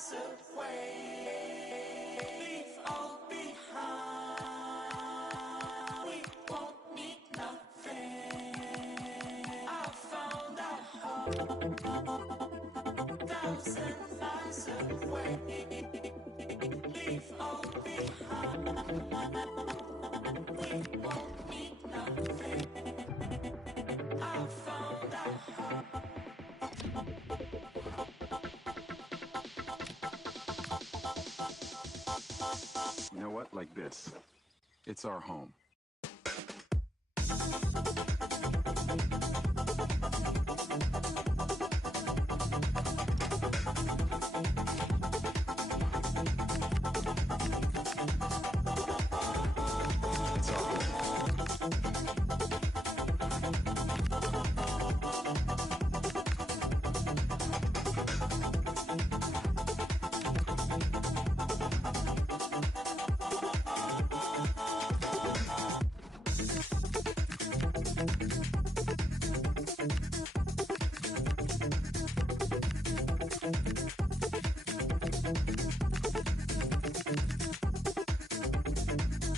miles away. Leave all behind. We won't need nothing. I found a home 1,000 miles away. Leave all behind. We won't need nothing. I found a home. You know what? Like this. It's our home.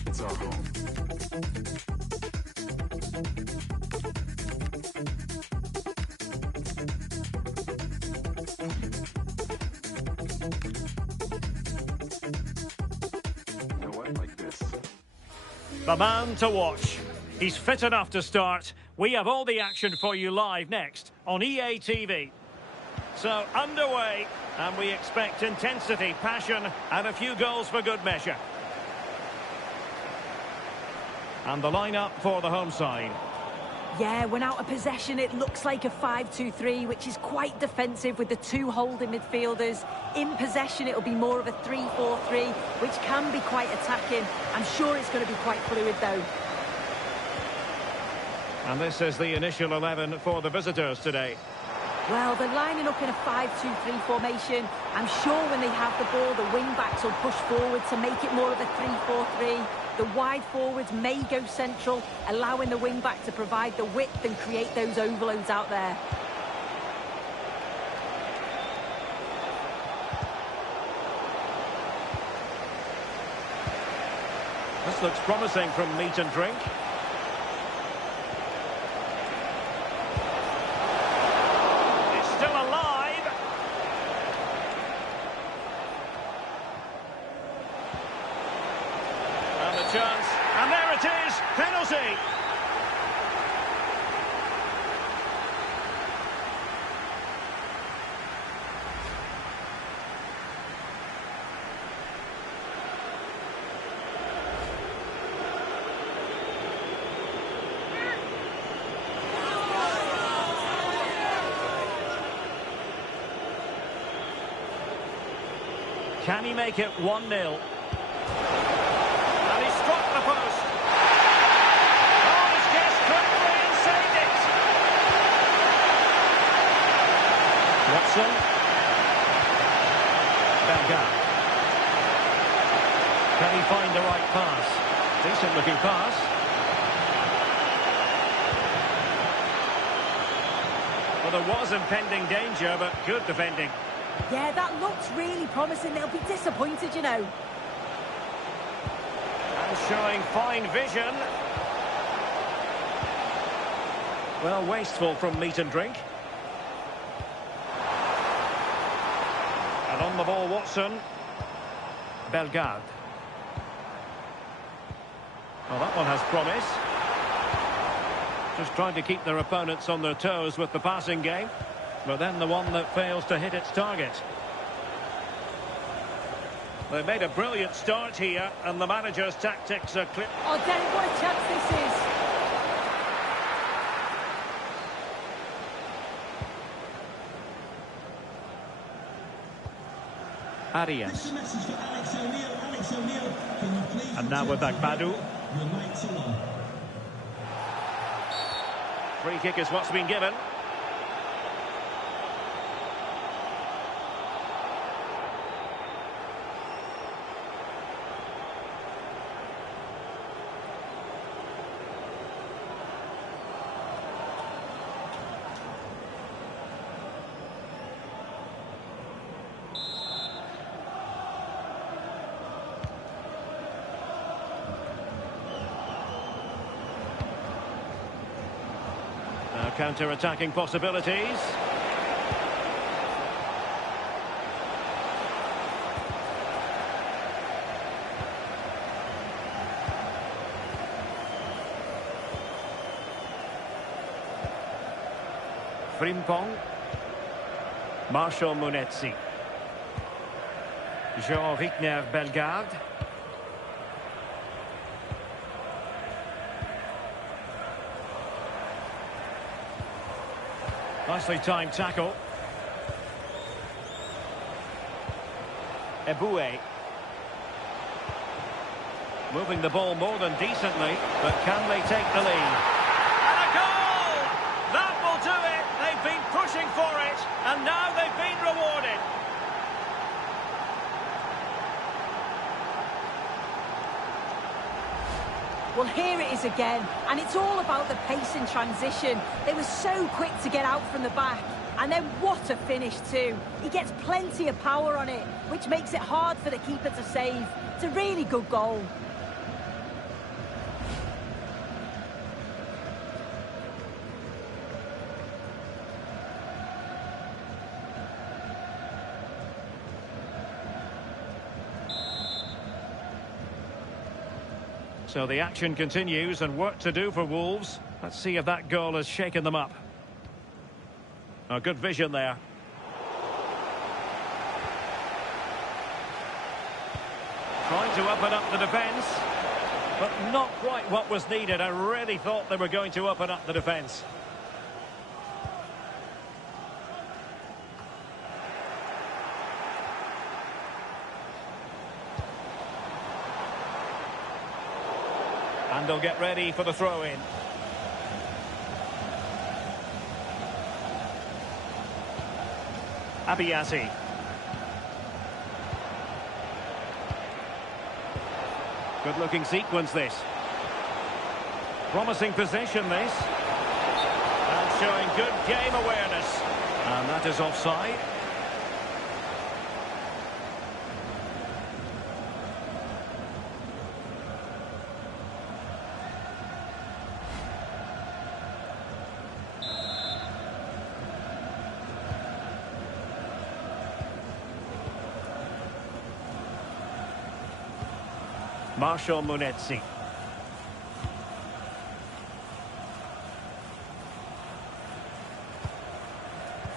It's our home. It's our home. You know what? Like this. The man to watch. He's fit enough to start. We have all the action for you live next on EA TV. So underway, and we expect intensity, passion, and a few goals for good measure. And the lineup for the home side. Yeah, when out of possession, it looks like a 5-2-3, which is quite defensive with the two holding midfielders. In possession, it'll be more of a 3-4-3, which can be quite attacking. I'm sure it's going to be quite fluid, though. And this is the initial 11 for the visitors today. Well, they're lining up in a 5-2-3 formation. I'm sure when they have the ball, the wing-backs will push forward to make it more of a 3-4-3. The wide forwards may go central, allowing the wing-back to provide the width and create those overloads out there. This looks promising from meat and drink. It's still alive. And the chance. And there it is. Penalty. Can he make it 1-0? And he struck the post. Oh, he's guessed correctly and saved it. Watson. Bellegarde. Can he find the right pass? Decent looking pass. Well, there was impending danger, but good defending. Yeah, that looks really promising. They'll be disappointed, you know. And showing fine vision. Well, wasteful from meat and drink. And on the ball, Watson. Bellegarde. Well, that one has promise. Just trying to keep their opponents on their toes with the passing game. But then the one that fails to hit its target. They made a brilliant start here, and the manager's tactics are clear. Oh, Derek, what a chance this is. Arias. And now with Agbadu. Free kick is what's been given. Counter-attacking possibilities. Frimpong. Marshall Munetsi. Jean-Rickner Bellegarde. Nicely timed tackle. Eboué. Moving the ball more than decently, but can they take the lead? And a goal! That will do it! They've been pushing for it, and now they've been rewarded. Well, here it is again, and it's all about the pace in transition. They were so quick to get out from the back, and then what a finish too. He gets plenty of power on it, which makes it hard for the keeper to save. It's a really good goal. So the action continues and work to do for Wolves. Let's see if that goal has shaken them up. Oh, good vision there. Trying to open up the defence, but not quite what was needed. I really thought they were going to open up the defence. And they'll get ready for the throw-in. Abiasi. Good-looking sequence, this. Promising possession, this. And showing good game awareness. And that is offside. Marshall Munetsi.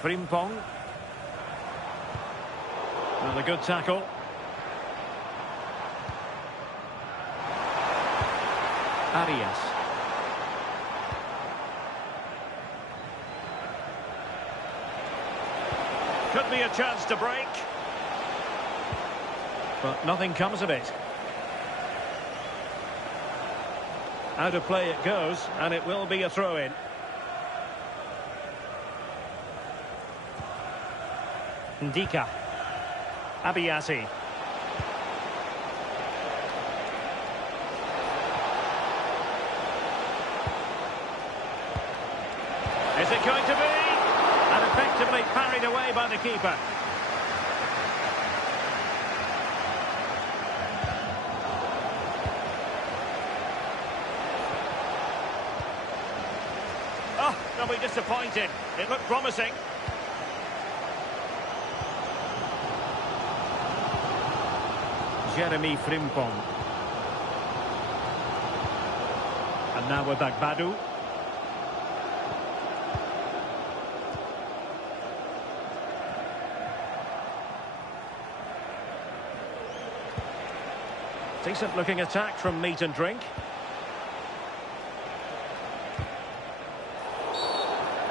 Frimpong. And a good tackle. Arias. Could be a chance to break. But nothing comes of it. Out of play it goes, and it will be a throw-in. Ndika. Abiasi. Is it going to be? And effectively parried away by the keeper. Oh, they'll be disappointed. It looked promising. Jeremy Frimpong. And now with Agbadu. Decent looking attack from Meat and Drink.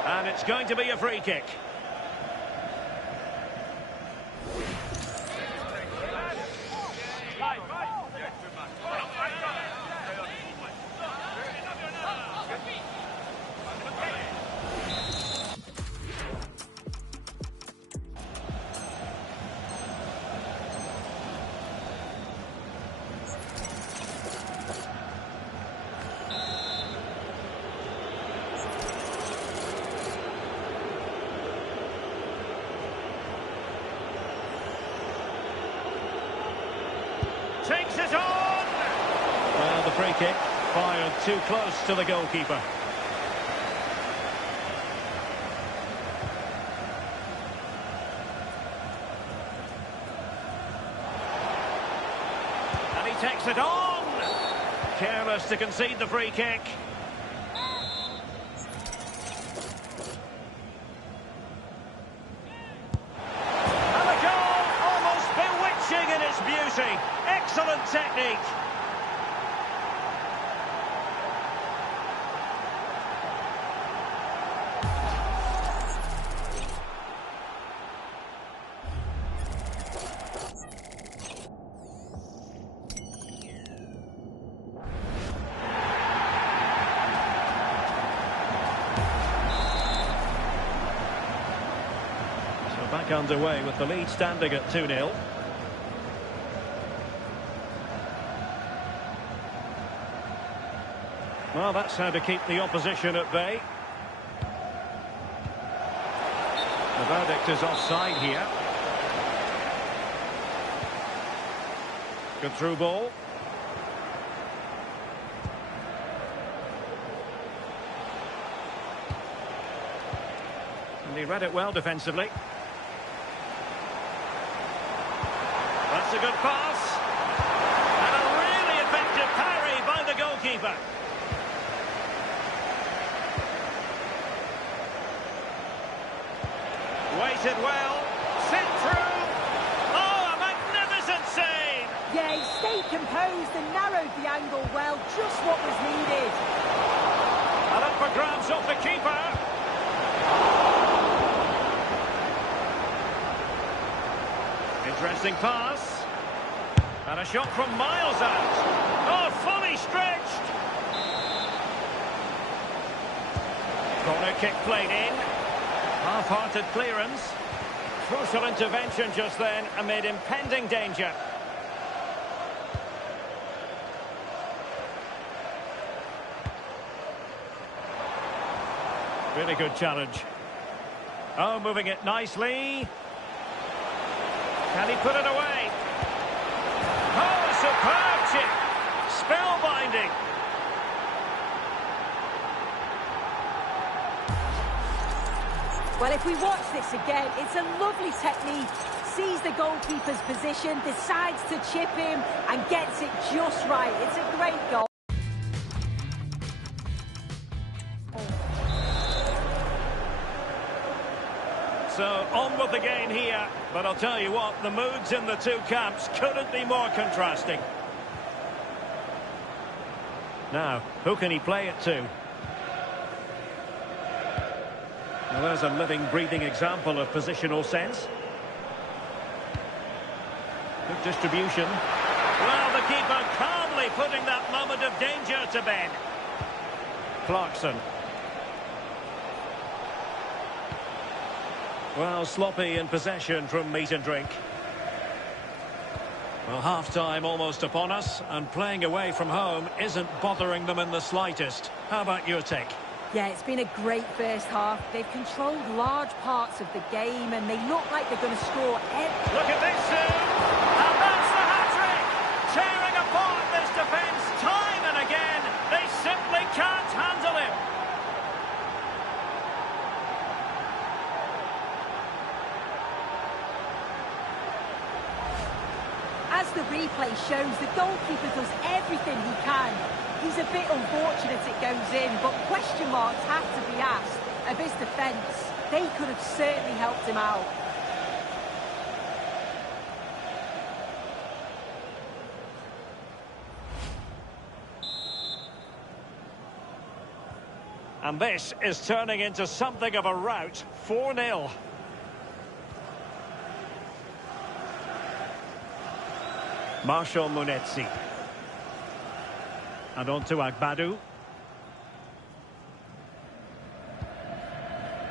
And it's going to be a free kick. Takes it on! Well, the free kick fired too close to the goalkeeper. takes it on. Careless to concede the free kick. And the goal, almost bewitching in its beauty. Excellent technique. Back underway with the lead standing at 2-0. Well, that's how to keep the opposition at bay. The verdict is offside here. Good through ball. And he read it well defensively. That's a good pass. And a really effective parry by the goalkeeper. Waited well. Sent through. Oh, a magnificent save. Yeah, he stayed composed and narrowed the angle well. Just what was needed. And up for grabs off the keeper. Interesting pass. And a shot from miles out. Oh, fully stretched. Corner kick played in. Half-hearted clearance. Crucial intervention just then amid impending danger. Really good challenge. Oh, moving it nicely. Can he put it away? Oh, a superb chip. Spellbinding. Well, if we watch this again, it's a lovely technique. Sees the goalkeeper's position, decides to chip him, and gets it just right. It's a great goal. So, on with the game here. But I'll tell you what, the moods in the two camps couldn't be more contrasting. Now, who can he play it to? Well, there's a living, breathing example of positional sense. Good distribution. Well, the keeper calmly putting that moment of danger to bed. Clarkson. Well, sloppy in possession from meat and drink. Well, half-time almost upon us, and playing away from home isn't bothering them in the slightest. How about your take? Yeah, it's been a great first half. They've controlled large parts of the game, and they look like they're going to score. Look at this soon! And that's the hat-trick! Tearing apart this defence time and again. They simply can't handle him. As the replay shows, the goalkeeper does everything he can. He's a bit unfortunate it goes in, but question marks have to be asked of his defence. They could have certainly helped him out. And this is turning into something of a rout. 4-0. Marshall Munetsi. And on to Agbadou.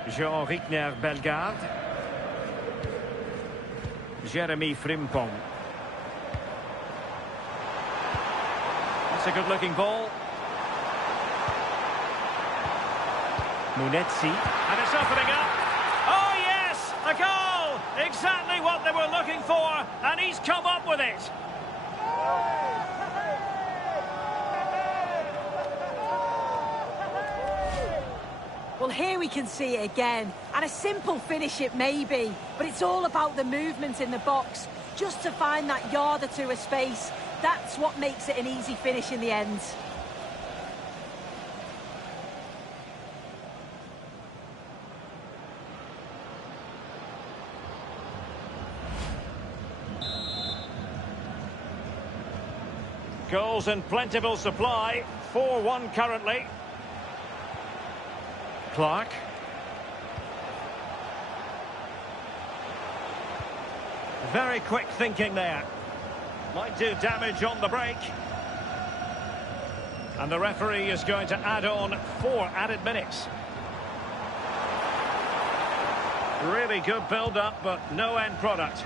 Jean Rickner Bellegarde. Jeremy Frimpong. That's a good-looking ball. Munetsi. And it's opening up. Oh, yes! A goal! Exactly what they were looking for, and he's come up with it. Well, here we can see it again, and a simple finish it may be, but it's all about the movement in the box, just to find that yard or two of space. That's what makes it an easy finish in the end. Goals in plentiful supply. 4-1 currently. Clark. Very quick thinking there. Might do damage on the break. And the referee is going to add on 4 added minutes. Really good build-up, but no end product.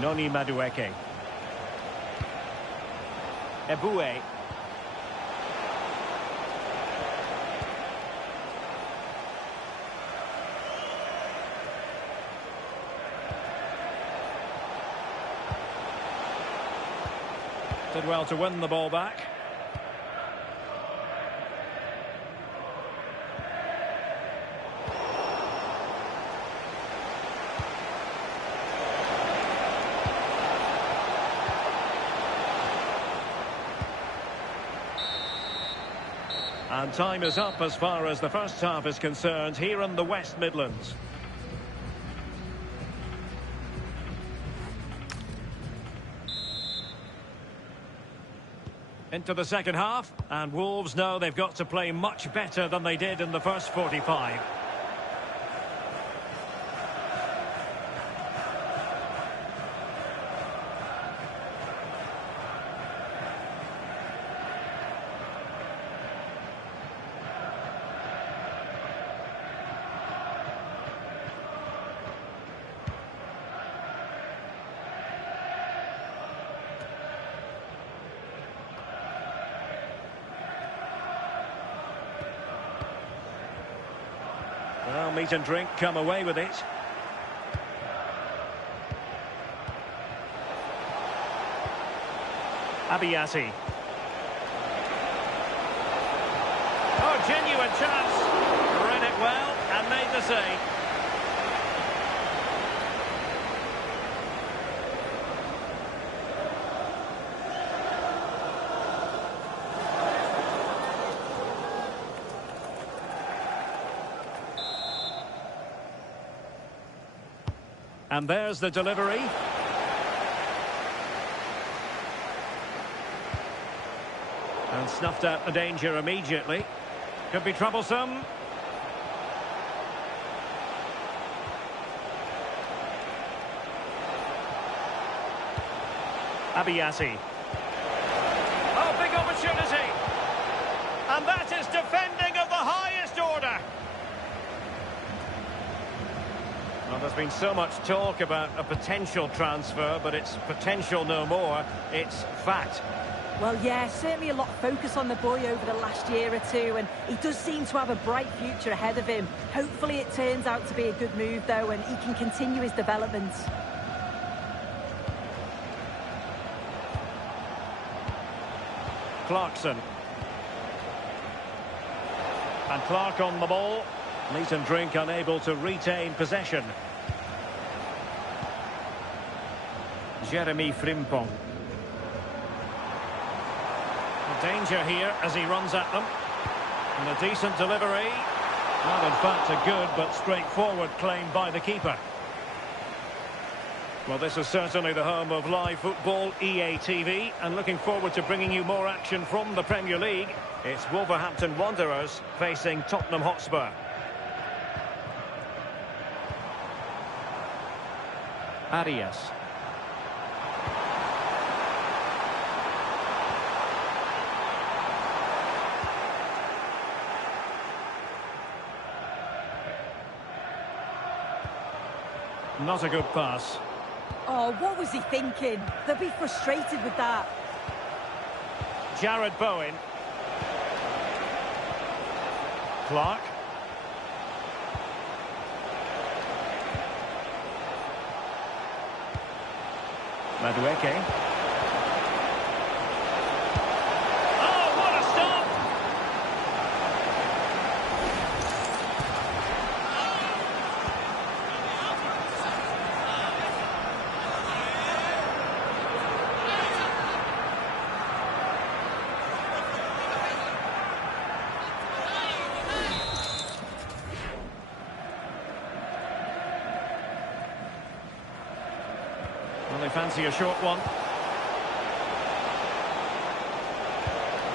Noni Madueke. Eboué. Did well to win the ball back. And time is up as far as the first half is concerned here in the West Midlands. Into the second half, and Wolves know they've got to play much better than they did in the first 45. Well, meat and drink come away with it. Abiati. Oh, genuine chance. Read it well and made the save. And there's the delivery. And snuffed out the danger immediately. Could be troublesome. Abiati. Oh, big opportunity. And that is defending of the highest order. Well, there's been so much talk about a potential transfer, but it's potential no more. It's fact. Well, yeah, certainly a lot of focus on the boy over the last year or two, and he does seem to have a bright future ahead of him. Hopefully it turns out to be a good move, though, and he can continue his development. Clarkson. And Clark on the ball. Meat and drink unable to retain possession. Jeremy Frimpong. Danger here as he runs at them. And a decent delivery. Well, in fact, a good but straightforward claim by the keeper. Well, this is certainly the home of live football, EA TV, and looking forward to bringing you more action from the Premier League. It's Wolverhampton Wanderers facing Tottenham Hotspur. Arias. Not a good pass. Oh, what was he thinking? They'll be frustrated with that. Jared Bowen. Clark. Madueke. Oh, what a stop! fancy a short one.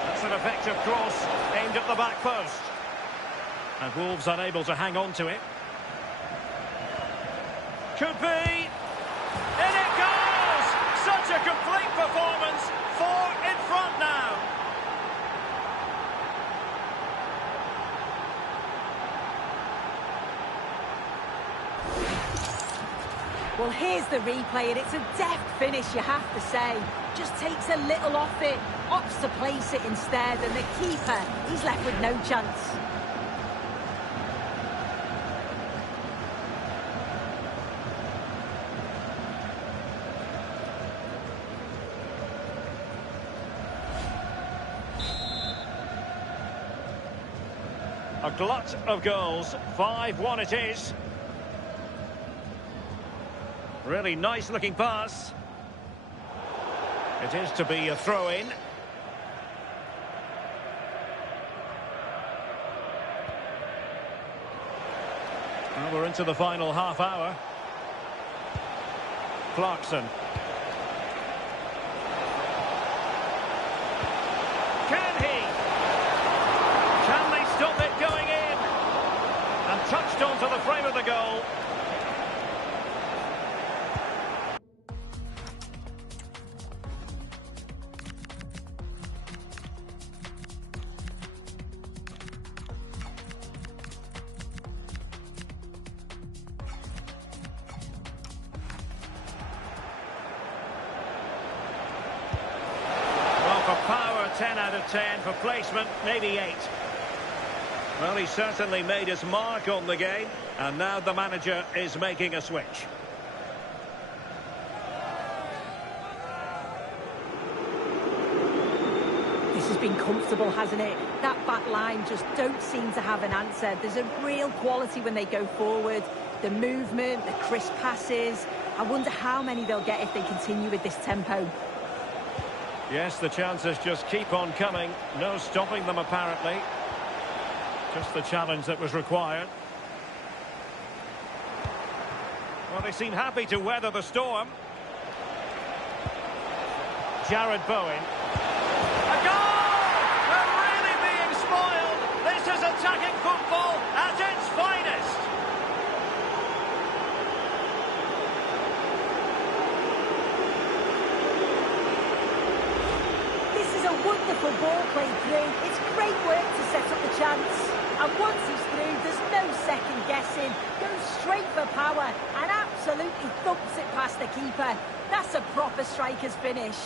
That's an effective cross aimed at the back post. And Wolves unable to hang on to it. Could be. In it goes! Such a complete performance. 4 in front now. Well, here's the replay, and it's a deft finish, you have to say. Just takes a little off it, opts to place it instead, and the keeper, he's left with no chance. A glut of goals. 5-1 it is. Really nice looking pass. It is to be a throw-in. Well, we're into the final half hour. Clarkson. Can he? Can they stop it going in? And touched onto the frame of the goal. For power, 10 out of 10. For placement, maybe 8. Well, he certainly made his mark on the game. And now the manager is making a switch. This has been comfortable, hasn't it? That back line just don't seem to have an answer. There's a real quality when they go forward. The movement, the crisp passes. I wonder how many they'll get if they continue with this tempo. Yes, the chances just keep on coming. No stopping them, apparently. Just the challenge that was required. Well, they seem happy to weather the storm. Jared Bowen. A goal! They're really being spoiled. This is attacking football at its finest. Wonderful ball played through. It's great work to set up the chance. And once he's through, there's no second guessing. Goes straight for power and absolutely thumps it past the keeper. That's a proper striker's finish.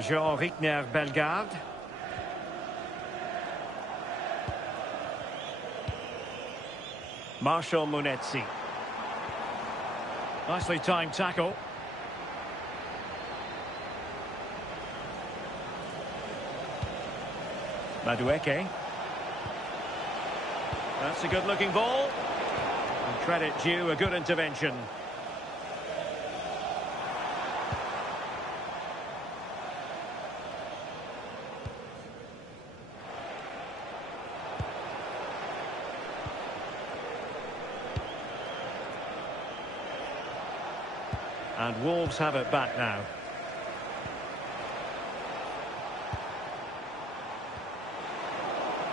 Jean Rickner Bellegarde. Marshall Munetsi. Nicely timed tackle. Madueke. That's a good looking ball. And credit due, a good intervention. And Wolves have it back now.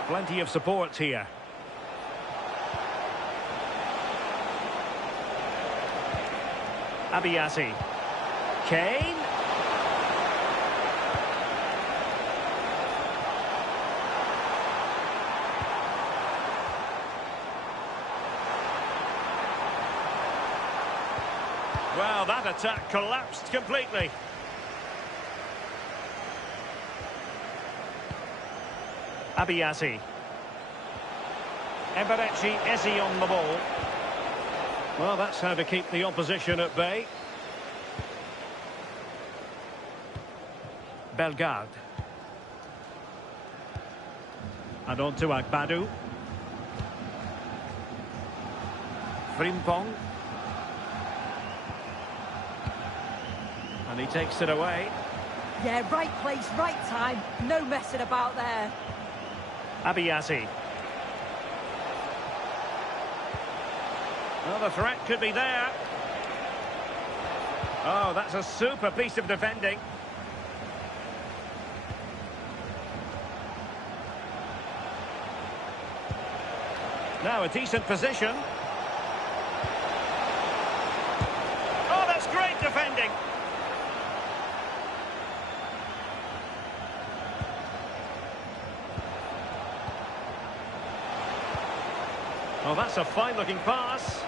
Plenty of support here. Abiasi. Kane. Well, that attack collapsed completely. Abiasi. Eberechi Eze on the ball. Well, that's how to keep the opposition at bay. Bellegarde. And on to Agbadu. Frimpong. And he takes it away. Yeah, right place, right time. No messing about there. Abiyazi. Well, the threat could be there. Oh, that's a super piece of defending. Now a decent position. Oh, that's great defending. Oh, that's a fine-looking pass.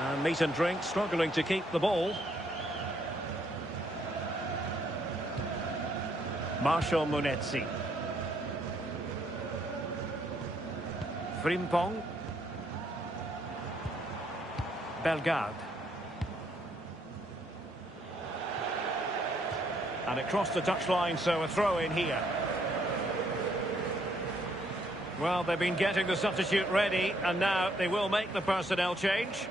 And meat and drink struggling to keep the ball. Marshall Munetsi. Frimpong. Bellegarde. And it crossed the touchline, so a throw in here. Well, they've been getting the substitute ready, and now they will make the personnel change.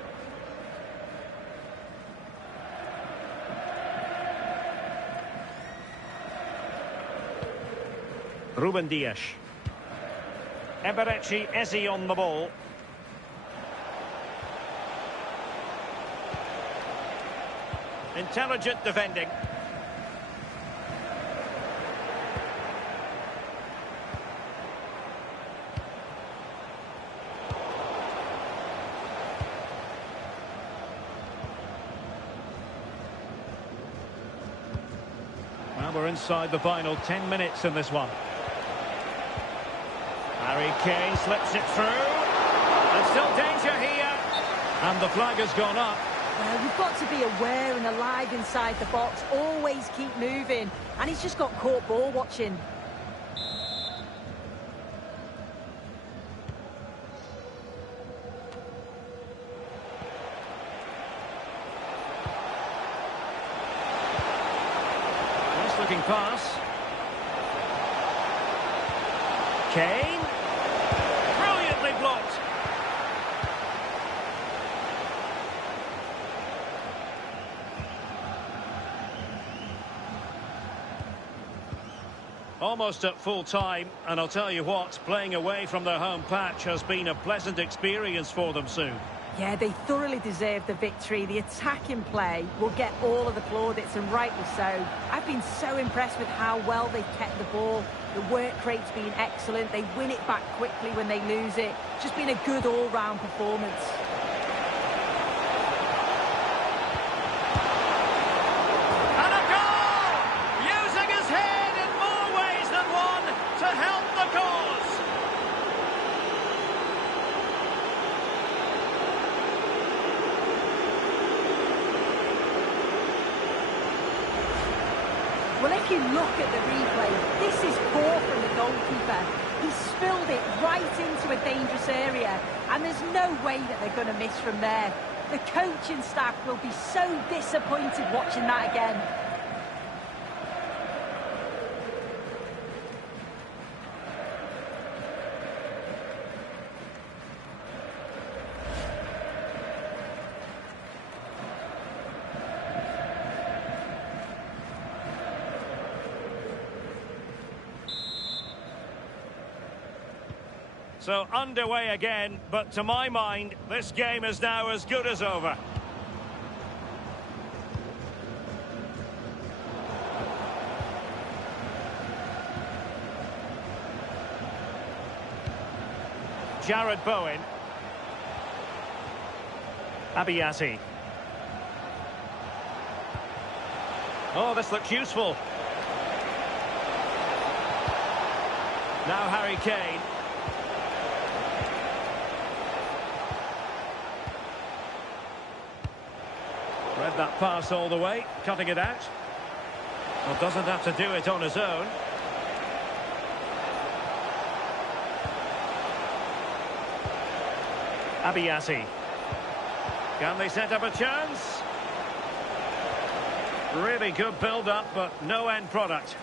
Ruben Dias. Eberechi Eze on the ball. Intelligent defending. Well, we're inside the final 10 minutes in this one. Harry Kane slips it through. There's still danger here. And the flag has gone up. Well, you've got to be aware and alive inside the box. Always keep moving. And he's just got caught ball watching. Nice looking pass. Kane. Brilliantly blocked. Almost at full time, and I'll tell you what, playing away from their home patch has been a pleasant experience for them soon. Yeah, they thoroughly deserve the victory. The attacking play will get all of the plaudits, and rightly so. I've been so impressed with how well they've kept the ball. The work rate's been excellent. They win it back quickly when they lose it. Just been a good all-round performance. And a goal! Using his head in more ways than one to help the cause. Well, if you look at the replay, this is poor from the goalkeeper. He spilled it right into a dangerous area, and there's no way that they're going to miss from there. The coaching staff will be so disappointed watching that again. So underway again, but to my mind, this game is now as good as over. Jared Bowen. Abiyazi. Oh, this looks useful. Now Harry Kane. Read that pass all the way, cutting it out. Well, doesn't have to do it on his own. Abiyazi. Can they set up a chance? Really good build-up, but no end product.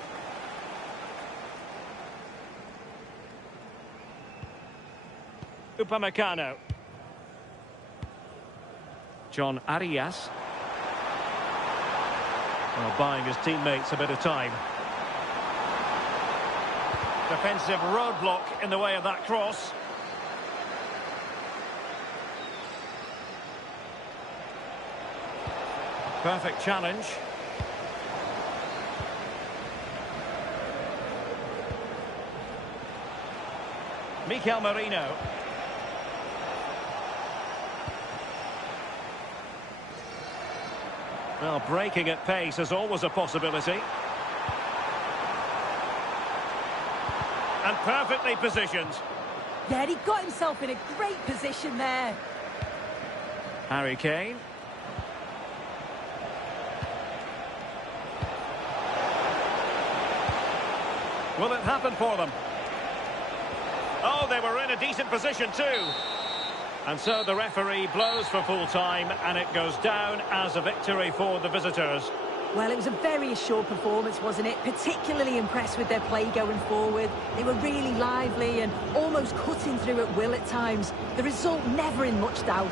Upamecano. John Arias. Well, buying his teammates a bit of time. Defensive roadblock in the way of that cross. Perfect challenge. Mikel Merino. Well, breaking at pace is always a possibility. And perfectly positioned. Yeah, he got himself in a great position there. Harry Kane. Will it happen for them? Oh, they were in a decent position too. And so the referee blows for full time, and it goes down as a victory for the visitors. Well, it was a very assured performance, wasn't it? Particularly impressed with their play going forward. They were really lively and almost cutting through at will at times. The result never in much doubt.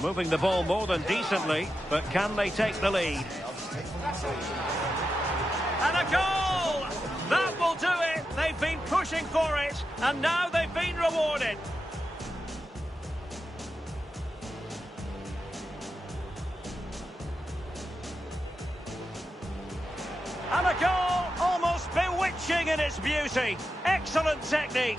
Moving the ball more than decently, but can they take the lead? And a goal! That will do it! They've been pushing for it, and now they've been rewarded. And a goal almost bewitching in its beauty. Excellent technique.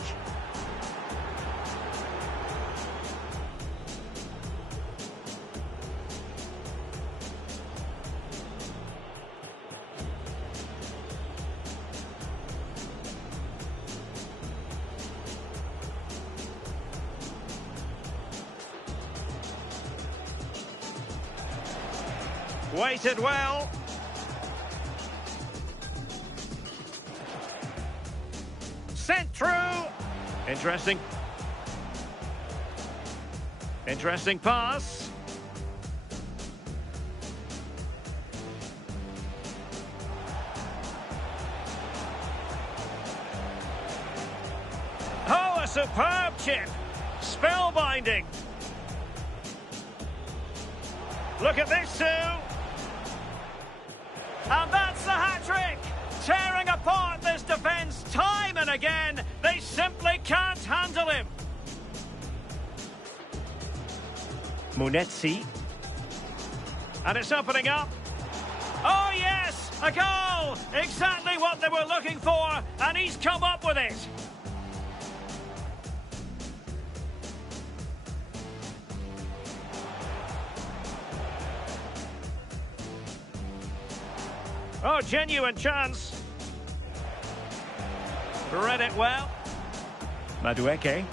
Weighted well. Sent through. Interesting. Interesting pass. Oh, a superb chip. Spellbinding. Look at this too. And that's the hat-trick! Tearing apart this defence time and again. They simply can't handle him. Munetsi. And it's opening up. Oh yes! A goal! Exactly what they were looking for, and he's come up with it. Oh, genuine chance. Read it well. Madueke.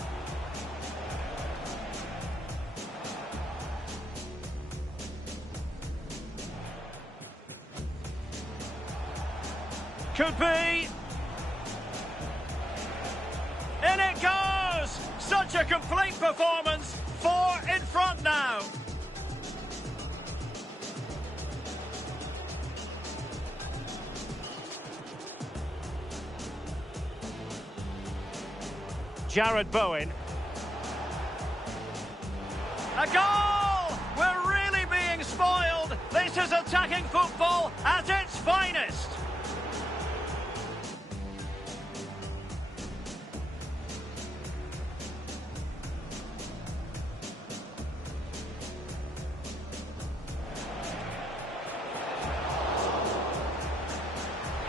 Could be. In it goes! Such a complete performance. 4 in front now. Jared Bowen. A goal! We're really being spoiled. This is attacking football at its finest.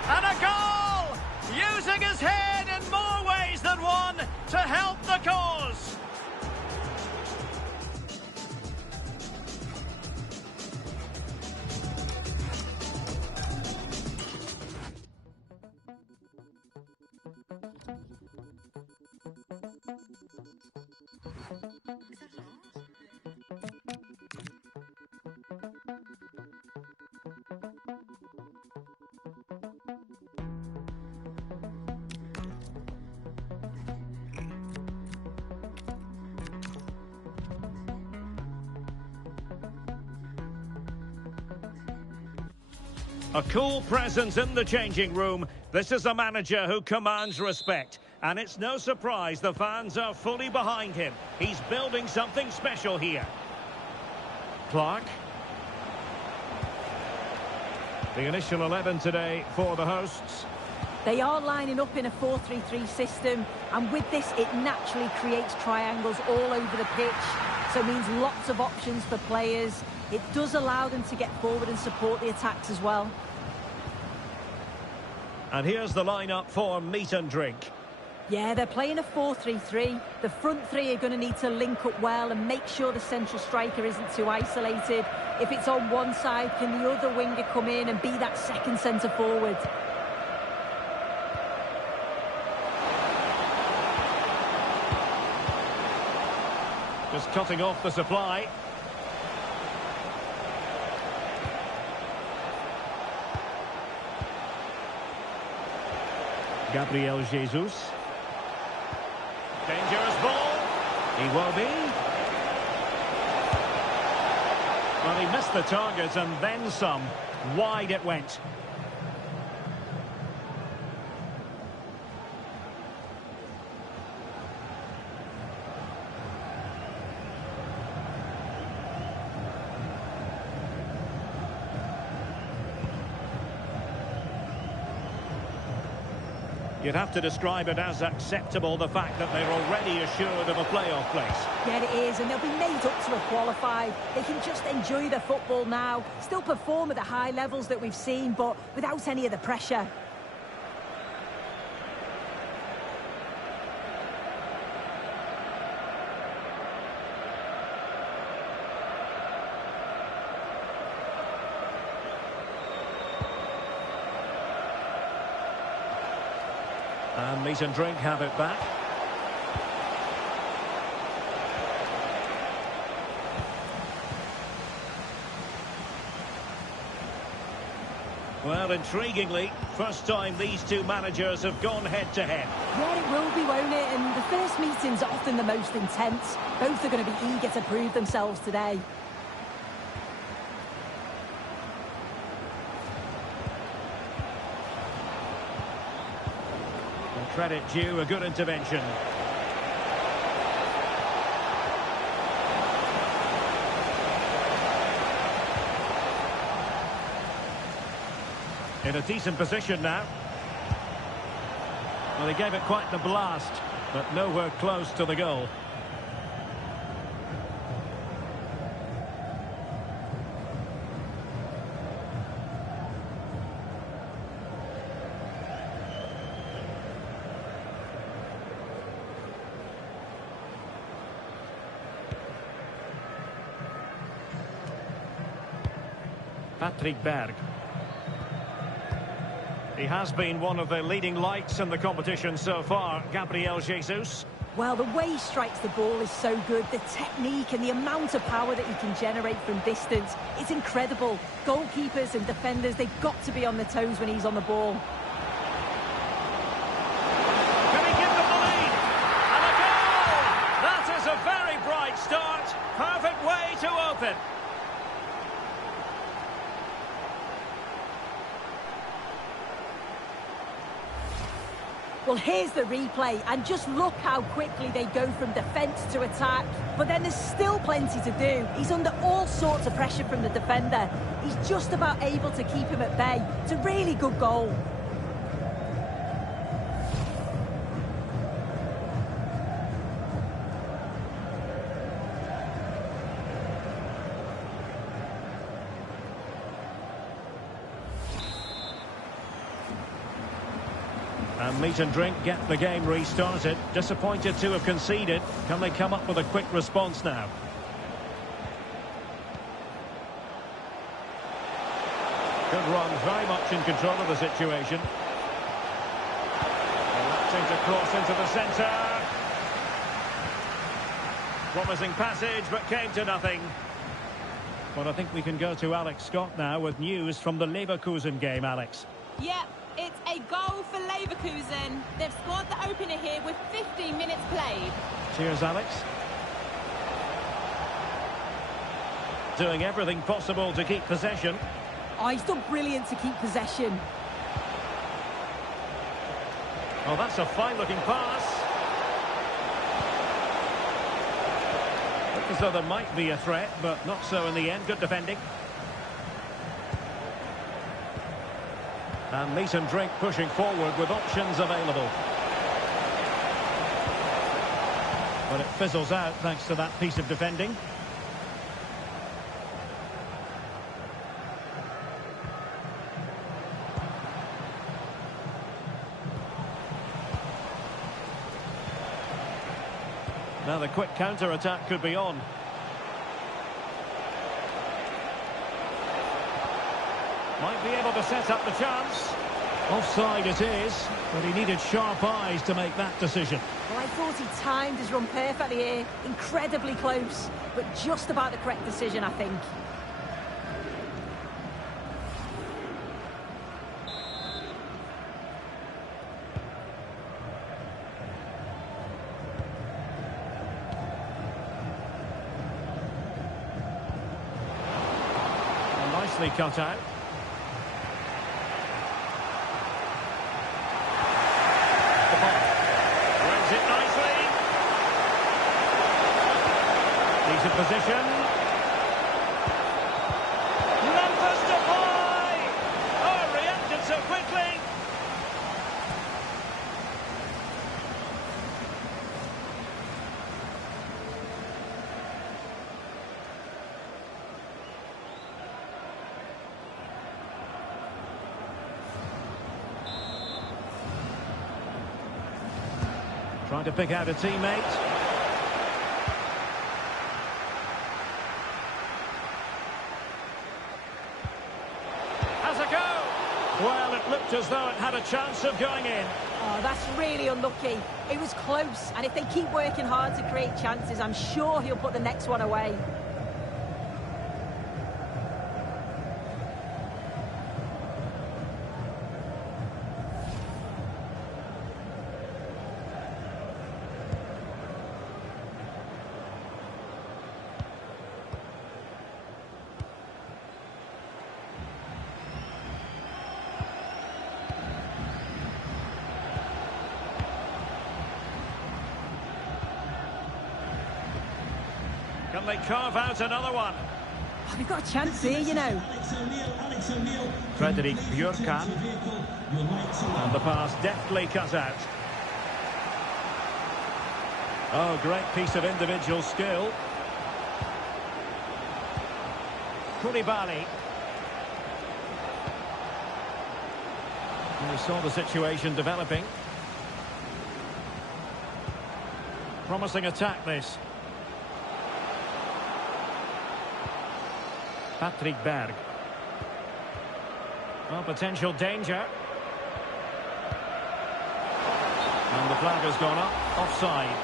And a goal! Using his head in more ways than one to help the cause. Is that all? A cool presence in the changing room. This is a manager who commands respect. And it's no surprise the fans are fully behind him. He's building something special here. Clark. The initial 11 today for the hosts. They are lining up in a 4-3-3 system, and with this it naturally creates triangles all over the pitch, so it means lots of options for players. It does allow them to get forward and support the attacks as well. And here's the lineup for meat and drink. Yeah, they're playing a 4-3-3. The front three are going to need to link up well and make sure the central striker isn't too isolated. If it's on one side, can the other winger come in and be that second centre forward? Just cutting off the supply. Gabriel Jesus. Dangerous ball. He will be. Well, he missed the target and then some. Wide it went. You'd have to describe it as acceptable, the fact that they're already assured of a playoff place. Yeah, it is, and they'll be made up to a qualified. They can just enjoy the football now, still perform at the high levels that we've seen, but without any of the pressure. And meat and drink have it back. Well, intriguingly, first time these two managers have gone head-to-head. Yeah, it will be, won't it? And the first meeting's often the most intense. Both are going to be eager to prove themselves today. Credit due, a good intervention. In a decent position now. Well, he gave it quite the blast, but nowhere close to the goal. Patrick Berg. He has been one of the leading lights in the competition so far, Gabriel Jesus. Well, the way he strikes the ball is so good. The technique and the amount of power that he can generate from distance, it's incredible. Goalkeepers and defenders, they've got to be on their toes when he's on the ball. Can he give them the lead? And a goal! That is a very bright start. Perfect way to open. Well, here's the replay, and just look how quickly they go from defence to attack. But then there's still plenty to do. He's under all sorts of pressure from the defender. He's just about able to keep him at bay. It's a really good goal. And meat and drink get the game restarted. Disappointed to have conceded. Can they come up with a quick response now? Good run, very much in control of the situation. Electing to cross into the centre. Promising passage, but came to nothing. Well, I think we can go to Alex Scott now with news from the Leverkusen game, Alex. Yep, it's a goal for Leverkusen. They've scored the opener here with 15 minutes played. Cheers, Alex. Doing everything possible to keep possession. Oh, he's done brilliant to keep possession. Oh, that's a fine-looking pass. Looked as though there might be a threat, but not so in the end. Good defending. And meat and drink pushing forward with options available. But it fizzles out thanks to that piece of defending. Now the quick counter-attack could be on. Might be able to set up the chance. Offside it is, but he needed sharp eyes to make that decision. Well, I thought he timed his run perfectly here. Incredibly close, but just about the correct decision, I think. Nicely cut out. The ball. Runs it nicely. Decent position. Memphis Depay! Oh, reacted so quickly. Trying to pick out a teammate. Has a go! Well, it looked as though it had a chance of going in. Oh, that's really unlucky. It was close, and if they keep working hard to create chances, I'm sure he'll put the next one away. Can they carve out another one? Oh, they've got a chance here, you know. Frederick Björkan. And the pass deftly cut out. Oh, great piece of individual skill. Koulibaly. And we saw the situation developing. Promising attack, this. Patrick Berg. Well, potential danger. And the flag has gone up. Offside.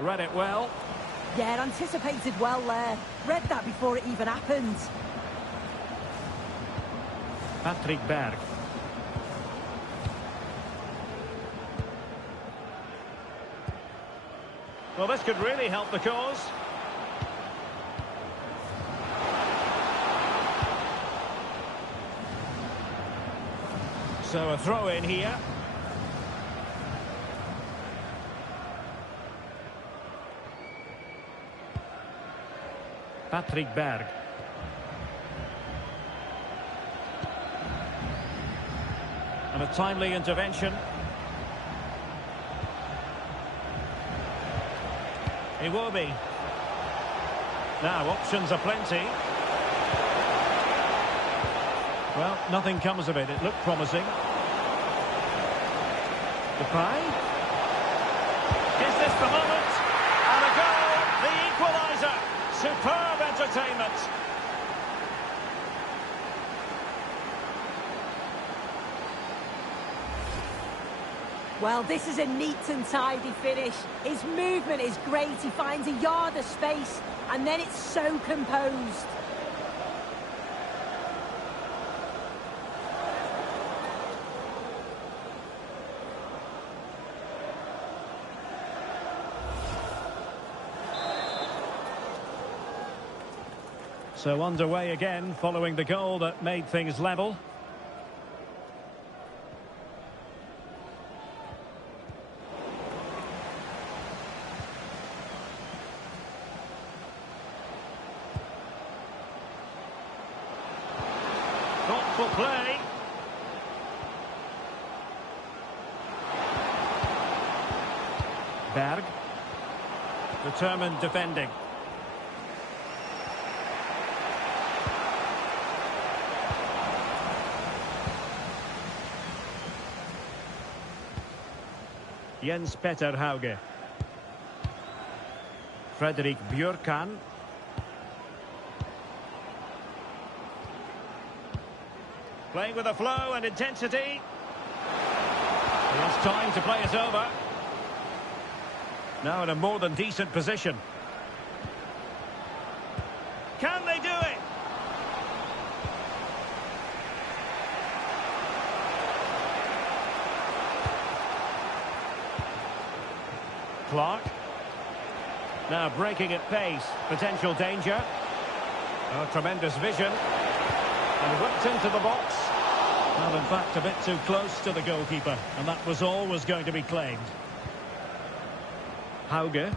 Read it well. Yeah, anticipated well there. Read that before it even happened. Patrick Berg. Well, this could really help the cause. So a throw in here. Patrick Berg. And a timely intervention. Iwobi. Now, options are plenty. Well, nothing comes of it. It looked promising. Depay. Is this the moment? And a goal! The equaliser! Superb entertainment. Well, this is a neat and tidy finish. His movement is great. He finds a yard of space, and then it's so composed. So underway again, following the goal that made things level. Thoughtful play. Berg. Determined defending. Jens Petter Hauge. Fredrik Björkan. Playing with a flow and intensity. He has time to play it over. Now in a more than decent position. Can they do it? Clark. Now breaking at pace. Potential danger. Oh, tremendous vision. And whipped into the box. Well, in fact, a bit too close to the goalkeeper. And that was always going to be claimed. Hauge.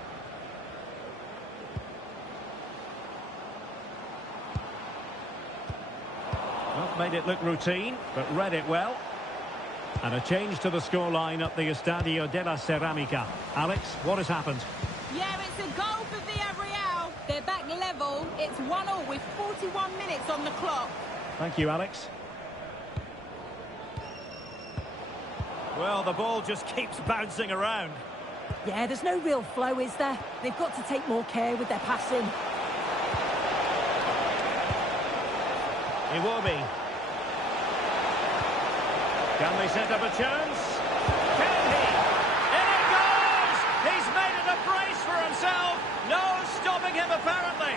Well, made it look routine, but read it well. And a change to the scoreline at the Estadio de la Ceramica. Alex, what has happened? Yeah, it's a goal for Villarreal. They're back level. It's 1-1 with 41 minutes on the clock. Thank you, Alex. Well, the ball just keeps bouncing around. Yeah, there's no real flow, is there? They've got to take more care with their passing. Iwobi. Can they set up a chance? Can he? In it goes! He's made it a brace for himself. No stopping him, apparently.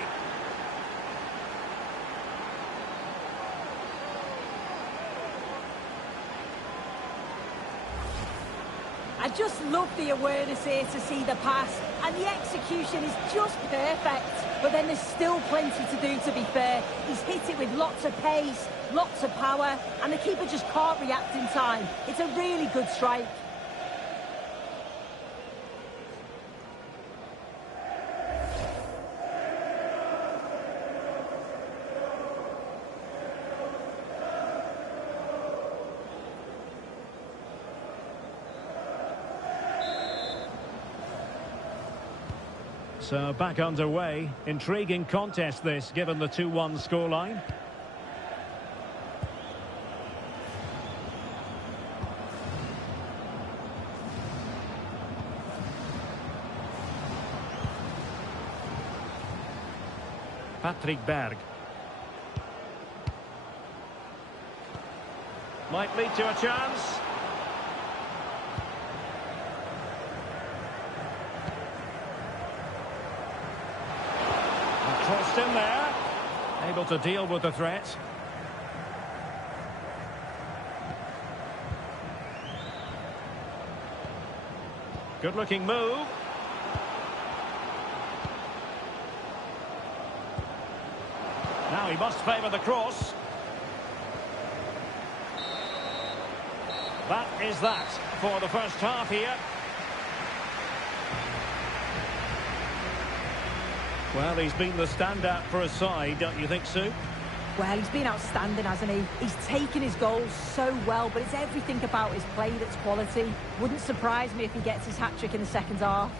I just love the awareness here to see the pass, and the execution is just perfect. But then there's still plenty to do, to be fair. He's hit it with lots of pace, lots of power, and the keeper just can't react in time. It's a really good strike. So back underway. Intriguing contest this, given the 2-1 scoreline. Patrick Berg. Might lead to a chance. Crossed in there. Able to deal with the threat. Good looking move. Now he must favour the cross. That is that for the first half here. Well, he's been the standout for his side, don't you think, Sue? Well, he's been outstanding, hasn't he? He's taken his goals so well, but it's everything about his play that's quality. Wouldn't surprise me if he gets his hat-trick in the second half.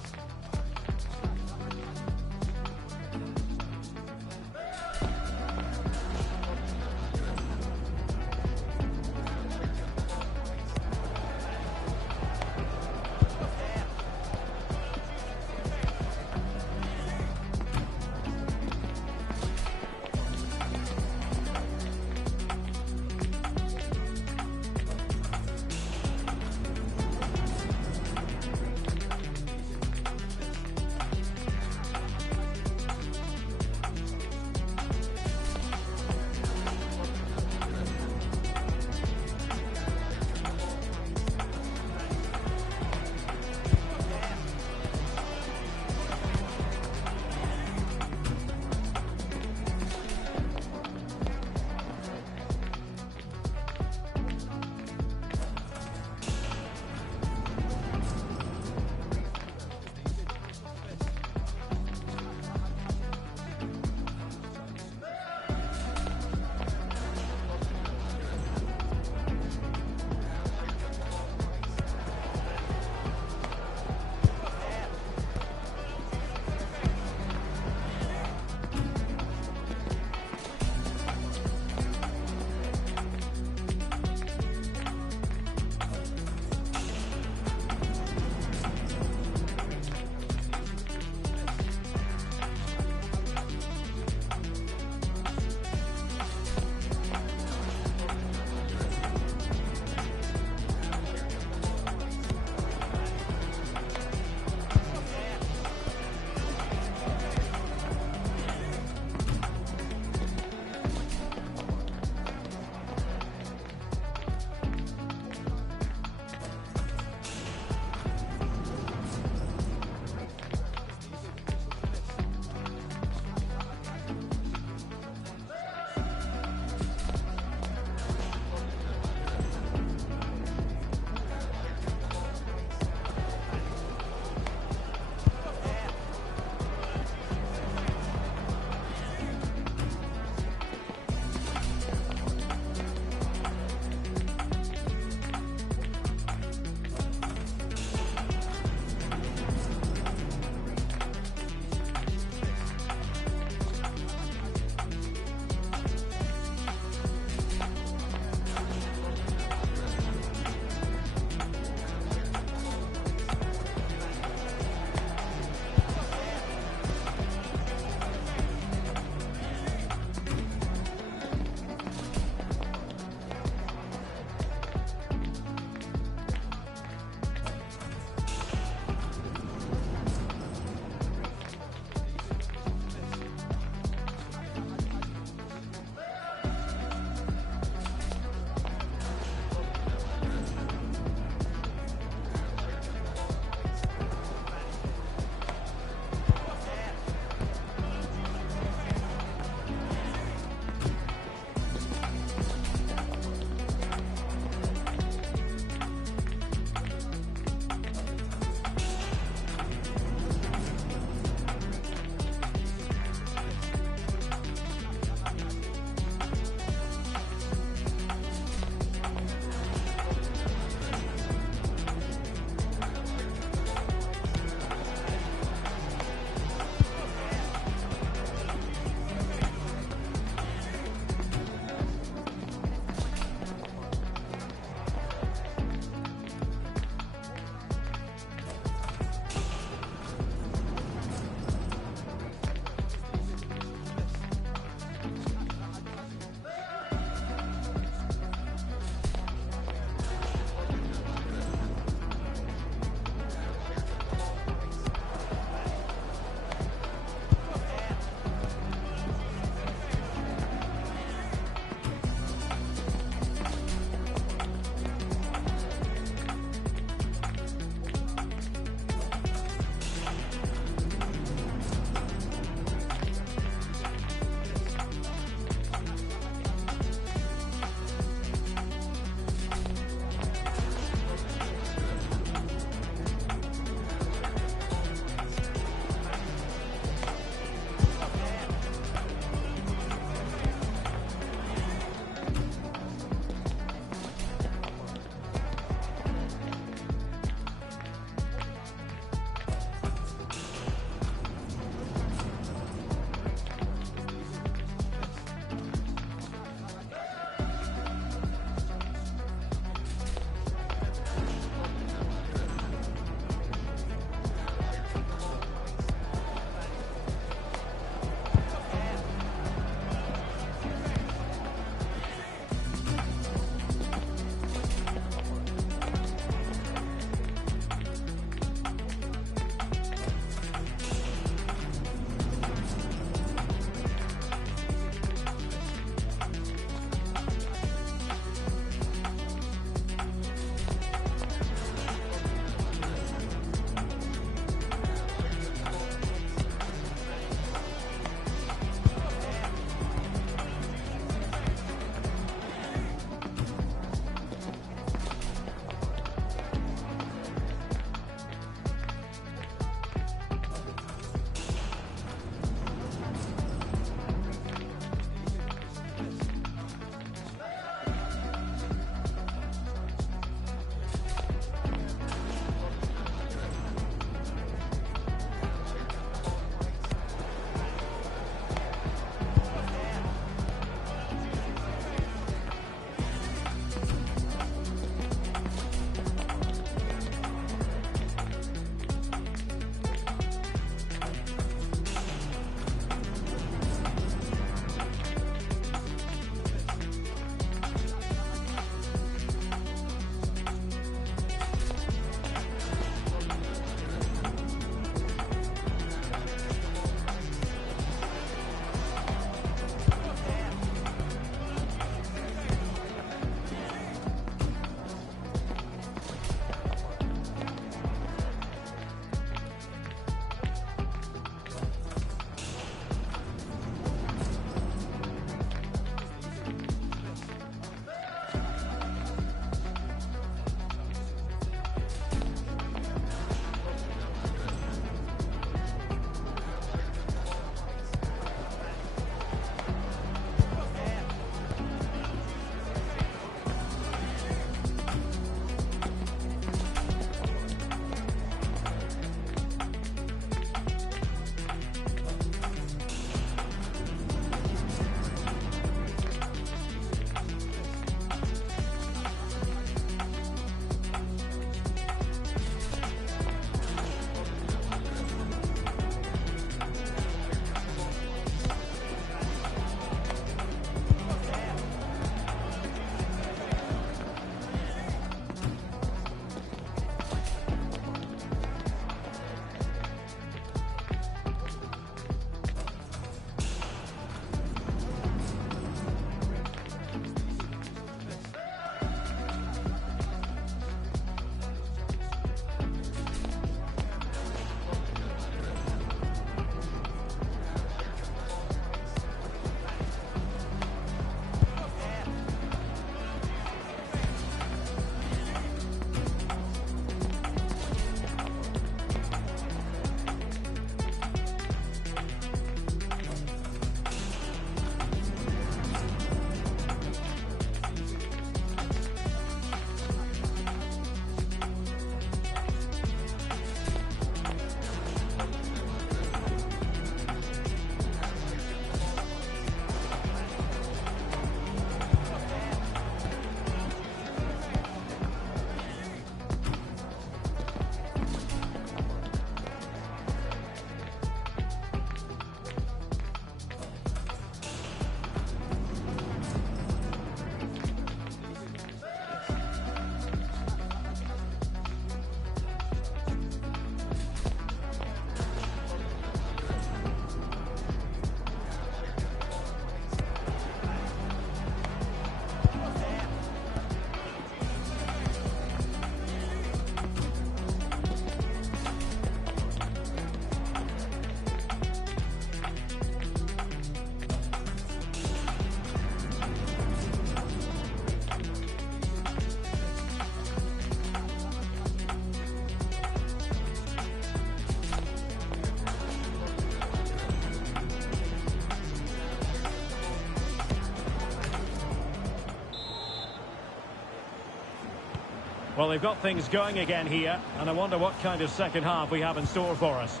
Well, they've got things going again here, and I wonder what kind of second half we have in store for us.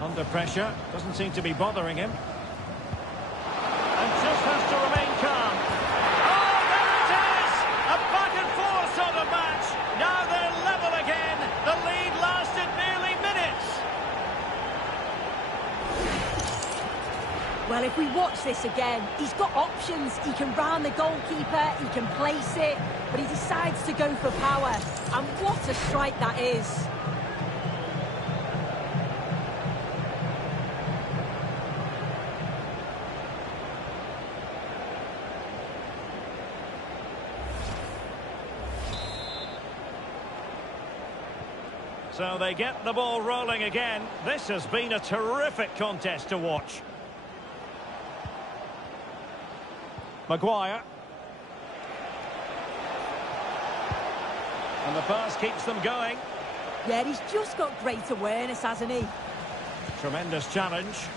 Under pressure, doesn't seem to be bothering him. And just has to remain calm. Oh, there it is! A back and forth sort of match. Now they're level again. The lead lasted nearly minutes. Well, if we watch this again, he's got options. He can round the goalkeeper, he can place it, but he decides to go for power. And what a strike that is. So they get the ball rolling again. This has been a terrific contest to watch. Maguire. And the pass keeps them going. Yeah, he's just got great awareness, hasn't he? Tremendous challenge.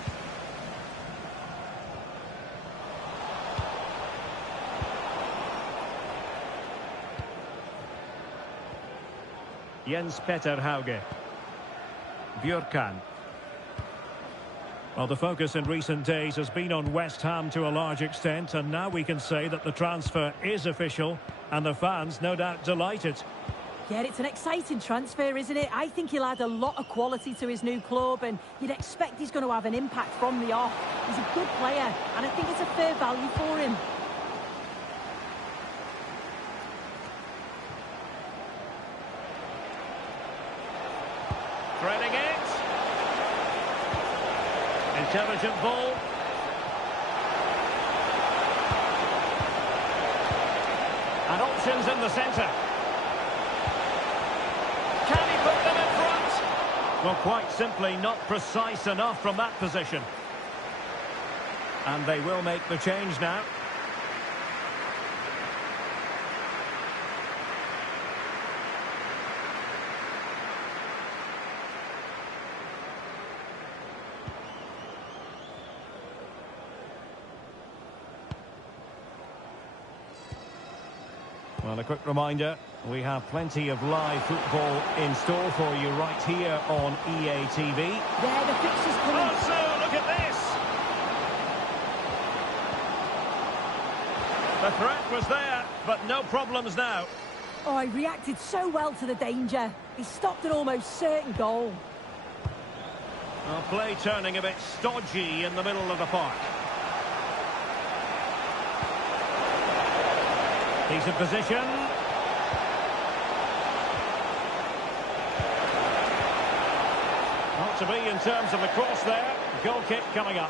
Jens Petter Hauge. Björkan. Well, the focus in recent days has been on West Ham to a large extent, and now we can say that the transfer is official, and the fans no doubt delighted. Yeah, it's an exciting transfer, isn't it? I think he'll add a lot of quality to his new club, and you'd expect he's going to have an impact from the off. He's a good player, and I think it's a fair value for him. Threading it. Intelligent ball. And options in the centre. Can he put them in front? Well, quite simply not precise enough from that position. And they will make the change now. Well, a quick reminder, we have plenty of live football in store for you right here on EA TV. There, the fixture's coming. Oh, so look at this! The threat was there, but no problems now. Oh, he reacted so well to the danger. He stopped an almost certain goal. Well, play turning a bit stodgy in the middle of the park. Decent position. Not to be in terms of the cross there. Goal kick coming up.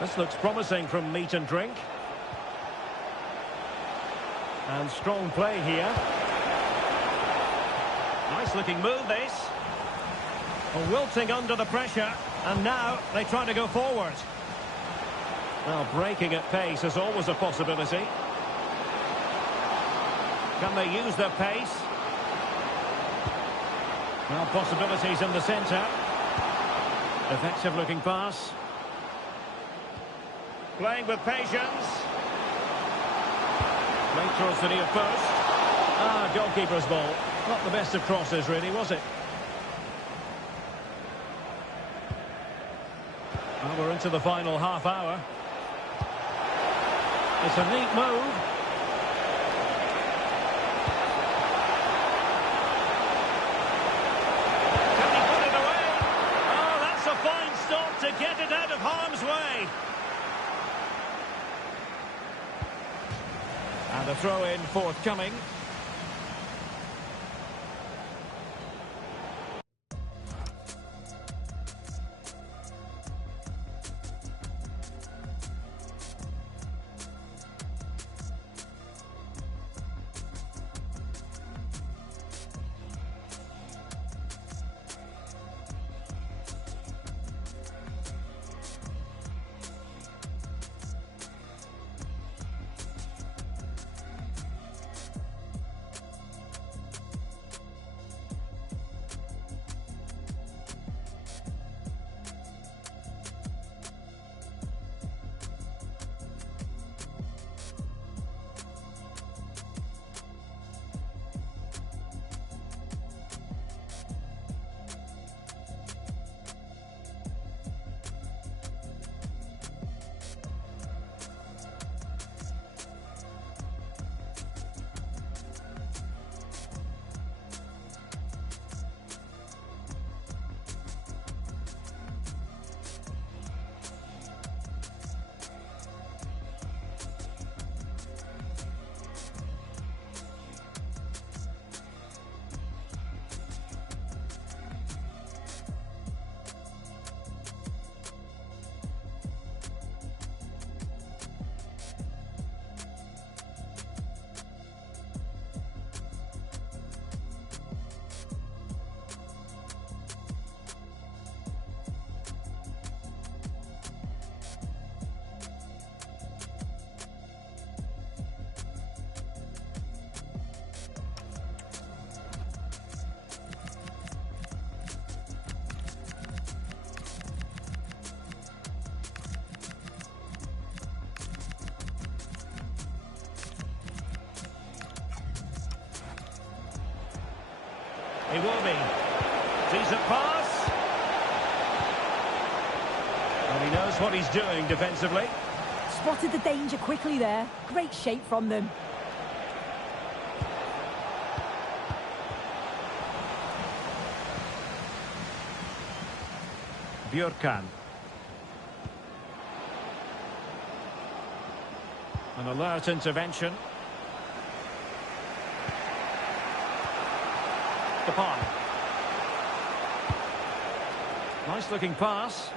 This looks promising from meat and drink. And strong play here. Nice looking move this. Well, wilting under the pressure. And now they try to go forward. Well, breaking at pace is always a possibility. Can they use their pace? Well, possibilities in the centre. Effective looking pass. Playing with patience. Played towards the near post. Ah, goalkeeper's ball. Not the best of crosses, really, was it? Well, we're into the final half hour. It's a neat move. Can he put it away? Oh, that's a fine stop to get it out of harm's way. And the throw-in forthcoming. He will be. Decent pass. Well, he knows what he's doing defensively. Spotted the danger quickly there. Great shape from them. Björkan. An alert intervention. Depay. Nice looking pass.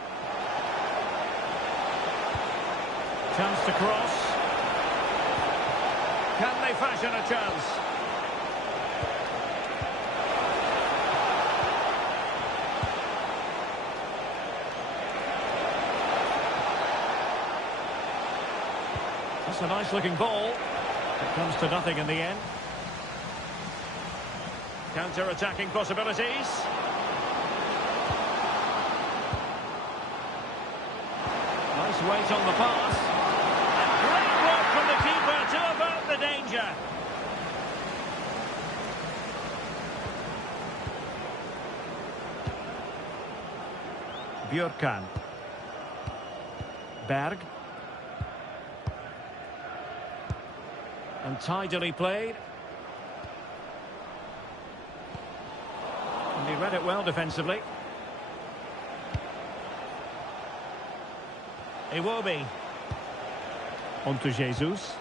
Chance to cross. Can they fashion a chance? That's a nice looking ball. It comes to nothing in the end. Counter-attacking possibilities. Nice weight on the pass. And great work from the keeper to avert the danger. Björkan. Berg. And tidily played. And he read it well defensively. Iwobi. On to Jesus.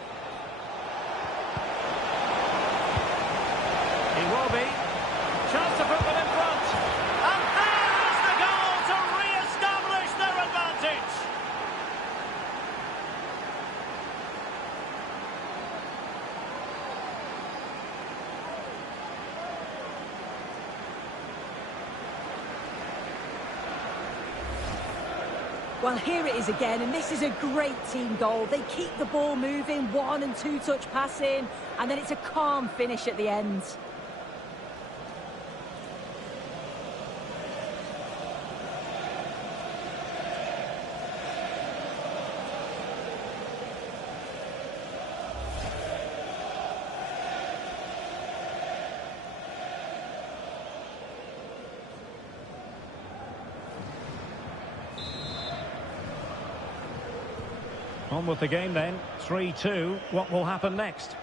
Iwobi. Chance to put them in front. And there is the goal to re-establish their advantage. Well, here it is again, and this is a great team goal. They keep the ball moving, 1- and 2-touch passing, and then it's a calm finish at the end. On with the game then, 3-2. What will happen next?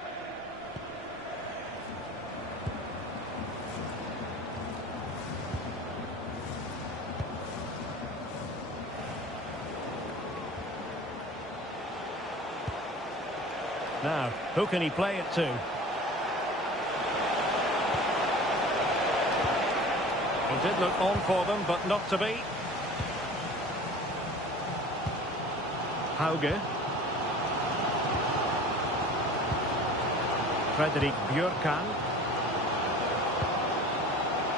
Now, who can he play it to? It did look on for them, but not to be. Hauge. Fredrik Björkan.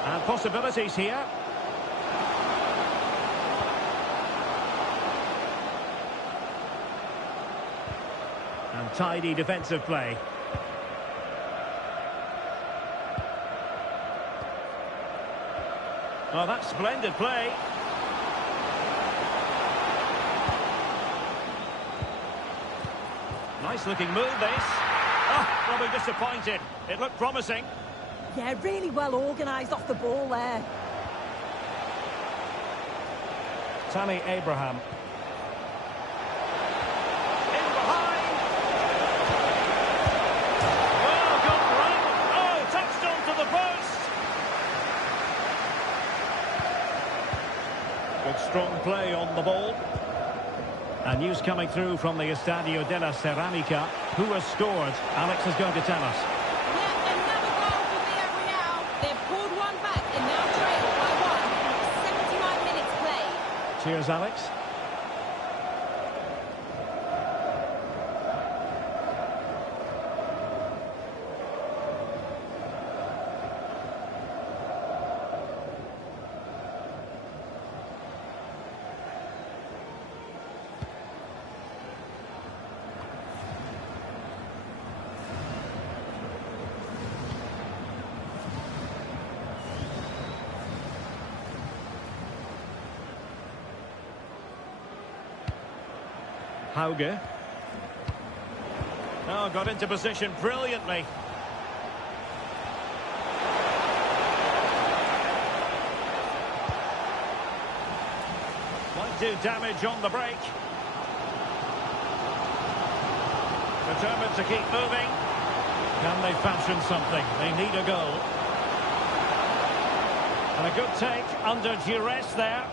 And possibilities here. And tidy defensive play. Oh, that's splendid play. Nice looking move, this. Oh, probably disappointed. It looked promising. Yeah, really well organised off the ball there. Tammy Abraham. In behind. Well, got right. Oh, touched onto the post. Good strong play on the ball. And news coming through from the Estadio de la Ceramica. Who has scored? Alex is going to tell us. Yeah, another goal for Villarreal. They've pulled one back and now trail by 1. 79 minutes played. Cheers, Alex. Hauge. Oh, got into position brilliantly. do damage on the break. Determined to keep moving. Can they fashion something? They need a goal. And a good take under duress there.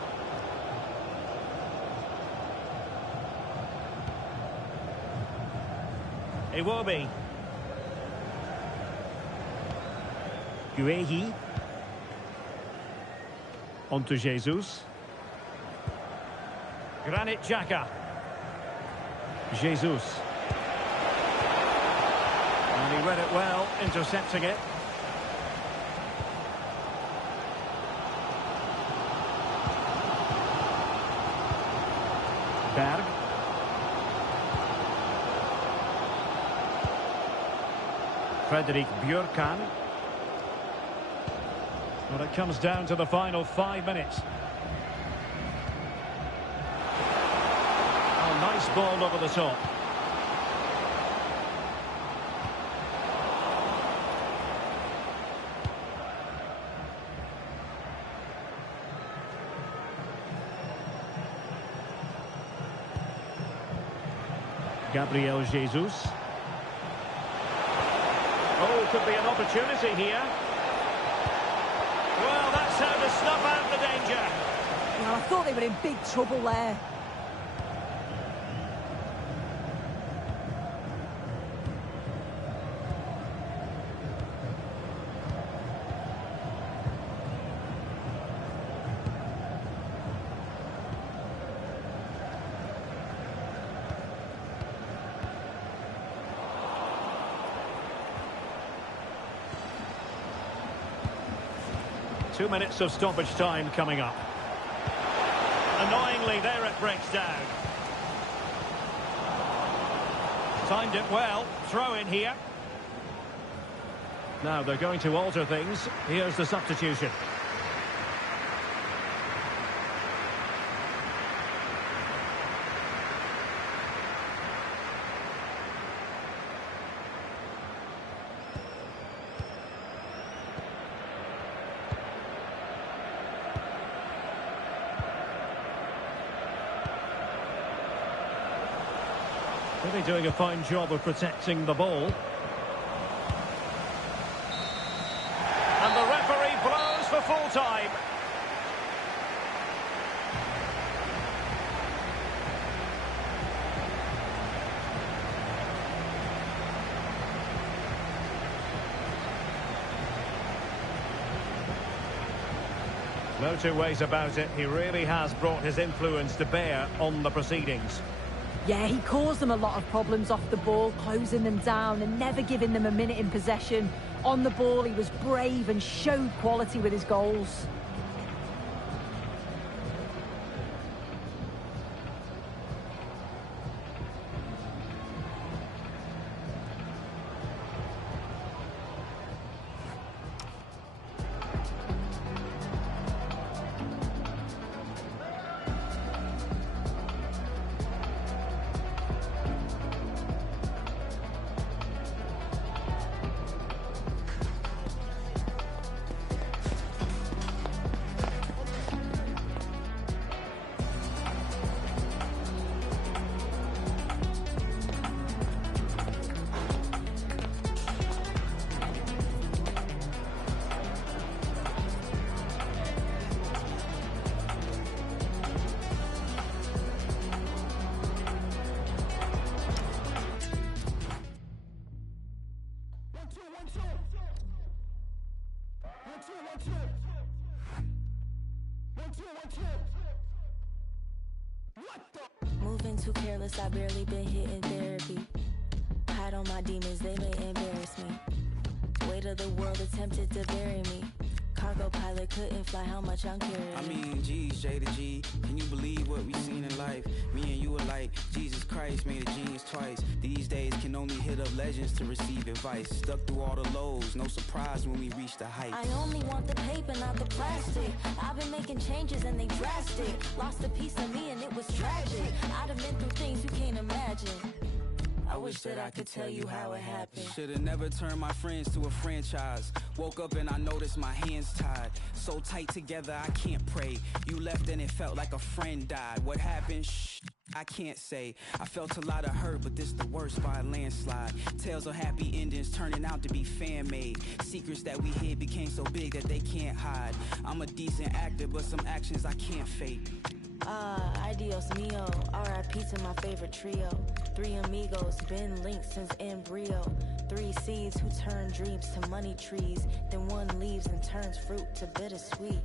Iwobi. Guehi. On to Jesus. Granit Xhaka. Jesus. And he read it well, intercepting it. Berg. Fredrik Björkan. Well, it comes down to the final 5 minutes. Oh, nice ball over the top. Gabriel Jesus. Oh, could be an opportunity here. Well, that's how to snuff out the danger. Well, I thought they were in big trouble there. Two minutes of stoppage time coming up. Annoyingly, there it breaks down. Timed it well. Throw in here. Now they're going to alter things. Here's the substitution. Really doing a fine job of protecting the ball. And the referee blows for full time. No two ways about it. He really has brought his influence to bear on the proceedings. Yeah, he caused them a lot of problems off the ball, closing them down and never giving them a minute in possession. On the ball, he was brave and showed quality with his goals. Moving too careless, I barely been hitting therapy. Hide on my demons, they may embarrass me. Weight of the world attempted to bury me. Cargo pilot couldn't fly, how much I'm carrying. I mean, G's, J to G. Can you believe what we've seen in life? Me and you alike. Jesus Christ made a genius twice. These days can only hit up legends to receive advice. Stuck through all the lows, no surprise when we reach the heights. I only want the paper, not the plastic. I've been making changes and they drastic. Lost a piece of me and it was tragic. I'd have been through things you can't imagine. I wish wish that I could tell you how it happened. Should've never turned my friends to a franchise. Woke up and I noticed my hands tied. So tight together I can't pray. You left and it felt like a friend died. What happened? Shh, I can't say. I felt a lot of hurt, but this the worst by a landslide. Tales of happy endings turning out to be fan-made. Secrets that we hid became so big that they can't hide. I'm a decent actor, but some actions I can't fake. Adios mio, R.I.P. to my favorite trio. 3 amigos, been linked since embryo. 3 seeds who turn dreams to money trees. Then 1 leaves and turns fruit to bittersweet.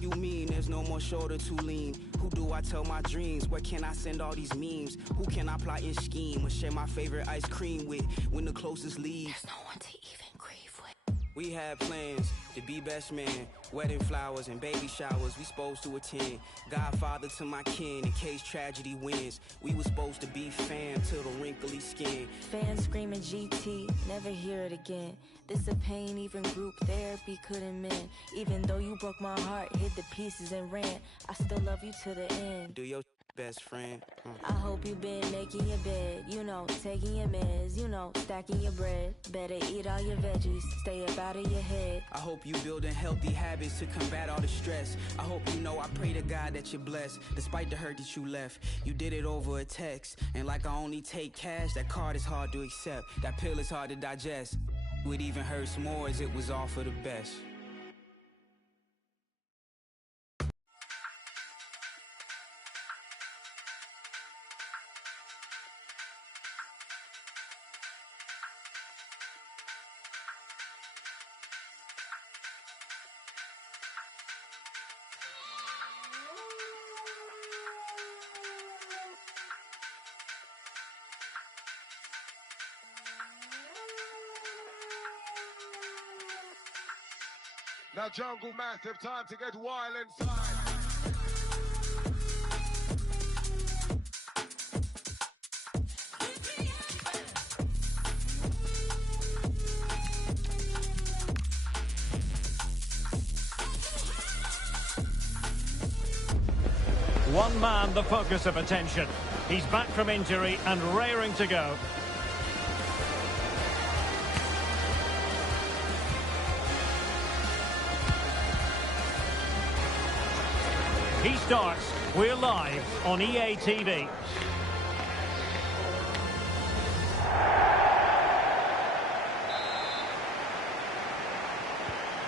You mean there's no more shoulder to lean? Who do I tell my dreams? Where can I send all these memes? Who can I plot and scheme or share my favorite ice cream with when the closest leaves? There's no one to even grieve with. We had plans to be best man, wedding flowers and baby showers we supposed to attend. Godfather to my kin in case tragedy wins. We was supposed to be fam till the wrinkly skin. Fans screaming GT, never hear it again. This a pain even group therapy couldn't mend. Even though you broke my heart, hid the pieces and ran, I still love you to the end. Do your best friend. I hope you been making your bed, you know, taking your meds, you know, stacking your bread. Better eat all your veggies, stay up out of your head. I hope you building healthy habits to combat all the stress. I hope you know I pray to God that you're blessed. Despite the hurt that you left, you did it over a text. And like I only take cash, that card is hard to accept. That pill is hard to digest. It even hurts more as it was all for the best. Now Jungle Massive, time to get wild inside. One man the focus of attention. He's back from injury and raring to go. He starts. We're live on EA TV.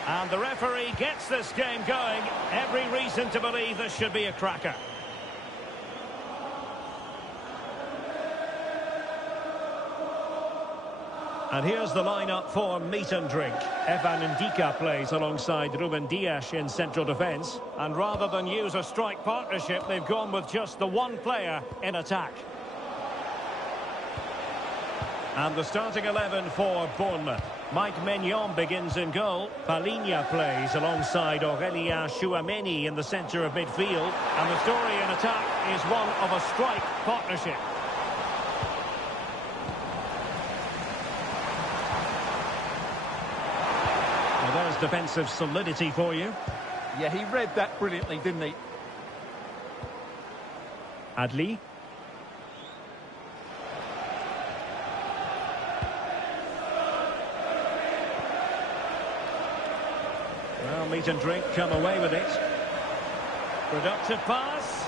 And the referee gets this game going. Every reason to believe this should be a cracker. And here's the lineup for meat and drink. Evan Ndika plays alongside Ruben Dias in central defence. And rather than use a strike partnership, they've gone with just the one player in attack. And the starting 11 for Bournemouth. Mike Maignan begins in goal. Palinha plays alongside Aurélien Chouameni in the centre of midfield. And the story in attack is one of a strike partnership. There's defensive solidity for you. Yeah, he read that brilliantly, didn't he? Adli. Well, meat and drink come away with it. Productive pass.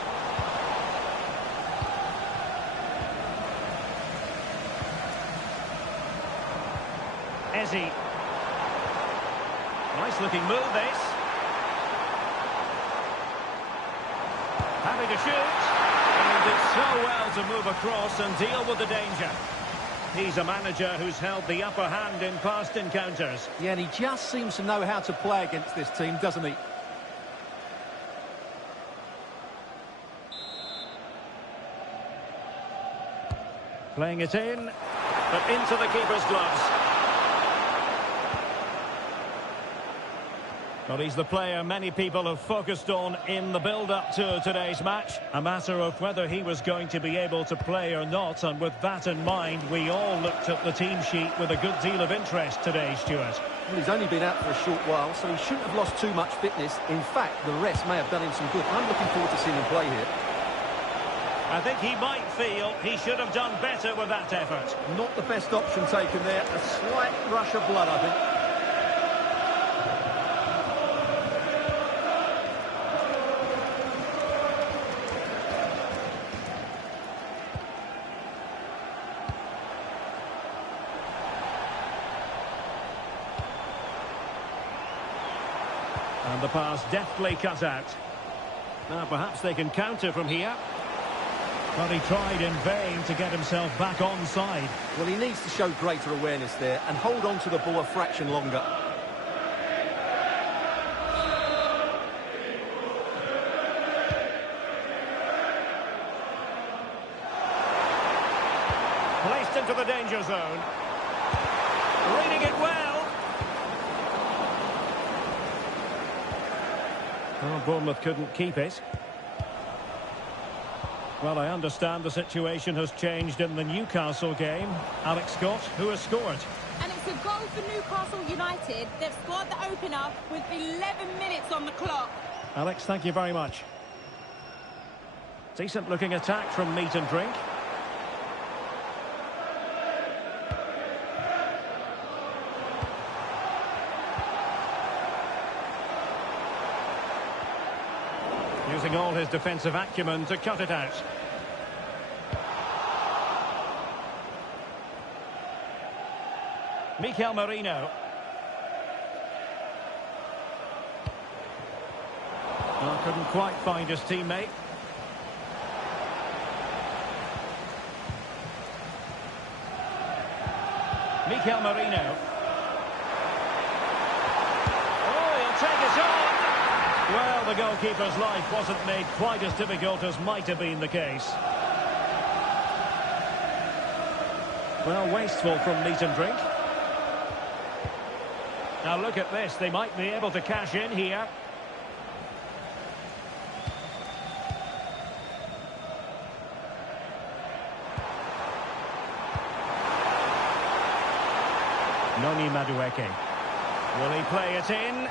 Eze. Nice looking move, this. Happy to shoot. And did so well to move across and deal with the danger. He's a manager who's held the upper hand in past encounters. Yeah, and he just seems to know how to play against this team, doesn't he? Playing it in, but into the keeper's gloves. Well, he's the player many people have focused on in the build-up to today's match. A matter of whether he was going to be able to play or not. And with that in mind, we all looked at the team sheet with a good deal of interest today, Stuart. Well, he's only been out for a short while, so he shouldn't have lost too much fitness. In fact, the rest may have done him some good. I'm looking forward to seeing him play here. I think he might feel he should have done better with that effort. Not the best option taken there. A slight rush of blood, I think. And the pass deftly cut out. Now perhaps they can counter from here. But he tried in vain to get himself back onside. Well, he needs to show greater awareness there and hold on to the ball a fraction longer. Placed into the danger zone. Reading it well. Oh, Bournemouth couldn't keep it. Well, I understand the situation has changed in the Newcastle game. Alex Scott, who has scored? And it's a goal for Newcastle United. They've scored the opener with 11 minutes on the clock. Alex, thank you very much. Decent looking attack from Meat and Drink. Using all his defensive acumen to cut it out. Mikel Merino. Well, couldn't quite find his teammate. Mikel Merino. Oh, he'll take it on. Well, the goalkeeper's life wasn't made quite as difficult as might have been the case. Well, wasteful from Meat and Drink. Now look at this, they might be able to cash in here. Noni Madueke. Will he play it in?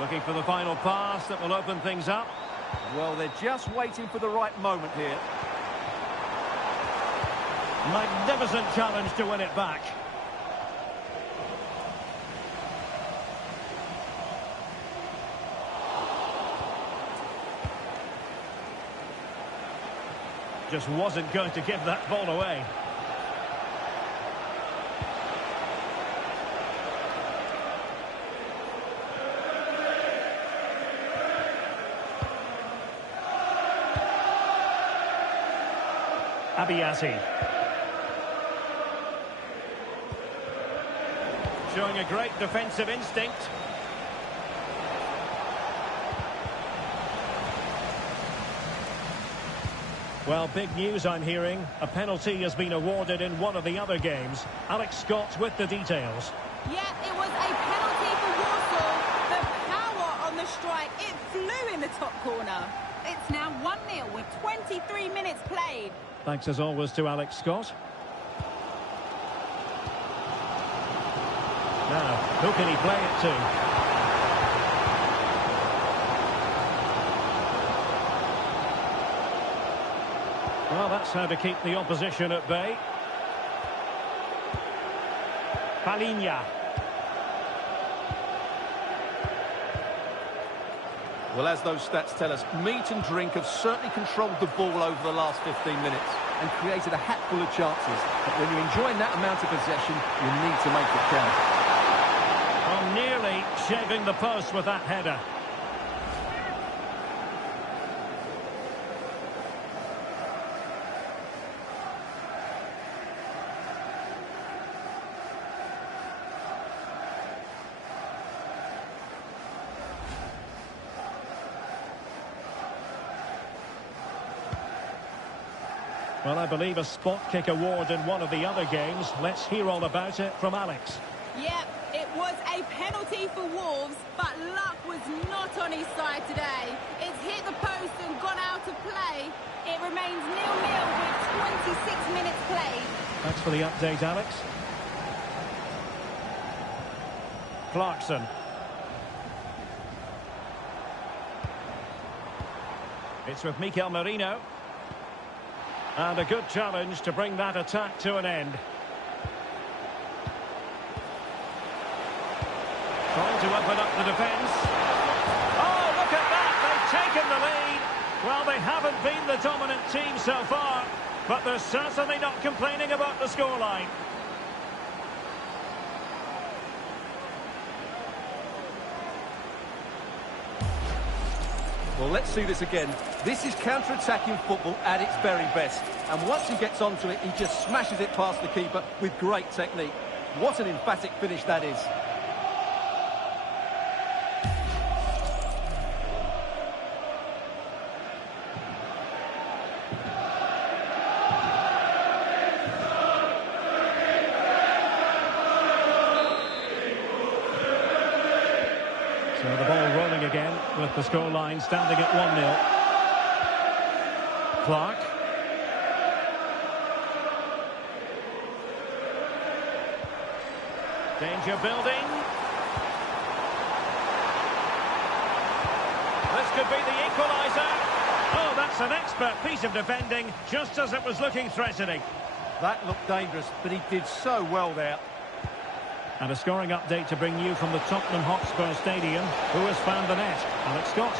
Looking for the final pass that will open things up. Well, they're just waiting for the right moment here. Magnificent challenge to win it back. Just wasn't going to give that ball away. Abiati. Showing a great defensive instinct. Well, big news I'm hearing. A penalty has been awarded in one of the other games. Alex Scott with the details. Yeah, it was a penalty for Warsaw. The power on the strike, it flew in the top corner. It's now 1-0 with 23 minutes played. Thanks as always to Alex Scott. Now, who can he play it to? Well, that's how to keep the opposition at bay. Palinha. Well, as those stats tell us, Meat and Drink have certainly controlled the ball over the last 15 minutes and created a hatful of chances. But when you're enjoying that amount of possession, you need to make it count. Well, nearly shaving the post with that header. Well, I believe a spot kick award in one of the other games. Let's hear all about it from Alex. Yeah, it was a penalty for Wolves, but luck was not on his side today. It's hit the post and gone out of play. It remains 0-0 with 26 minutes played. Thanks for the update, Alex. Clarkson. It's with Mikel Merino. And a good challenge to bring that attack to an end. Trying to open up the defence. Oh, look at that! They've taken the lead. Well, they haven't been the dominant team so far, but they're certainly not complaining about the scoreline. Well, let's see this again. This is counter-attacking football at its very best. And once he gets onto it, he just smashes it past the keeper with great technique. What an emphatic finish that is. So the ball rolling again with the scoreline standing at 1-0. Clark. Danger building. This could be the equaliser. Oh, that's an expert piece of defending, just as it was looking threatening. That looked dangerous, but he did so well there. And a scoring update to bring you from the Tottenham Hotspur Stadium. Who has found the net? Alex Scott.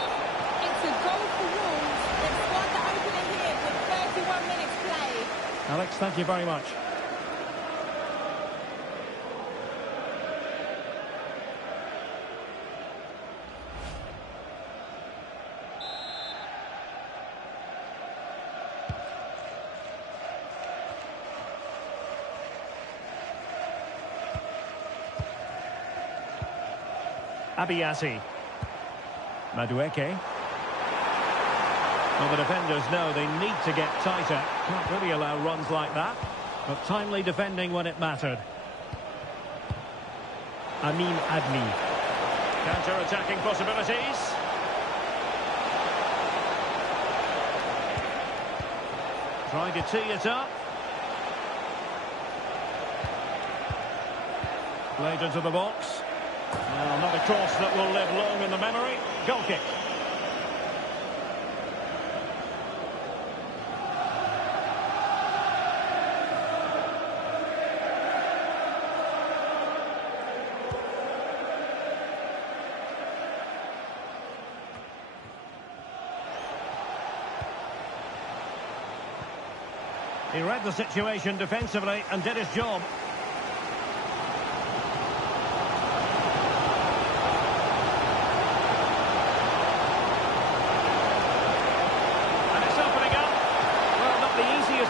It's a goal for Wolves. They've scored the opener here with 31 minutes played. Alex, thank you very much. Abiasi. Madueke. Well, the defenders know they need to get tighter. Can't really allow runs like that. But timely defending when it mattered. Amin Adli. Counter-attacking possibilities. Trying to tee it up. Played into the box. Well, not a cross that will live long in the memory. Goal kick. He read the situation defensively and did his job.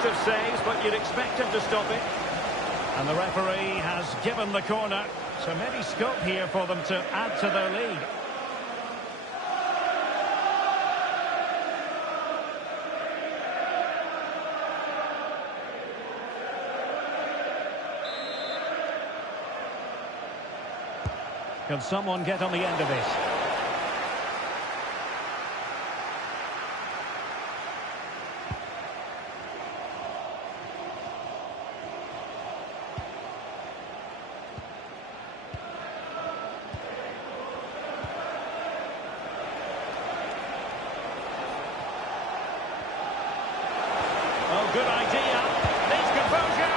Of saves, but you'd expect him to stop it. And the referee has given the corner, so maybe scope here for them to add to their lead. Can someone get on the end of this? Good idea. Needs composure.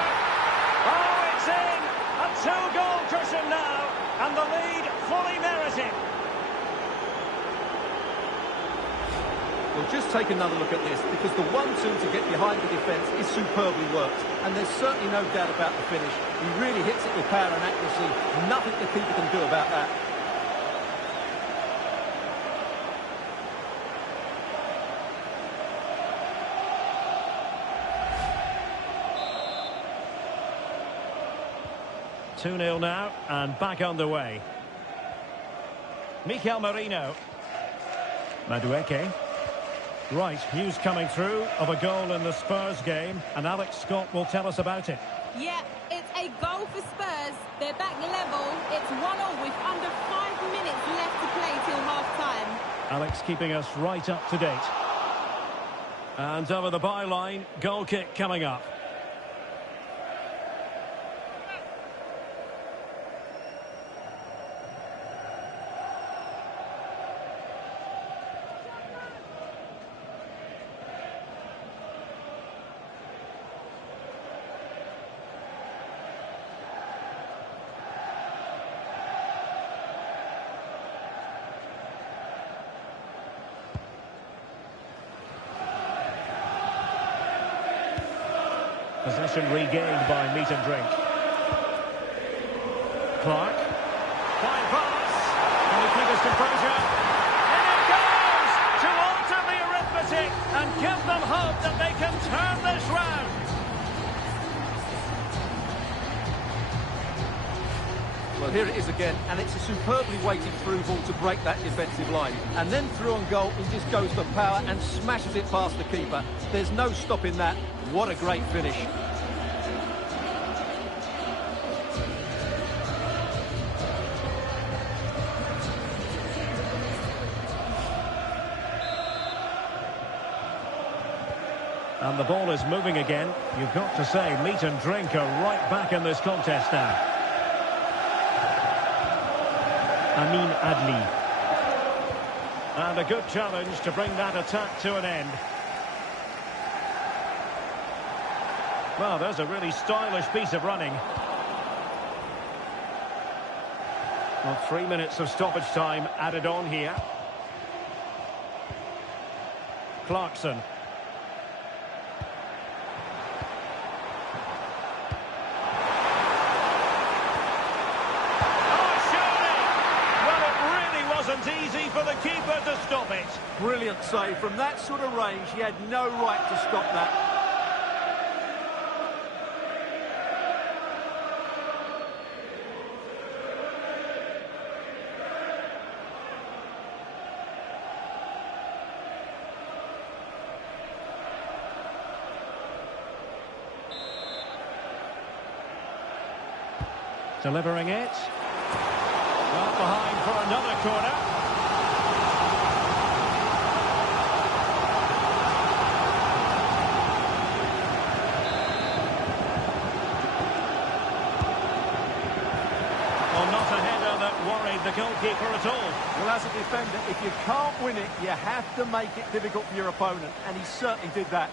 Oh, it's in. A two-goal cushion now. And the lead fully merited. Well, just take another look at this, because the 1-2 to get behind the defence is superbly worked. And there's certainly no doubt about the finish. He really hits it with power and accuracy. Nothing the keeper can do about that. Two 2-0 now, and back underway. Mikel Merino. Madueke. Right, news coming through of a goal in the Spurs game, and Alex Scott will tell us about it. Yeah, it's a goal for Spurs. They're back level. It's 1-1 with under 5 minutes left to play till half-time. Alex keeping us right up to date. And over the byline, goal kick coming up. Possession regained by Meat and Drink. Clark. Fine pass. Can he keep his composure? In it goes! To alter the arithmetic and give them hope that they can turn this round. Well, here it is again, and it's a superbly weighted through ball to break that defensive line. And then through on goal, he just goes for power and smashes it past the keeper. There's no stopping that. What a great finish. And the ball is moving again. You've got to say, Meat and Drink are right back in this contest now. Amin Adli. And a good challenge to bring that attack to an end. Well, there's a really stylish piece of running. Well, 3 minutes of stoppage time added on here. Clarkson. Easy for the keeper to stop it. Brilliant save. From that sort of range, he had no right to stop that. Delivering it. Well behind for another corner. Well, not a header that worried the goalkeeper at all. Well, as a defender, if you can't win it, you have to make it difficult for your opponent, and he certainly did that.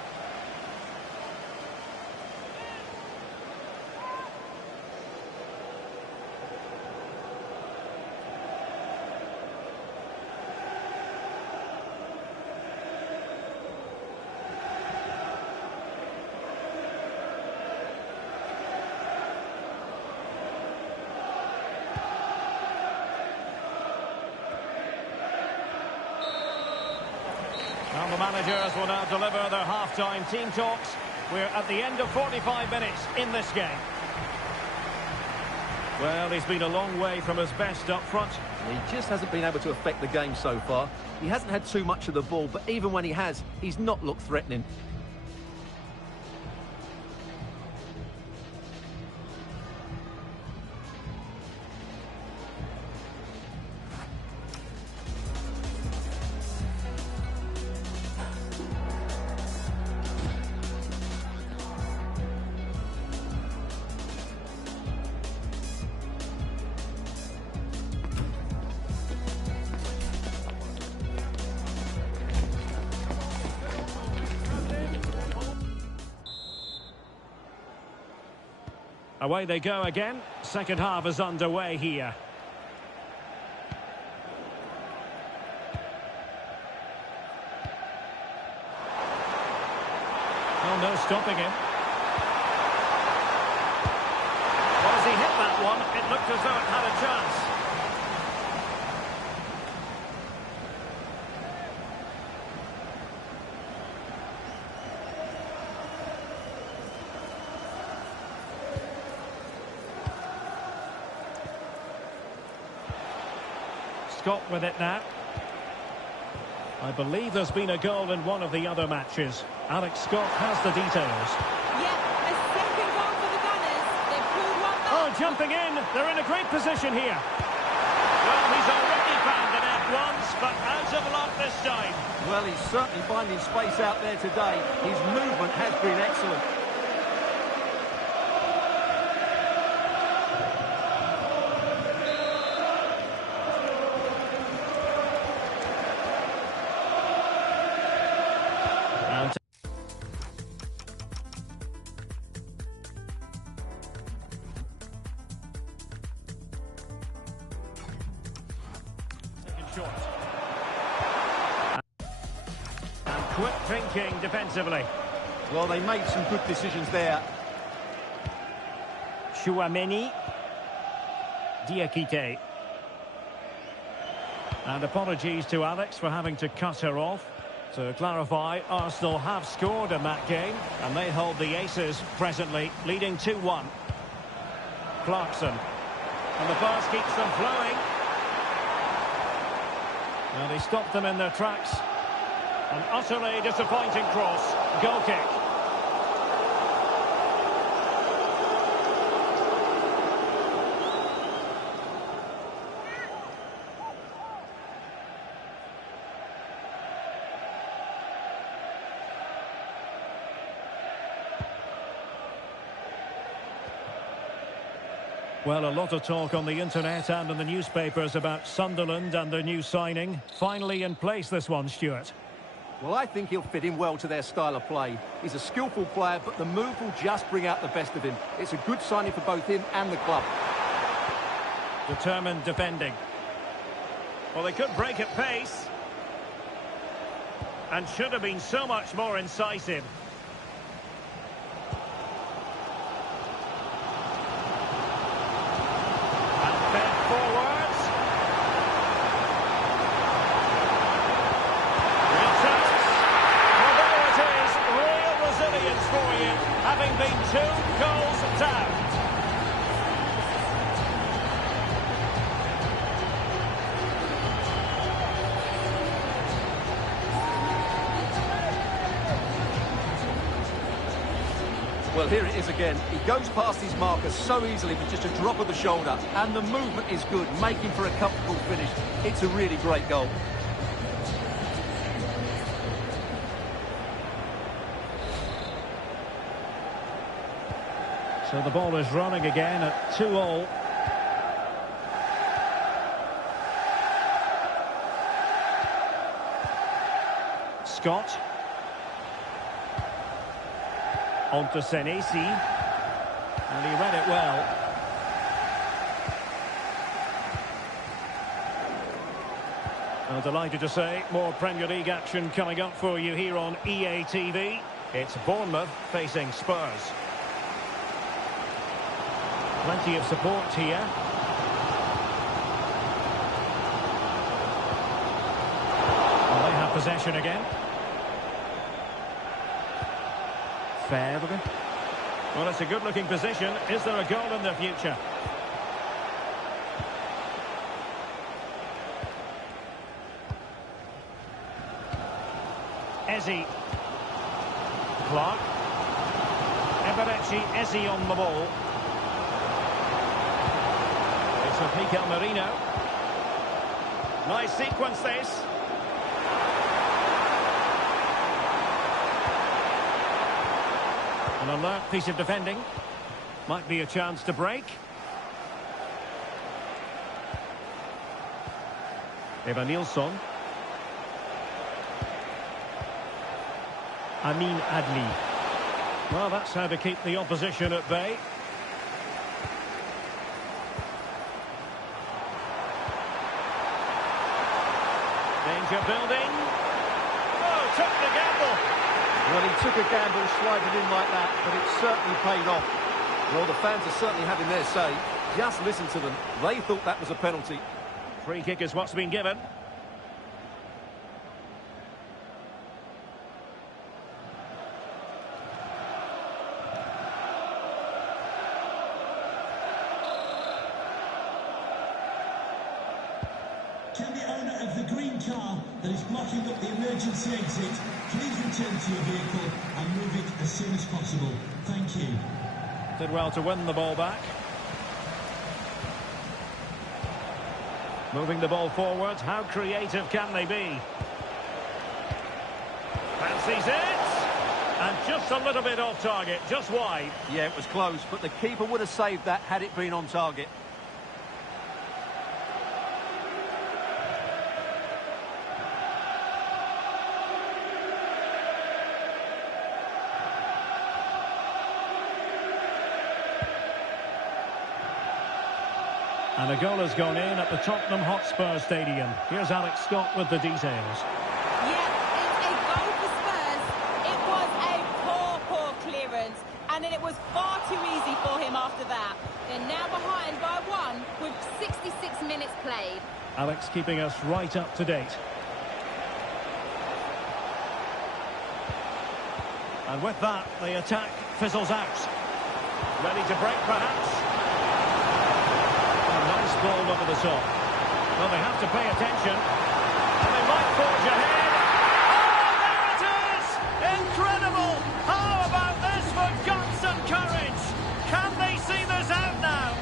Well, the managers will now deliver their half-time team talks. We're at the end of 45 minutes in this game. Well, he's been a long way from his best up front. He just hasn't been able to affect the game so far. He hasn't had too much of the ball, but even when he has, he's not looked threatening. Away they go again. Second half is underway here. Oh, no stopping him. Well, as he hit that one, it looked as though it had a chance. Scott with it now. I believe there's been a goal in one of the other matches. Alex Scott has the details. Yeah, a second goal for the Gunners. They've pulled one back. Oh, jumping in. They're in a great position here. Well, he's already found the net once, but out of luck this time. Well, he's certainly finding space out there today. His movement has been excellent. Short. And quick thinking defensively. Well, they made some good decisions there. Chouameni. Diakite. And apologies to Alex for having to cut her off. To clarify, Arsenal have scored in that game, and they hold the aces presently, leading 2-1. Clarkson. And the pass keeps them flowing. And he stopped them in their tracks. An utterly disappointing cross. Goal kick. Well, a lot of talk on the internet and in the newspapers about Sunderland and their new signing. Finally in place, this one, Stuart. Well, I think he'll fit in well to their style of play. He's a skillful player, but the move will just bring out the best of him. It's a good signing for both him and the club. Determined defending. Well, they could break at pace. And should have been so much more incisive. Having been 2 goals down. Well, here it is again. He goes past his marker so easily with just a drop of the shoulder. And the movement is good, making for a comfortable finish. It's a really great goal. So the ball is running again at 2-2. Scott. On to Senesi. And he read it well. I'm delighted to say more Premier League action coming up for you here on EA TV. It's Bournemouth facing Spurs. Plenty of support here. Well, they have possession again. Fèvre. Well, it's a good-looking position. Is there a goal in the future? Eze. Clark. Eberechi Eze on the ball. Mikel Merino. Nice sequence this. An alert piece of defending. Might be a chance to break. Eva Nilsson. Amin Adli. Well, that's how to keep the opposition at bay. Danger building. Oh, took the gamble. Well, he took a gamble sliding in like that, but it certainly paid off. Well, the fans are certainly having their say. Just listen to them. They thought that was a penalty. Free kick is what's been given. Can the owner of the green car that is blocking up the emergency exit please return to your vehicle and move it as soon as possible? Thank you. Did well to win the ball back. Moving the ball forward. How creative can they be? Fancies it. And just a little bit off target, just wide. Yeah, it was close, but the keeper would have saved that had it been on target. And a goal has gone in at the Tottenham Hotspur Stadium. Here's Alex Scott with the details. Yeah, it's a goal for Spurs. It was a poor clearance. And then it was far too easy for him after that. played. Alex keeping us right up to date. And with that, the attack fizzles out. Ready to break, perhaps. A nice ball over the top. Well, they have to pay attention. And they might forge ahead. Oh, there it is! Incredible! How about this for guts and courage? Can they see this out now?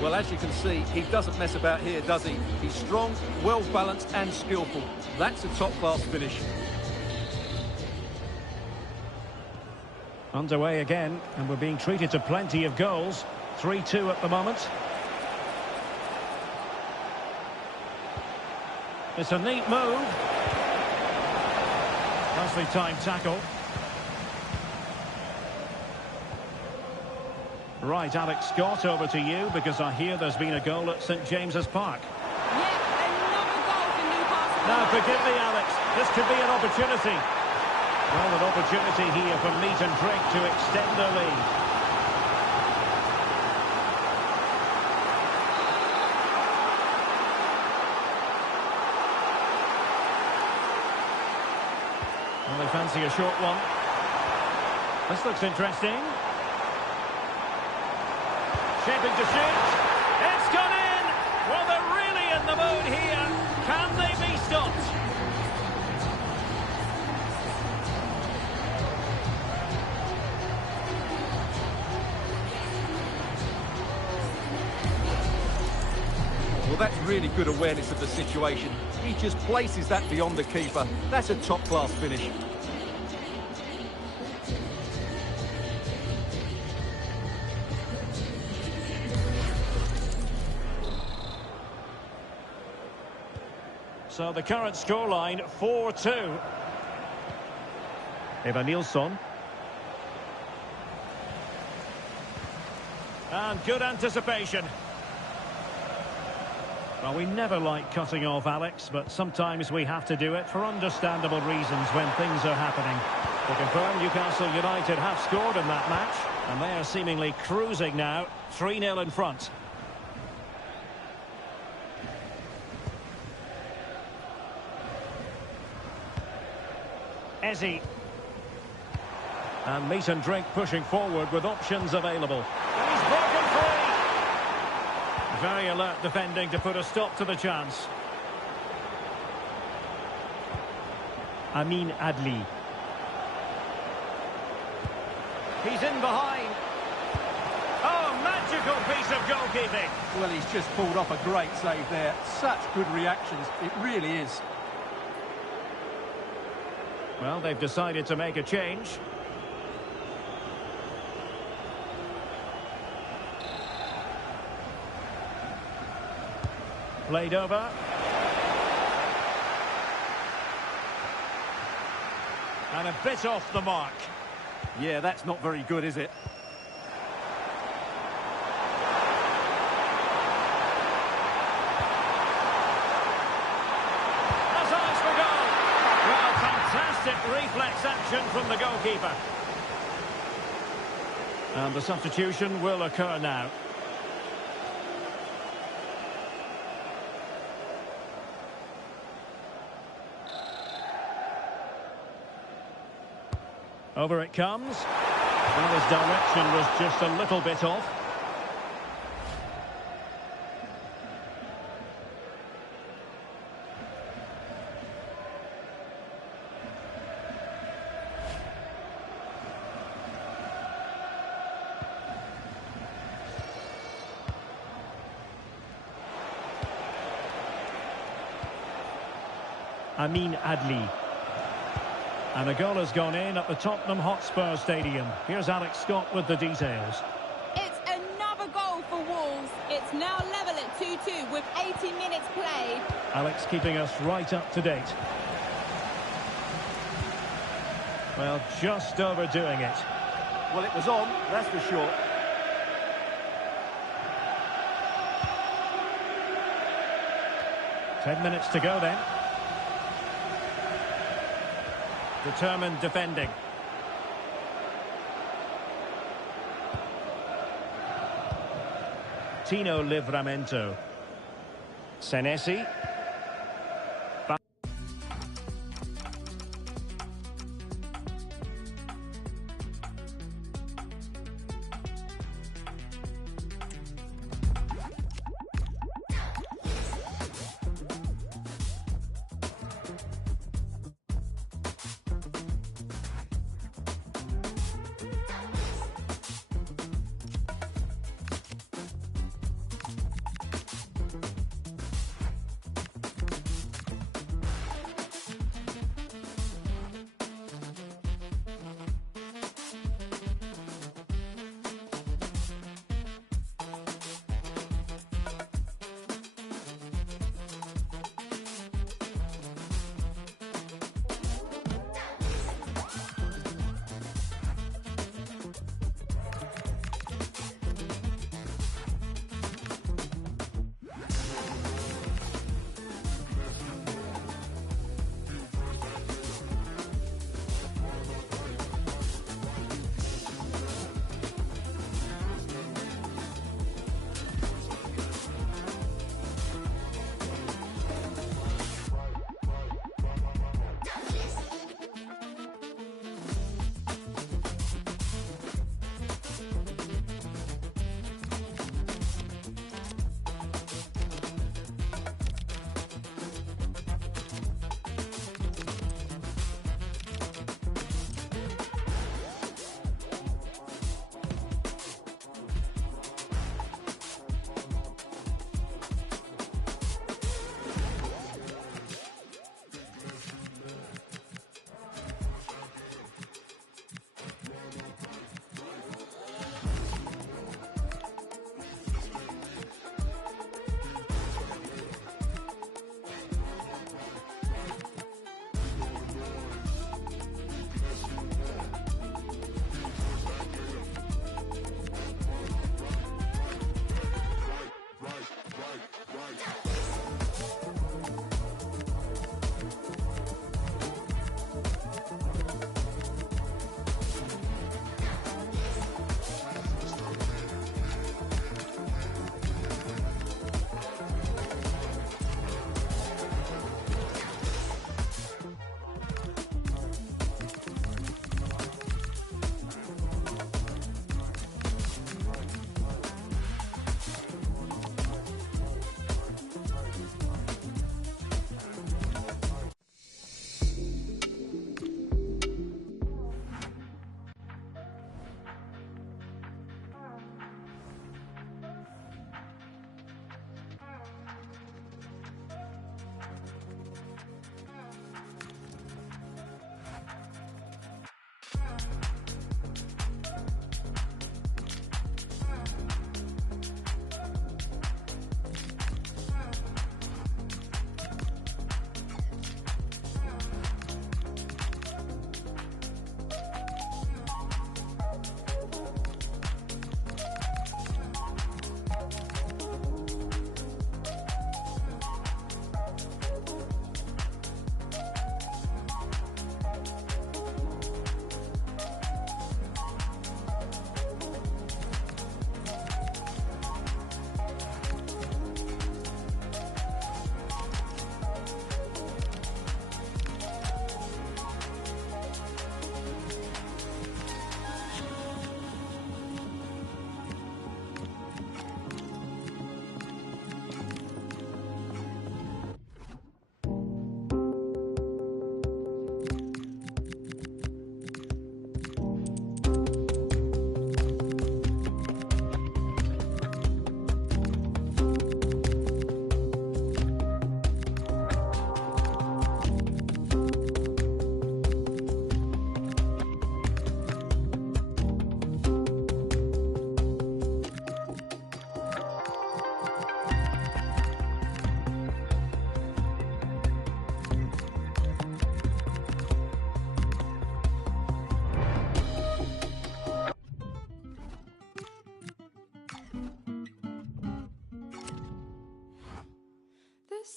Well, as you can see, he doesn't mess about here, does he? He's strong, well-balanced and skillful. That's a top-class finish. Underway again, and we're being treated to plenty of goals. 3-2 at the moment. It's a neat move. Nicely timed tackle. Right, Alex Scott, over to you, because I hear there's been a goal at St James's Park. Yep, another goal for Newcastle. Now, forgive me, Alex, this could be an opportunity. Well, an opportunity here for Meat and Drink to extend their lead. Well, they fancy a short one. This looks interesting. Shaping to shoot. It's gone in! Well, they're really in the mood here. Can they be stopped? Well, that's really good awareness of the situation. He just places that beyond the keeper. That's a top-class finish. So the current scoreline, 4-2. Eva Nilsson. And good anticipation. Well, we never like cutting off Alex, but sometimes we have to do it for understandable reasons when things are happening. To confirm, Newcastle United have scored in that match, and they are seemingly cruising now, 3-0 in front. Ezzy. And Meat and Drink pushing forward with options available. And he's broken free. Very alert defending to put a stop to the chance. Amin Adli. He's in behind. Oh, magical piece of goalkeeping. Well, he's just pulled off a great save there. Such good reactions. It really is. Well, they've decided to make a change. Played over. And a bit off the mark. Yeah, that's not very good, is it? That's eyes for goal. Well, fantastic reflex action from the goalkeeper. And the substitution will occur now. Over it comes. Well, his direction was just a little bit off. Amin Adli. And a goal has gone in at the Tottenham Hotspur Stadium. Here's Alex Scott with the details. It's another goal for Wolves. It's now level at 2-2 with 80 minutes played. Alex keeping us right up to date. Well, just overdoing it. Well, it was on, that's for sure. Ten minutes to go then. Determined defending. Tino Livramento. Senesi.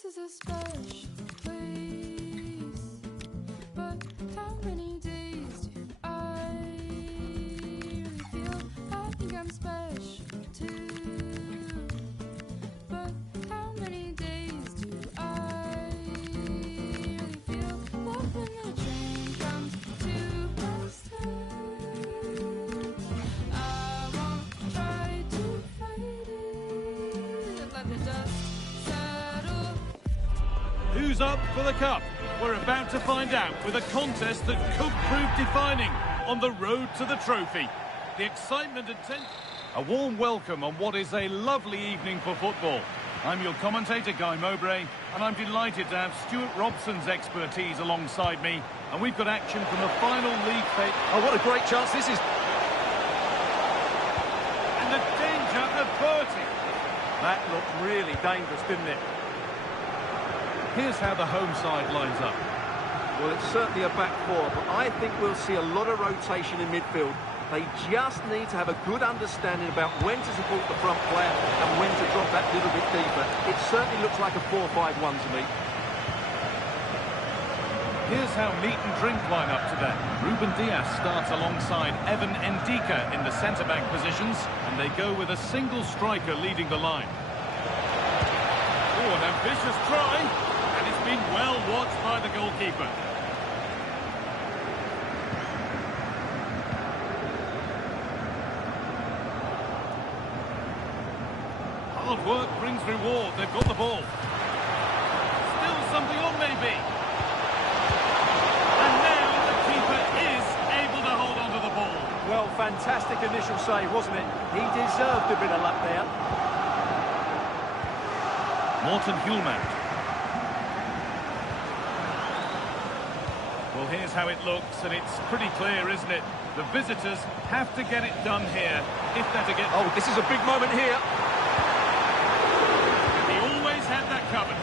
This is a special place, but how many days do I really feel? I think I'm special too. But how many days do I really feel? That when the train comes to a stop, I won't try to fight it. Let the dust settle. Who's up for the cup? We're about to find out with a contest that could prove defining on the road to the trophy. The excitement and tension. A warm welcome on what is a lovely evening for football. I'm your commentator, Guy Mowbray, and I'm delighted to have Stuart Robson's expertise alongside me. And we've got action from the final league phase. Oh, what a great chance this is. And the danger averted. That looked really dangerous, didn't it? Here's how the home side lines up. Well, it's certainly a back four, but I think we'll see a lot of rotation in midfield. They just need to have a good understanding about when to support the front player and when to drop that little bit deeper. It certainly looks like a 4-5-1 to me. Here's how meat and drink line up today. Ruben Dias starts alongside Evan Ndika in the centre-back positions, and they go with a single striker leading the line. Oh, an ambitious try, and it's been well watched by the goalkeeper. Hard work brings reward. They've got the ball. Still something on, maybe. And now the keeper is able to hold on to the ball. Well, fantastic initial save, wasn't it? He deserved a bit of luck there. Morten Hjulmand. Well, here's how it looks, and it's pretty clear, isn't it? The visitors have to get it done here if they're to get... Oh, this is a big moment here. He always had that covered.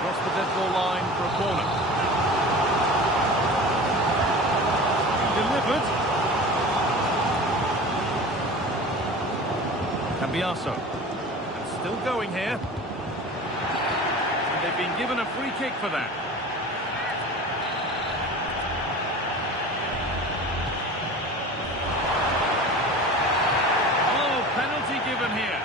Cross the dead ball line for a corner. Delivered. Cambiaso. And still going here. And they've been given a free kick for that. Oh, penalty given here.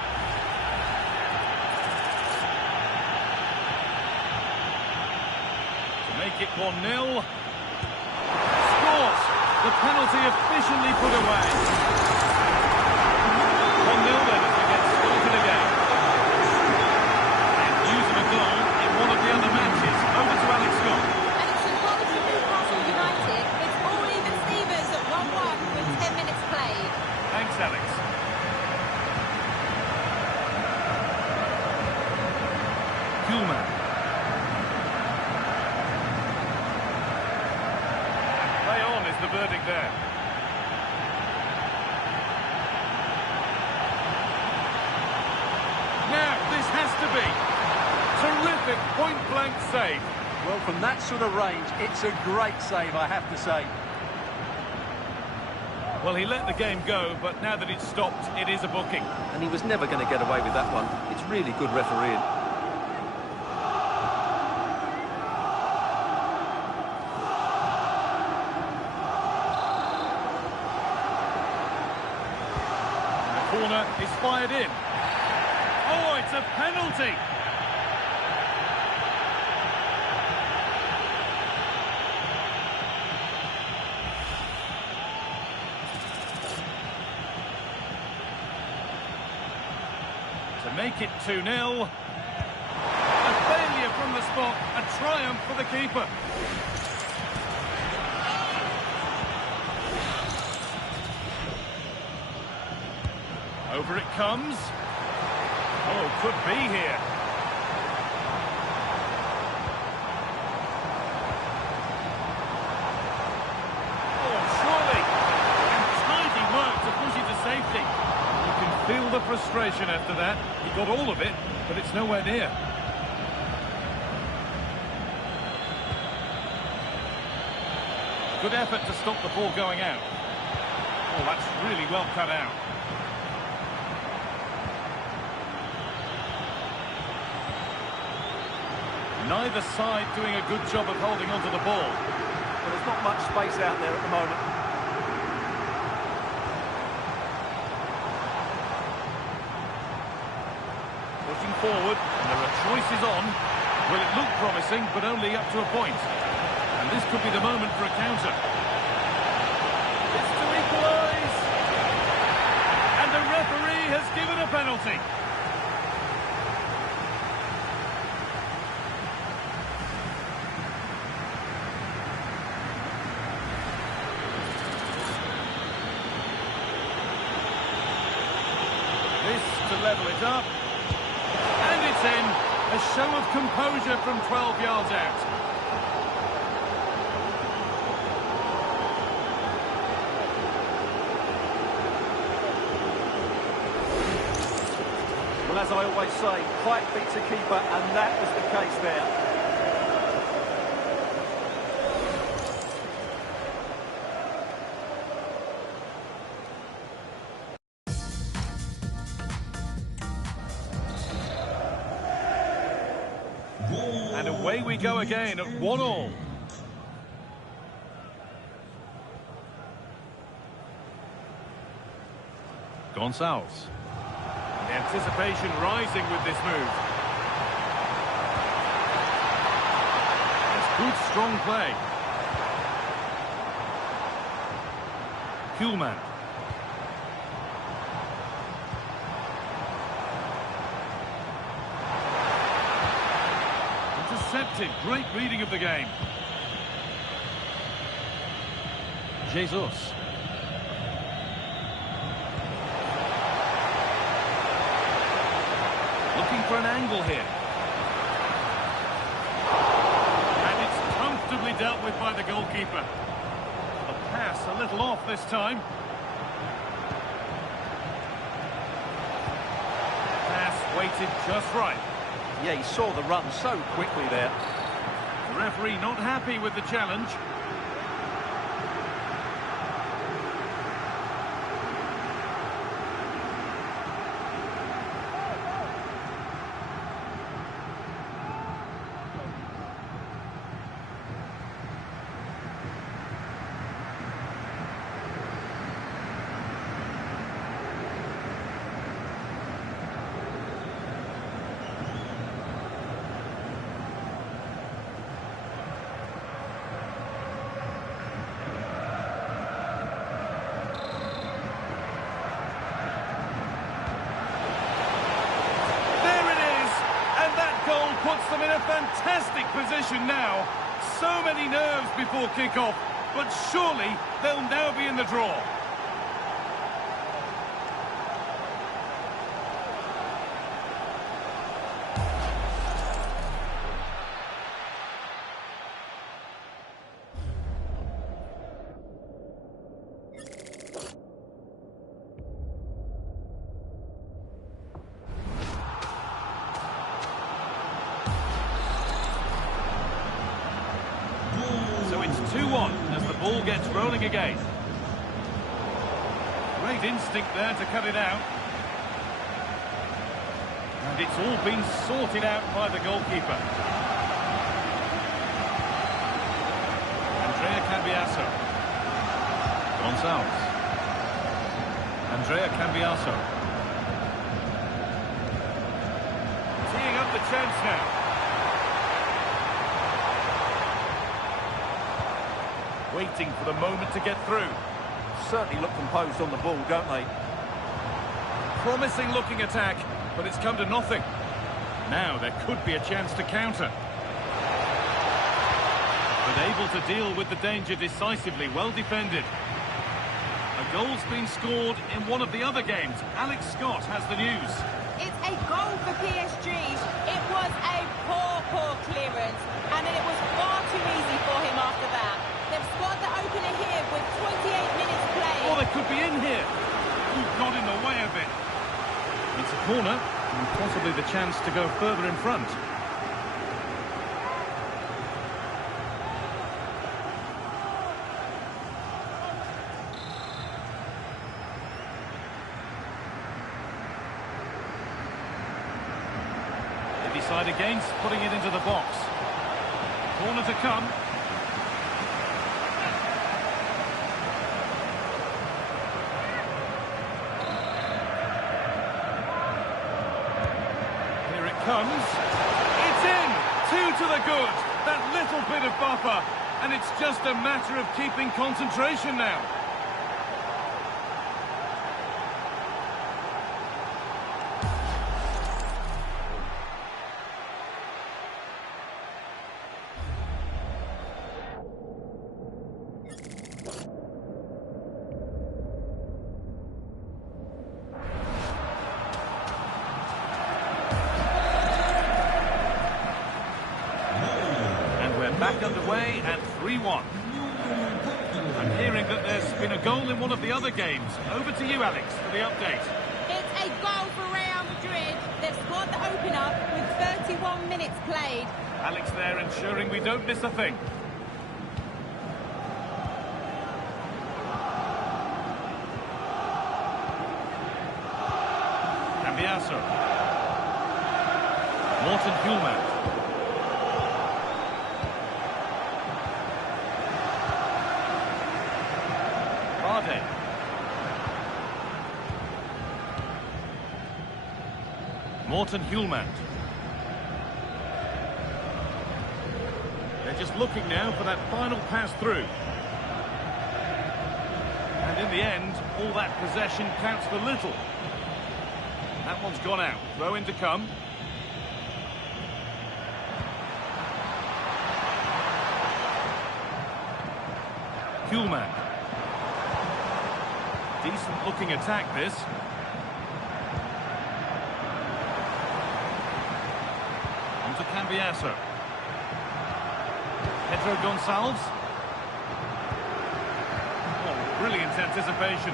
To make it 1-0. Scores! The penalty efficiently put away. 1-0 then as we get started again. And news of a goal in one of the other matches. Over to Alex Scott. And it's symbolic for Newcastle United. It's all even Stevens at 1-1 with 10 minutes played. Thanks, Alex. Hjulmand. Play on is the verdict there. Now, this has to be terrific point-blank save. Well, from that sort of range, it's a great save, I have to say. Well, he let the game go, but now that it's stopped, it is a booking. And he was never going to get away with that one. It's really good refereeing. The corner is fired in. Oh, it's a penalty! To make it 2-0. A failure from the spot, a triumph for the keeper. Over it comes. Oh, could be here. Oh, surely. And tidy work to push it to safety. You can feel the frustration after that. He got all of it, but it's nowhere near. Good effort to stop the ball going out. Oh, that's really well cut out. Neither side doing a good job of holding onto the ball. Well, there's not much space out there at the moment. Pushing forward, and there are choices on. Well, it looked promising, but only up to a point. And this could be the moment for a counter. It's to equalise! And the referee has given a penalty. This to level it up. And it's in. A show of composure from 12 yards out. Well, as I always say, height beats a keeper, and that was the case there. And away we go again at 1-1. Gonçalves. The anticipation rising with this move. It's good, strong play. Kuhlmann. Intercepted. Great reading of the game. Jesus. Looking for an angle here. And it's comfortably dealt with by the goalkeeper. The pass a little off this time. Pass weighted just right. Yeah, he saw the run so quickly there. The referee not happy with the challenge. Puts them in a fantastic position now. So many nerves before kick-off, but surely they'll now be in the draw. So it's 2-1 as the ball gets rolling again. Great instinct there to cut it out. And it's all been sorted out by the goalkeeper. Andrea Cambiaso. Gonçalves. Andrea Cambiaso. Teeing up the chance now. Waiting for the moment to get through. Certainly look composed on the ball, don't they? Promising looking attack, but it's come to nothing. Now there could be a chance to counter. But able to deal with the danger decisively, well defended. A goal's been scored in one of the other games. Alex Scott has the news. It's a goal for PSG. It was a poor clearance, and then it was far too easy for him after that. They've scored the opener here with 28 minutes played. Oh, they could be in here. Ooh, got in the way of it. It's a corner, and possibly the chance to go further in front. They decide against putting it into the box. Corner to come. Here it comes. It's in! 2 to the good. That little bit of buffer. And it's just a matter of keeping concentration now. Back underway at 3-1. I'm hearing that there's been a goal in one of the other games. Over to you, Alex, for the update. It's a goal for Real Madrid. They've scored the opener with 31 minutes played. Alex there ensuring we don't miss a thing. Cambiaso. Morten Hulman. Morten Hulman. They're just looking now for that final pass through. And in the end, all that possession counts for little. That one's gone out. Throw in to come. Hulman. Decent looking attack this. On to Cambiaso. Pedro Gonçalves. Oh, brilliant anticipation.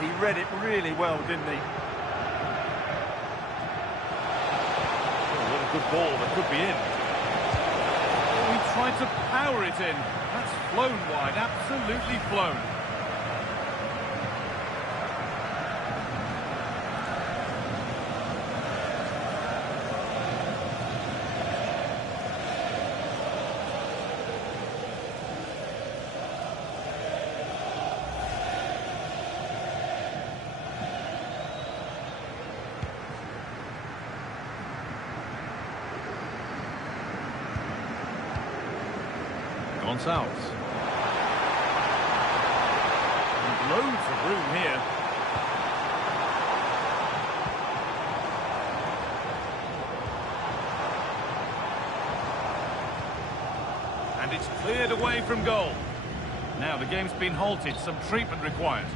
He read it really well, didn't he? Oh, what a good ball that could be in. He tried to power it in. That's flown wide, absolutely flown. Gonçalves. And loads of room here. And it's cleared away from goal. Now the game's been halted, some treatment required.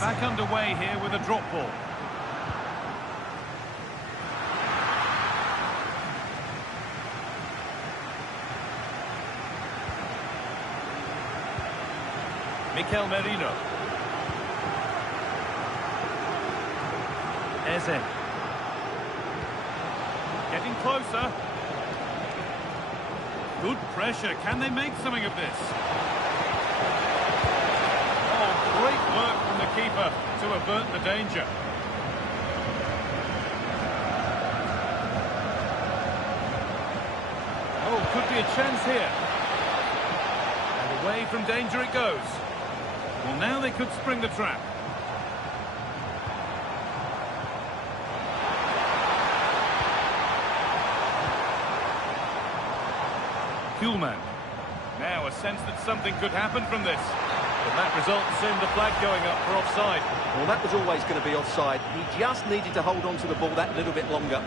Back underway here with a drop ball. Mikel Merino. Eze. Getting closer. Good pressure. Can they make something of this? Oh, great work from the keeper to avert the danger. Oh, could be a chance here. And away from danger it goes. Well, now they could spring the trap. Hulman. Now a sense that something could happen from this. But that results in the flag going up for offside. Well, that was always going to be offside. He just needed to hold on to the ball that little bit longer.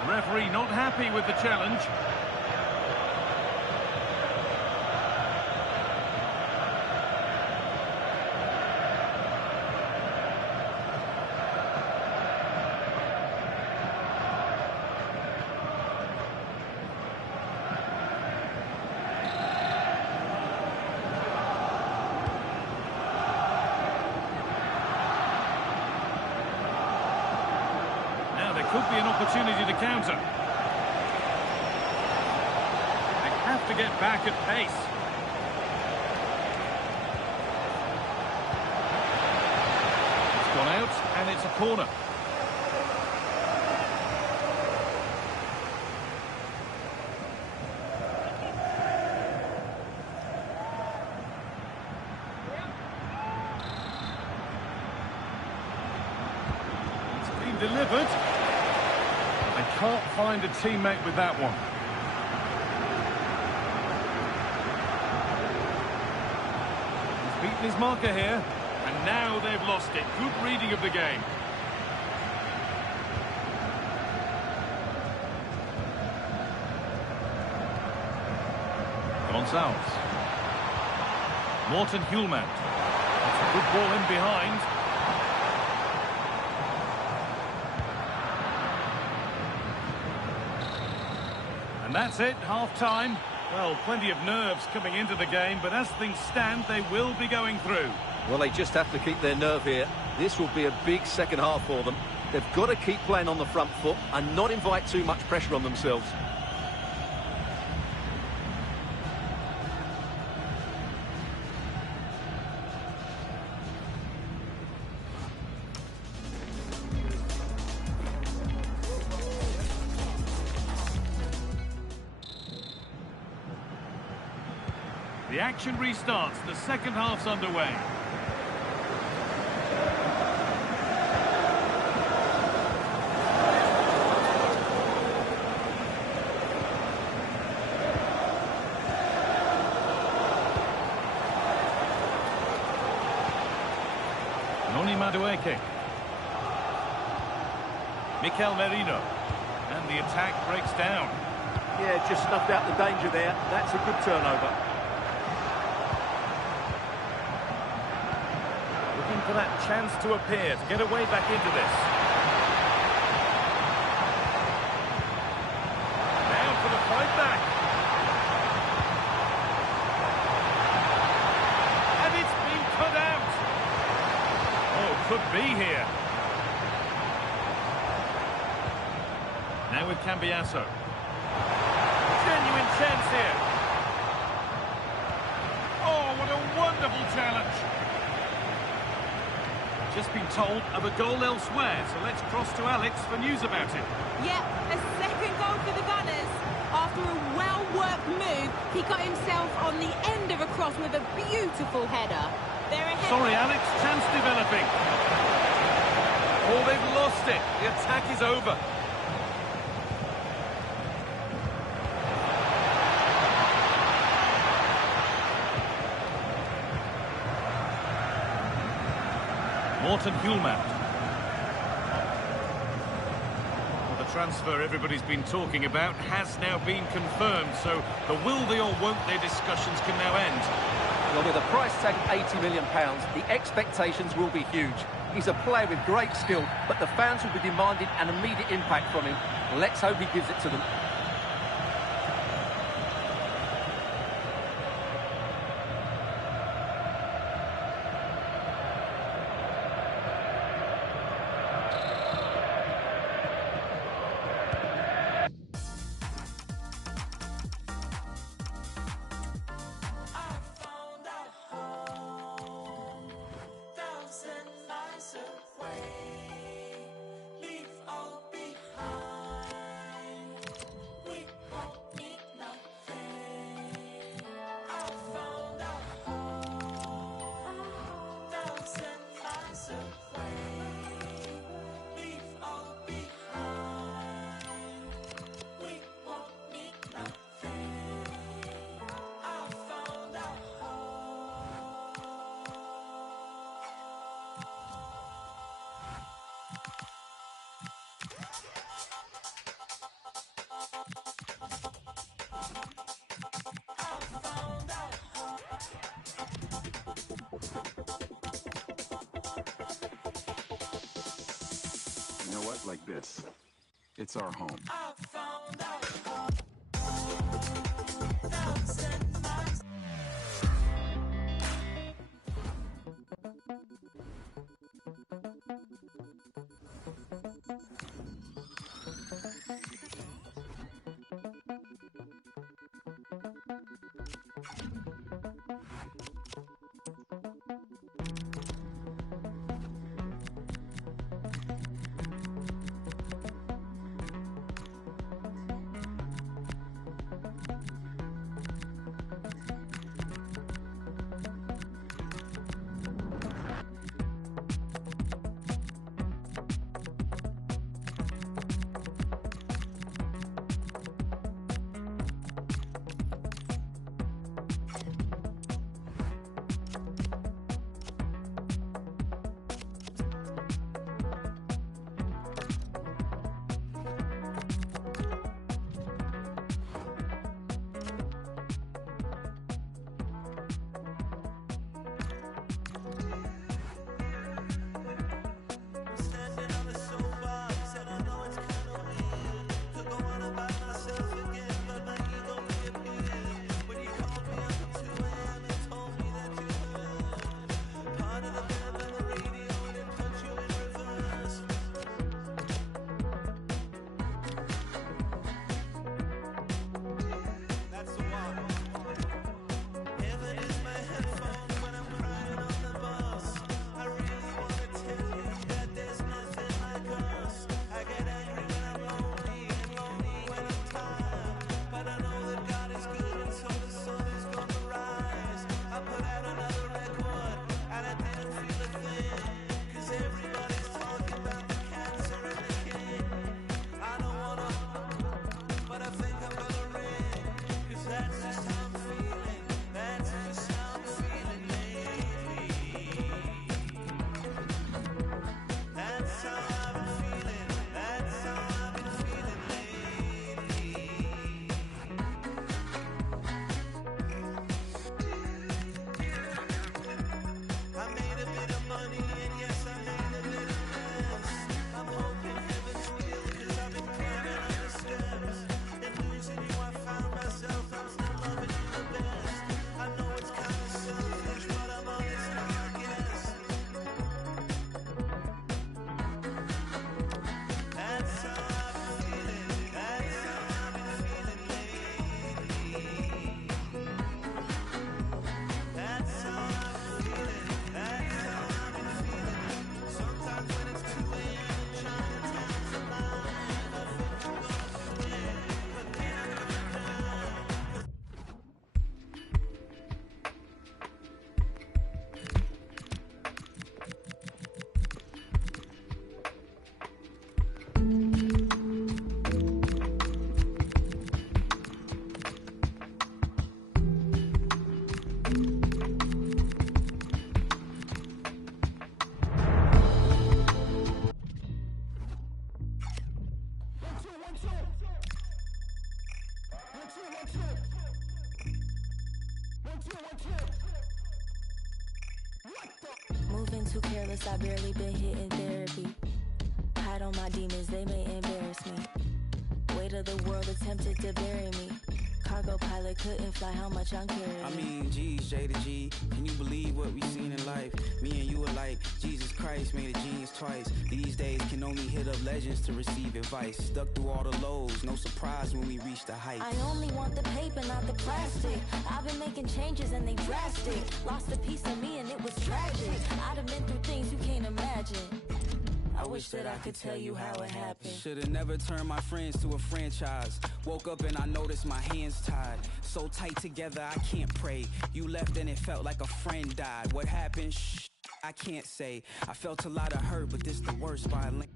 The referee not happy with the challenge. Could be an opportunity to counter. They have to get back at pace. It's gone out, and it's a corner. It's been delivered. Can't find a teammate with that one. He's beaten his marker here, and now they've lost it. Good reading of the game. Gonzalez. Morten Hjulmand. That's a good ball in behind. And that's it, half-time. Well, plenty of nerves coming into the game, but as things stand, they will be going through. Well, they just have to keep their nerve here. This will be a big second half for them. They've got to keep playing on the front foot and not invite too much pressure on themselves. The action restarts. The second half's underway. Noni Madueke. Mikel Merino. And the attack breaks down. Yeah, just snuffed out the danger there. That's a good turnover. For that chance to appear, to get away back into this. Now for the fight back. And it's been cut out. Oh, could be here. Now with Cambiasso. Genuine chance here. Oh, what a wonderful challenge. Just been told of a goal elsewhere, so let's cross to Alex for news about it. Yep, a second goal for the Gunners. After a well-worked move, he got himself on the end of a cross with a beautiful header. They're ahead. Sorry, Alex, chance developing. Oh, they've lost it. The attack is over. Morten Hjulmand. Well, the transfer everybody's been talking about has now been confirmed, so the will they or won't they discussions can now end. Well, with a price tag of £80 million, the expectations will be huge. He's a player with great skill, but the fans will be demanding an immediate impact from him. Let's hope he gives it to them. it like this. It's our home. I found out thousand miles. Moving too careless, I barely been hitting therapy. Hide on my demons, they may embarrass me. Weight of the world attempted to bury me. Cargo pilot couldn't fly, how much I'm carrying. I mean, G's, J to G. Can you believe what we've seen in life? Me and you alike. Jesus Christ made a genius twice. These days can only hit up legends to receive advice. Stuck through all the lows, no surprise when we reach the heights. I only want the paper, not the plastic. I've been making changes and they drastic. Lost a piece of me and it was tragic. I'd have been through things you can't imagine. I wish that I could tell you how it happened. Should've never turned my friends to a franchise. Woke up and I noticed my hands tied. So tight together I can't pray. You left and it felt like a friend died. What happened? Shh, I can't say. I felt a lot of hurt, but this the worst violin.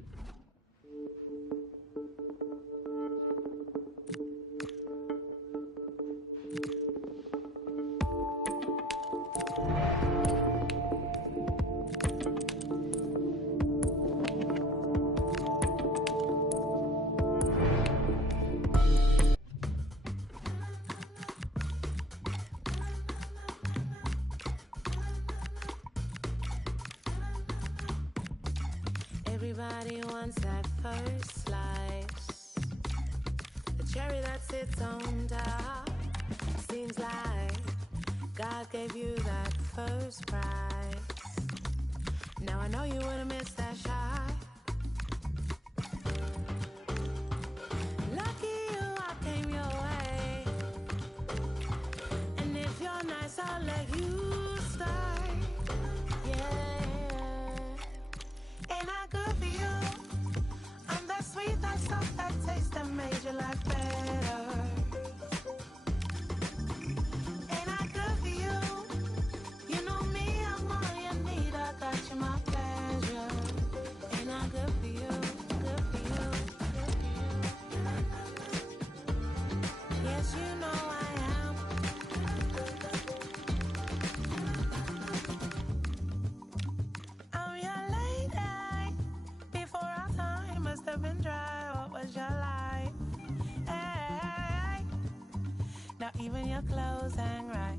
Everybody cherry that sits on top. Seems like God gave you that first prize. Now I know you wouldn't miss that shot. Lucky you, I came your way. And if you're nice, I'll let you start. Yeah. Ain't I good for you? I'm that sweet, that soft, that taste that made your life better. Ain't I good for you? You know me, I'm all you need. I got you, my pleasure. Ain't I good for you? Good for you. Good for you. Yes, you know I am. I'm your lady. Before our time must have been dry. What was your life? Hey. Now even your clothes hang right.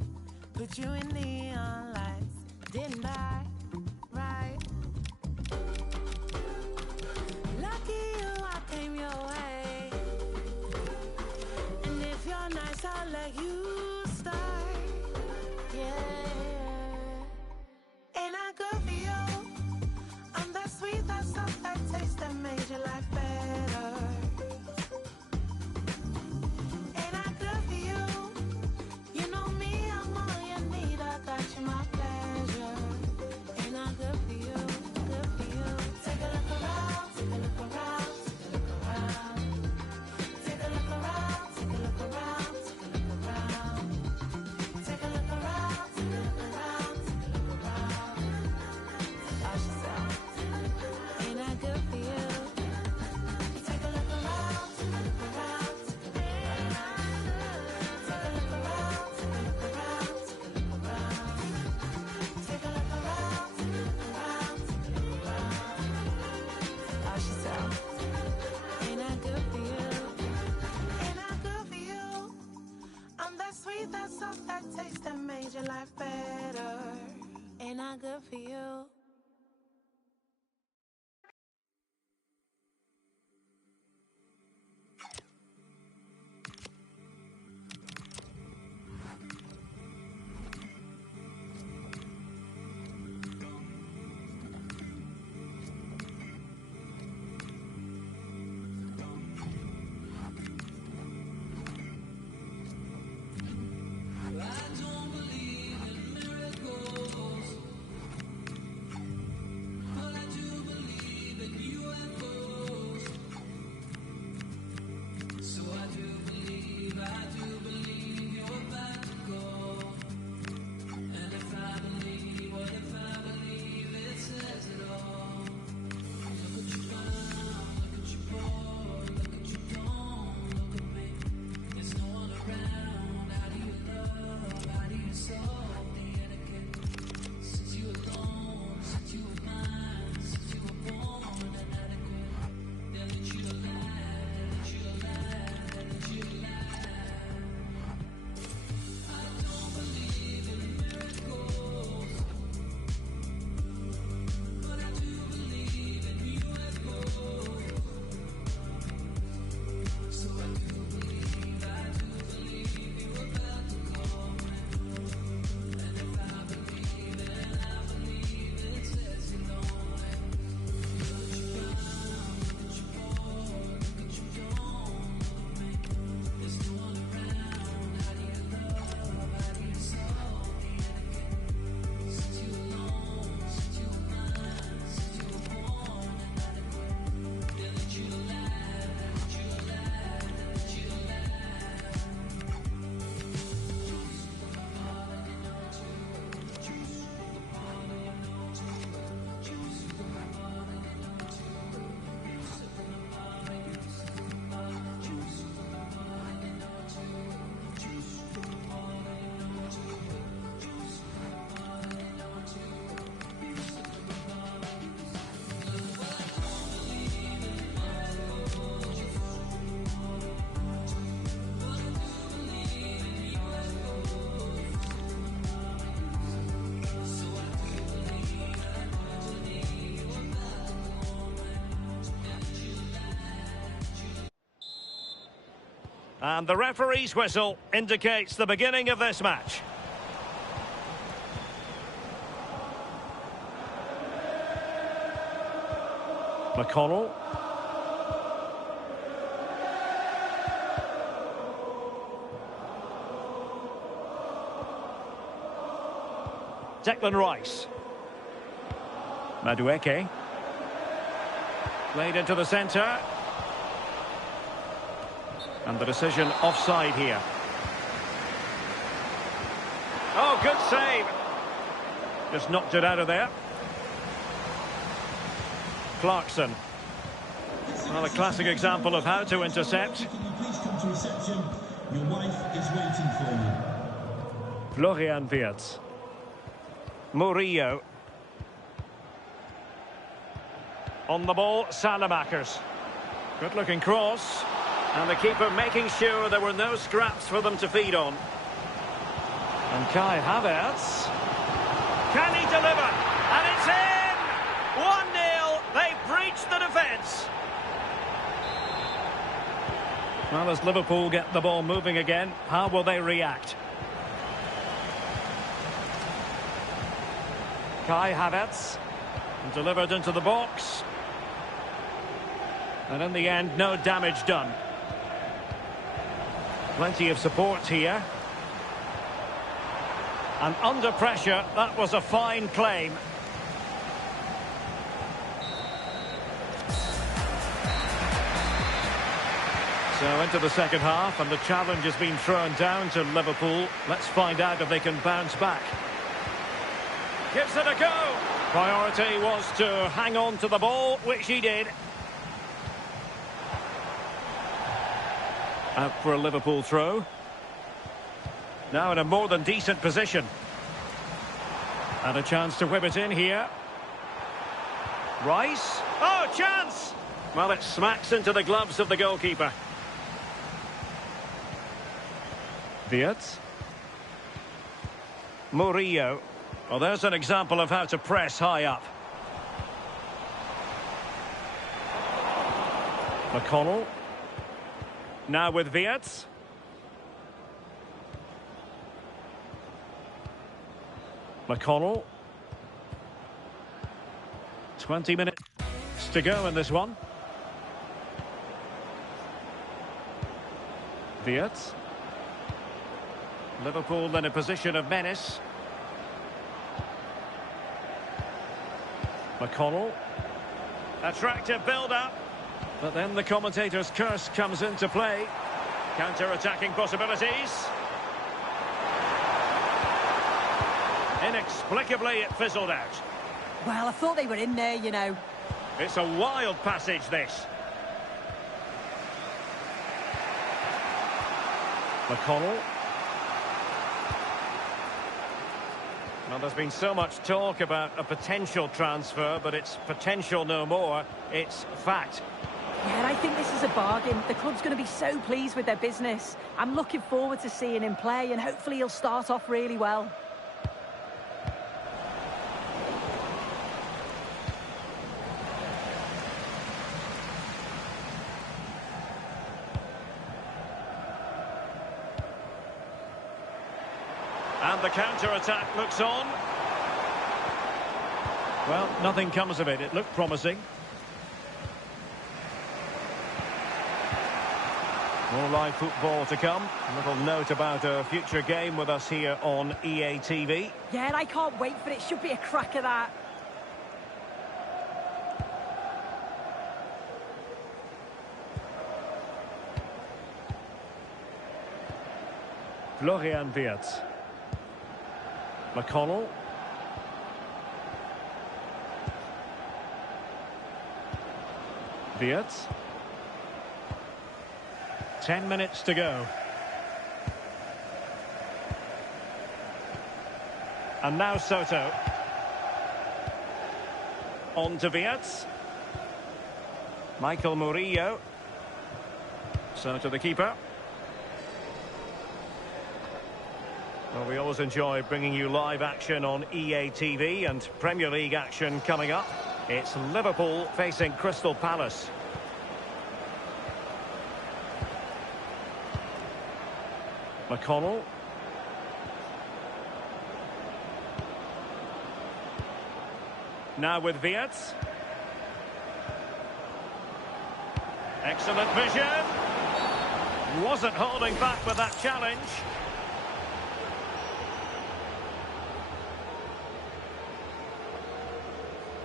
Put you in neon lights. Didn't I? Right. Lucky you, I came your way. And if you're nice, I'll let you start. Yeah. Ain't I good for you? I'm that sweet, that soft, that taste that made your life better. Ain't I good for you? You know me, I'm all you need. I got you, my pleasure. Ain't I good for you? Good for you. Take a look around, take a look around, take a look around. Take a look around, take a look around, take a look around. Take a look around, take a look around, take a look around. Ask yourself, ain't I good for you? Take a look around, take a look around, take a look around. Take a look around, take a look around, take a look around. Take a look around, take a look around, take a look around. Ask yourself, ain't I good for you? Ain't I good for you? I'm that sweet, that soft, that taste that made your life better. Ain't I good for you? I don't believe in miracles. And the referee's whistle indicates the beginning of this match. McConnell. Declan Rice. Madueke. Played into the centre. And the decision offside here. Oh, good save. Just knocked it out of there. Clarkson. Well, a classic example of how to intercept. Can you please come to reception? Your wife is waiting for you. Florian Wirtz. Murillo. On the ball, Salamakers. Good looking cross. And the keeper making sure there were no scraps for them to feed on. And Kai Havertz. Can he deliver? And it's in! 1-0. They breached the defence. Well, as Liverpool get the ball moving again, how will they react? Kai Havertz. Delivered into the box. And in the end, no damage done. Plenty of support here. And under pressure, that was a fine claim. So into the second half, and the challenge has been thrown down to Liverpool. Let's find out if they can bounce back. Gives it a go. Priority was to hang on to the ball, which he did. Out for a Liverpool throw. Now in a more than decent position. And a chance to whip it in here. Rice. Oh, chance! Well, it smacks into the gloves of the goalkeeper. Wirtz. Murillo. Well, there's an example of how to press high up. McConnell. Now with Wirtz. McConnell. 20 minutes to go in this one. Wirtz. Liverpool in a position of menace. McConnell. Attractive build-up. But then the commentator's curse comes into play. Counter-attacking possibilities. Inexplicably, it fizzled out. Well, I thought they were in there, you know. It's a wild passage, this. McConnell. Well, there's been so much talk about a potential transfer, but it's potential no more. It's fact. Yeah, and I think this is a bargain. The club's going to be so pleased with their business. I'm looking forward to seeing him play, and hopefully he'll start off really well. And the counter-attack looks on. Well, nothing comes of it. It looked promising. More live football to come. A little note about a future game with us here on EA TV. Yeah, and I can't wait for it. Should be a cracker, that. Florian Wirtz. McConnell. Wirtz. 10 minutes to go. And now Soto. On to Wirtz. Michael Murillo. So to the keeper. Well, we always enjoy bringing you live action on EA TV, and Premier League action coming up. It's Liverpool facing Crystal Palace. McConnell. Now with Viets. Excellent vision. Wasn't holding back with that challenge.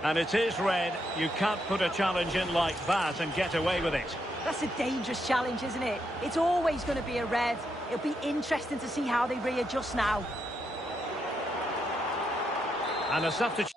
And it is red. You can't put a challenge in like that and get away with it. That's a dangerous challenge, isn't it? It's always going to be a red. It'll be interesting to see how they readjust now. And a substitute.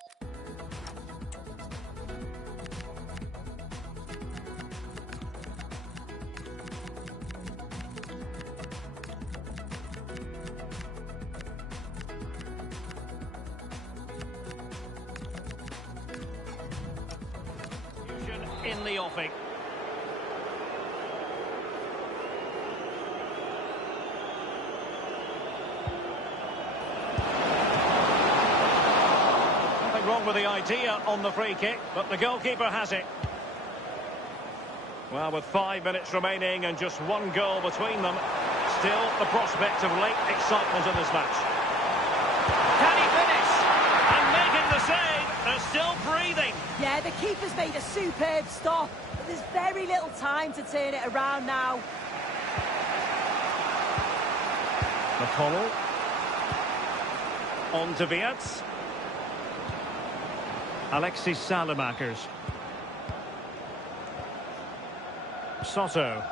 In the offing. Nothing wrong with the idea on the free kick, but the goalkeeper has it. Well, with 5 minutes remaining and just one goal between them, still the prospect of late excitement in this match. Can he finish? And making the save, they're still breathing. Yeah, the keeper's made a superb stop, but there's very little time to turn it around now. McConnell. On to Viets. Alexis Salamakers. Soto.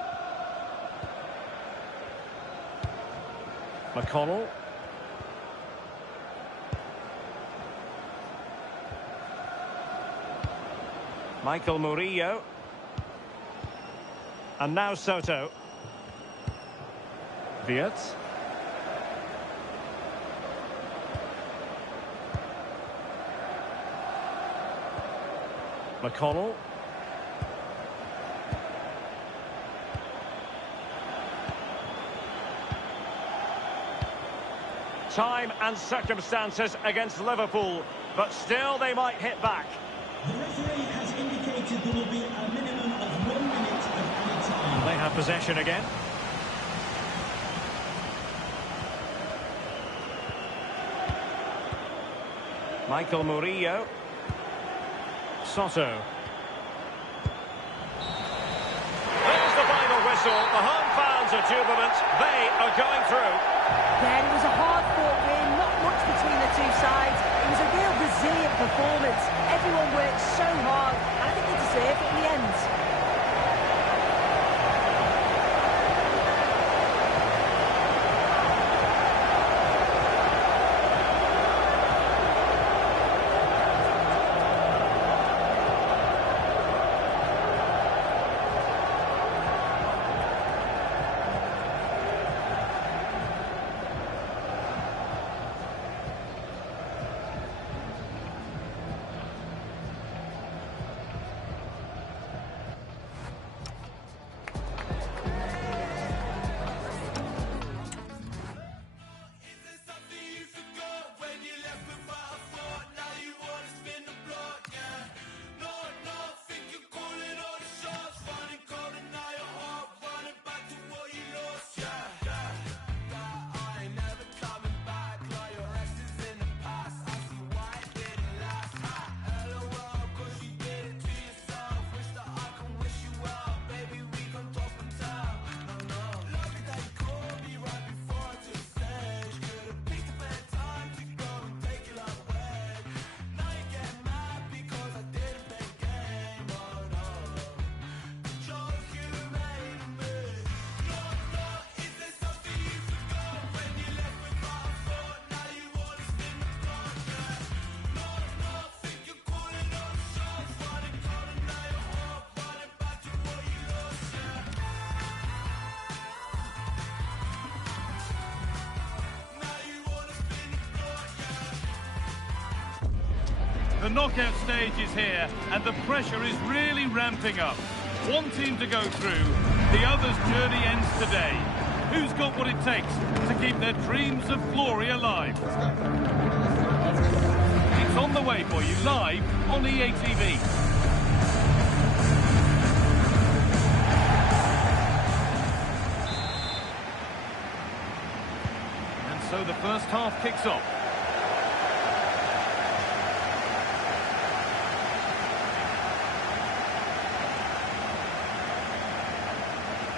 McConnell. Michael Murillo. And now Soto. Viets. McConnell. Time and circumstances against Liverpool, but still they might hit back. The referee has indicated there will be a minimum of 1 minute of any time. They have possession again. Michael Murillo. Soto. There's the final whistle. The home fans are jubilant. They are going through. Yeah, it was a hard-fought win, not much between the two sides. It was a real resilient performance. Everyone worked so hard, and I think they deserved it in the end. The knockout stage is here, and the pressure is really ramping up. One team to go through, the other's journey ends today. Who's got what it takes to keep their dreams of glory alive? It's on the way for you live on EA TV. So the first half kicks off.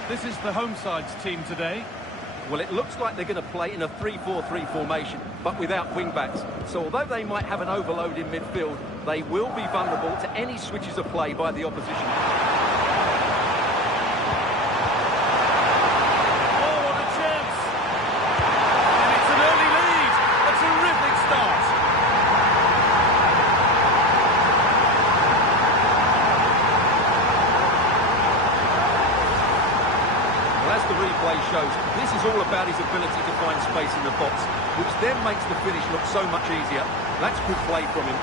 This is the home side's team today. Well, it looks like they're going to play in a 3-4-3 formation, but without wing-backs. So although they might have an overload in midfield, they will be vulnerable to any switches of play by the opposition. Oh, what a chance! And it's an early lead. A terrific start. Well, as the replay shows, this is all about his ability to find space in the box, which then makes the finish look so much easier. That's good play from him.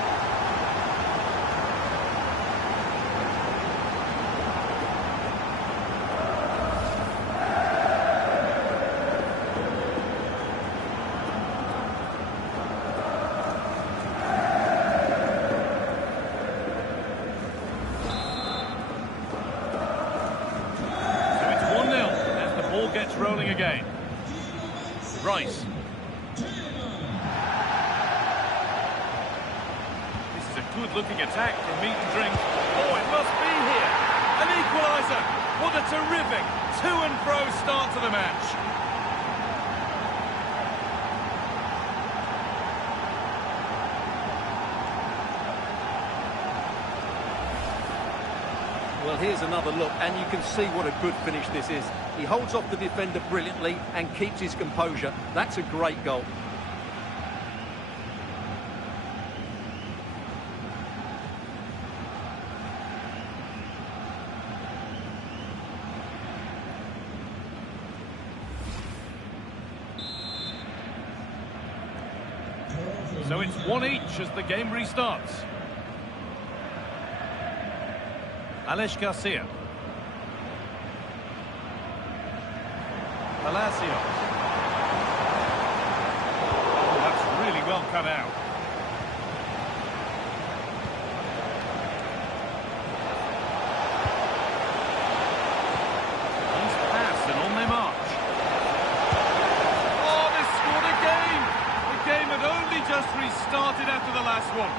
Gets rolling again. Rice. This is a good-looking attack from Meat and Drink. Oh, it must be here. An equaliser. What a terrific to-and-fro start to the match. Well, here's another look, and you can see what a good finish this is. He holds off the defender brilliantly and keeps his composure. That's a great goal. So it's one each as the game restarts. Alex Garcia. Palacios. Oh, that's really well cut out. Nice pass and on they march. Oh, they scored again! The game had only just restarted after the last one.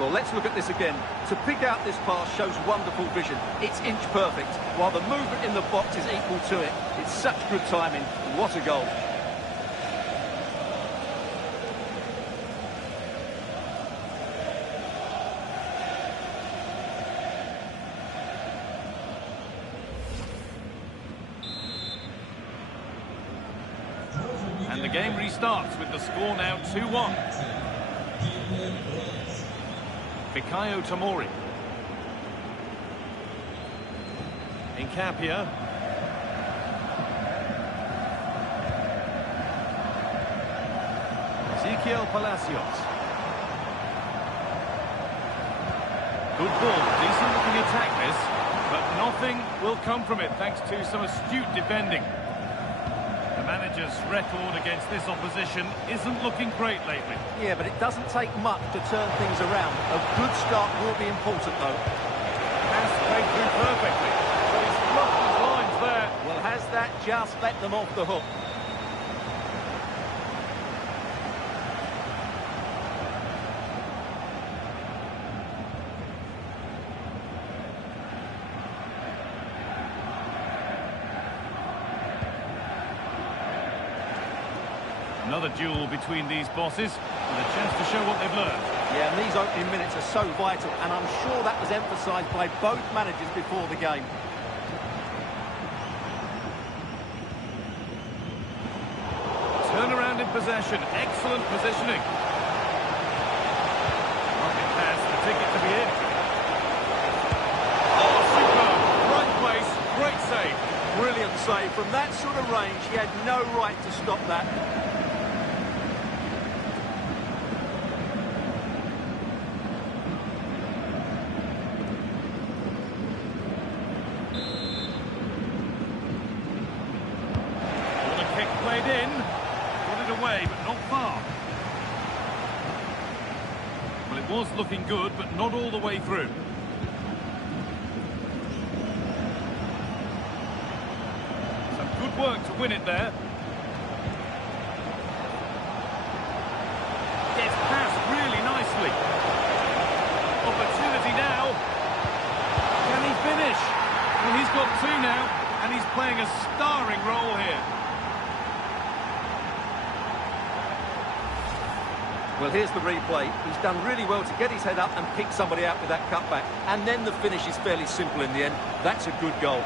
Well, let's look at this again. To pick out this pass shows wonderful vision. It's inch perfect, while the movement in the box is equal to it. It's such good timing. What a goal. And the game restarts with the score now 2-1. Fikayo Tomori. Incapia. Ezequiel Palacios. Good ball, decent looking attack this, but nothing will come from it thanks to some astute defending. The manager's record against this opposition isn't looking great lately. Yeah, but it doesn't take much to turn things around. A good start will be important, though. Pass played through perfectly, but he's blocked his lines there. Well, has that just let them off the hook? Another duel between these bosses, with a chance to show what they've learned. Yeah, and these opening minutes are so vital, and I'm sure that was emphasised by both managers before the game. Turnaround in possession, excellent positioning. Rocket pass, the ticket to be in. Oh, superb, right place, great save. Brilliant save. From that sort of range, he had no right to stop that. Played in, got it away, but not far. Well, it was looking good, but not all the way through. good work to win it there. Gets past really nicely. Opportunity now. Can he finish? Well, he's got two now, and he's playing a starring role here. Well, here's the replay. He's done really well to get his head up and pick somebody out with that cutback. And then the finish is fairly simple in the end. That's a good goal.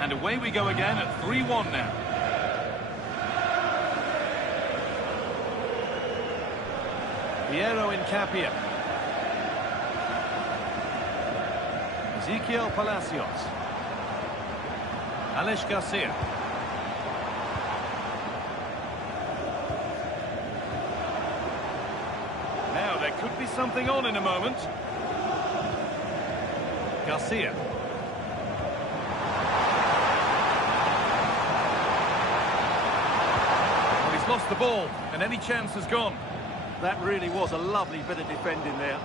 And away we go again at 3-1 now. Piero Incapia. Ezequiel Palacios. Alex Garcia. Now there could be something on in a moment. Garcia. Well, he's lost the ball, and any chance has gone. That really was a lovely bit of defending there.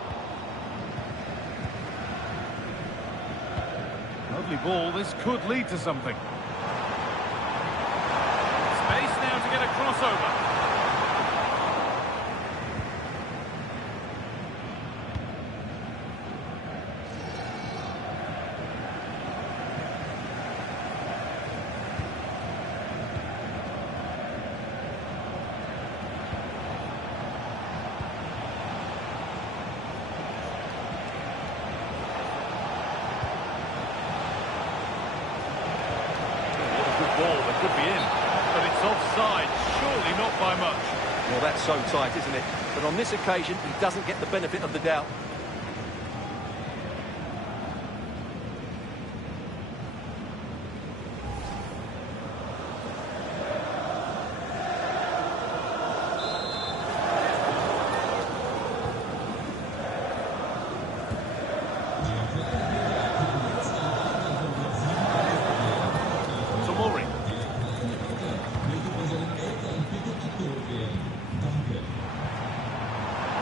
Lovely ball, this could lead to something. Space now to get a crossover. Ball that could be in, but it's offside, surely not by much. Well, that's so tight, isn't it? But on this occasion, he doesn't get the benefit of the doubt.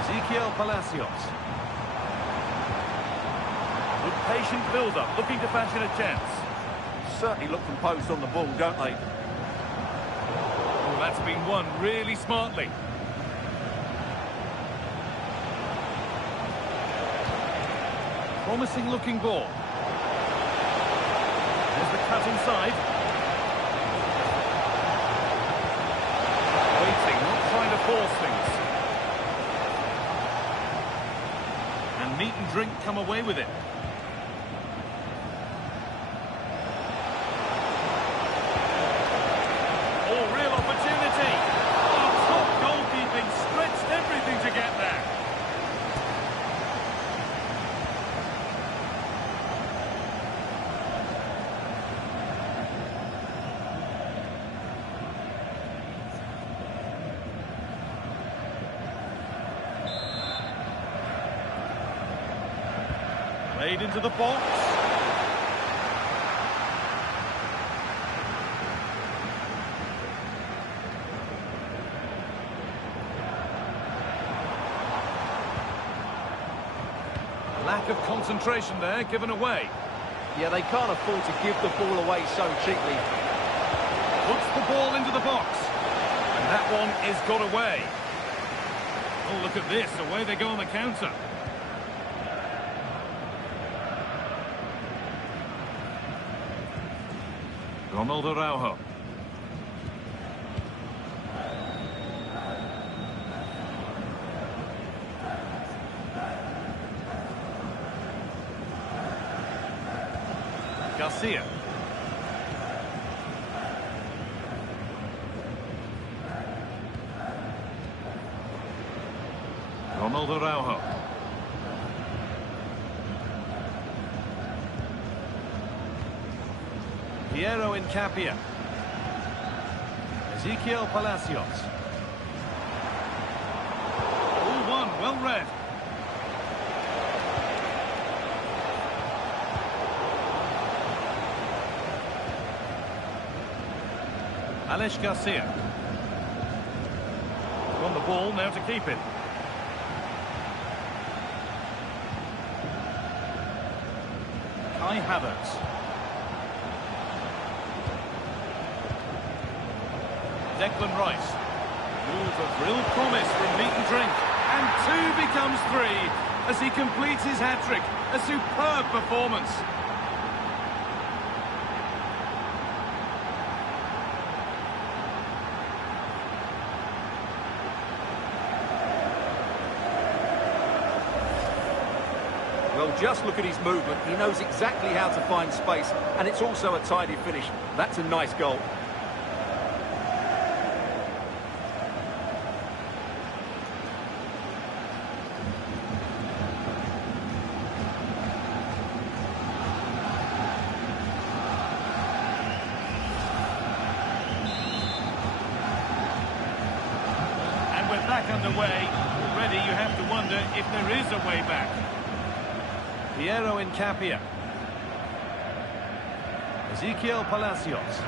Ezequiel Palacios. Good patient build-up, looking to fashion a chance. Certainly look composed on the ball, don't they? Oh, that's been won really smartly. Promising looking ball. There's the cut inside. Waiting, not trying to force things. And meat and drink come away with it. Oh, real opportunity. Oh, top goalkeeping, stretched everything to get there. Played into the box. Lack of concentration there, given away. Yeah, they can't afford to give the ball away so cheaply. Puts the ball into the box. And that one is got away. Oh, look at this. Away they go on the counter. Ronald Araujo. Garcia. Ronald Araujo. Piero Incapia. Ezequiel Palacios. All one, well read. Alex Garcia. Won the ball, now to keep it. Kai Havertz. Declan Rice. Move of real promise from meat and drink. And 2 becomes 3 as he completes his hat-trick. A superb performance. Well, just look at his movement. He knows exactly how to find space, and it's also a tidy finish. That's a nice goal. And we're back underway. Already you have to wonder if there is a way back. Piero Incapia. Ezequiel Palacios.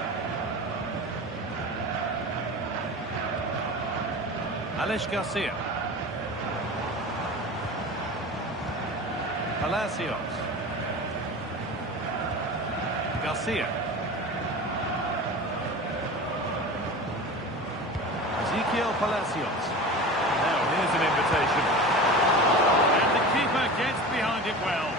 Alex Garcia. Palacios. Garcia. Ezequiel Palacios. Now here's an invitation. And the keeper gets behind it well.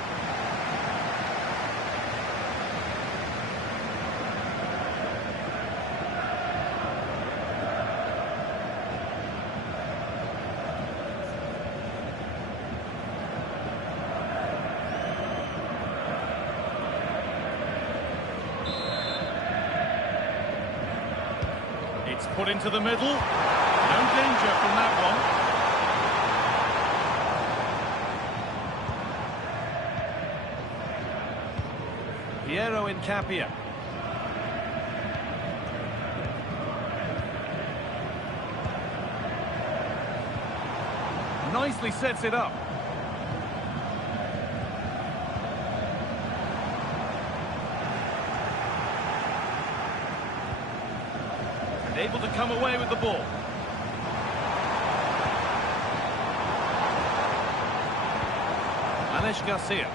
It's put into the middle. No danger from that one. Piero Incapia. Nicely sets it up. And able to come away with the ball. Alex Garcia.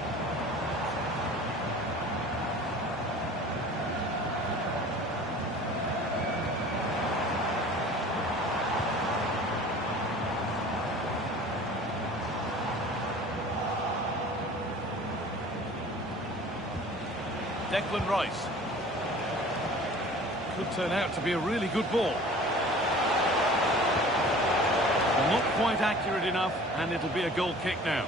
Declan Rice. Could turn out to be a really good ball. Well, not quite accurate enough, and it'll be a goal kick now.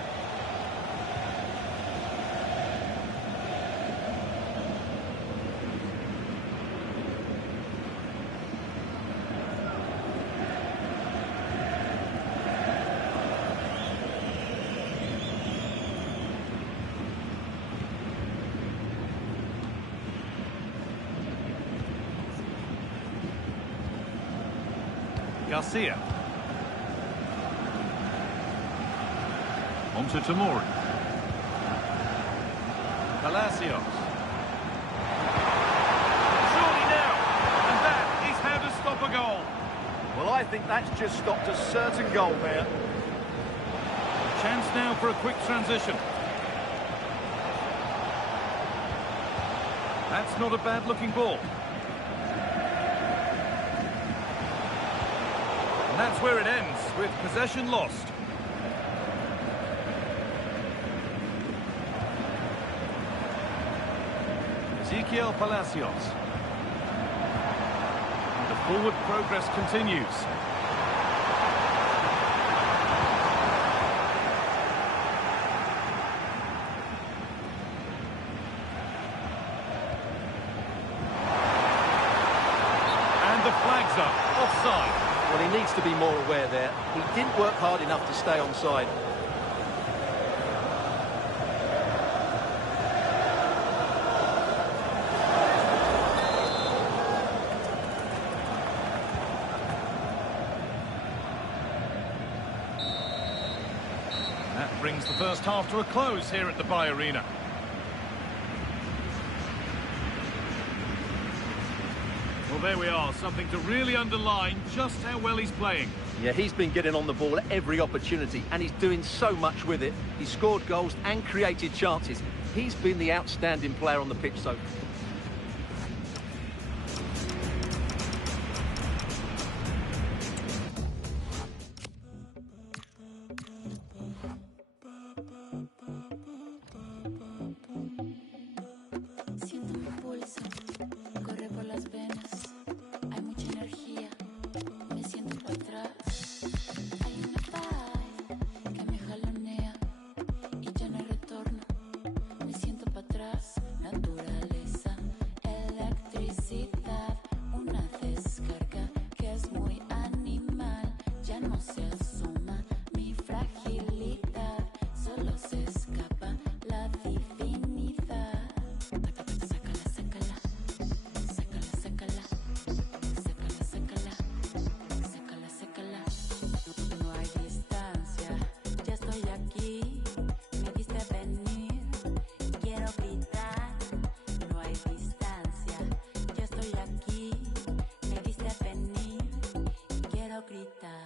Garcia. On to Tomori. Palacios. Surely now. And that is how to stop a goal. Well, I think that's just stopped a certain goal there. Chance now for a quick transition. That's not a bad-looking ball. And that's where it ends, with possession lost. Ezequiel Palacios. And the forward progress continues. And the flag's up, offside. Well, he needs to be more aware there. He didn't work hard enough to stay onside. That brings the first half to a close here at the Bay Arena. Well, there we are, something to really underline just how well he's playing. Yeah, he's been getting on the ball at every opportunity, and he's doing so much with it. He's scored goals and created chances. He's been the outstanding player on the pitch so far. Siento mi pulso, corre por las venas. Hay mucha energía, me siento para atrás. Hay una vibe que me jalonea y ya no hay retorno. Me siento para atrás. Naturaleza, electricidad, una descarga que es muy animal. Ya no se asoma mi fragilidad, solo se escapa la divinidad. Sácala, sácala, sácala, sácala, sácala, sácala, sácala, sácala. No hay distancia, ya estoy aquí, me viste venir, quiero gritar. No hay distancia, ya estoy aquí, me viste venir, quiero gritar.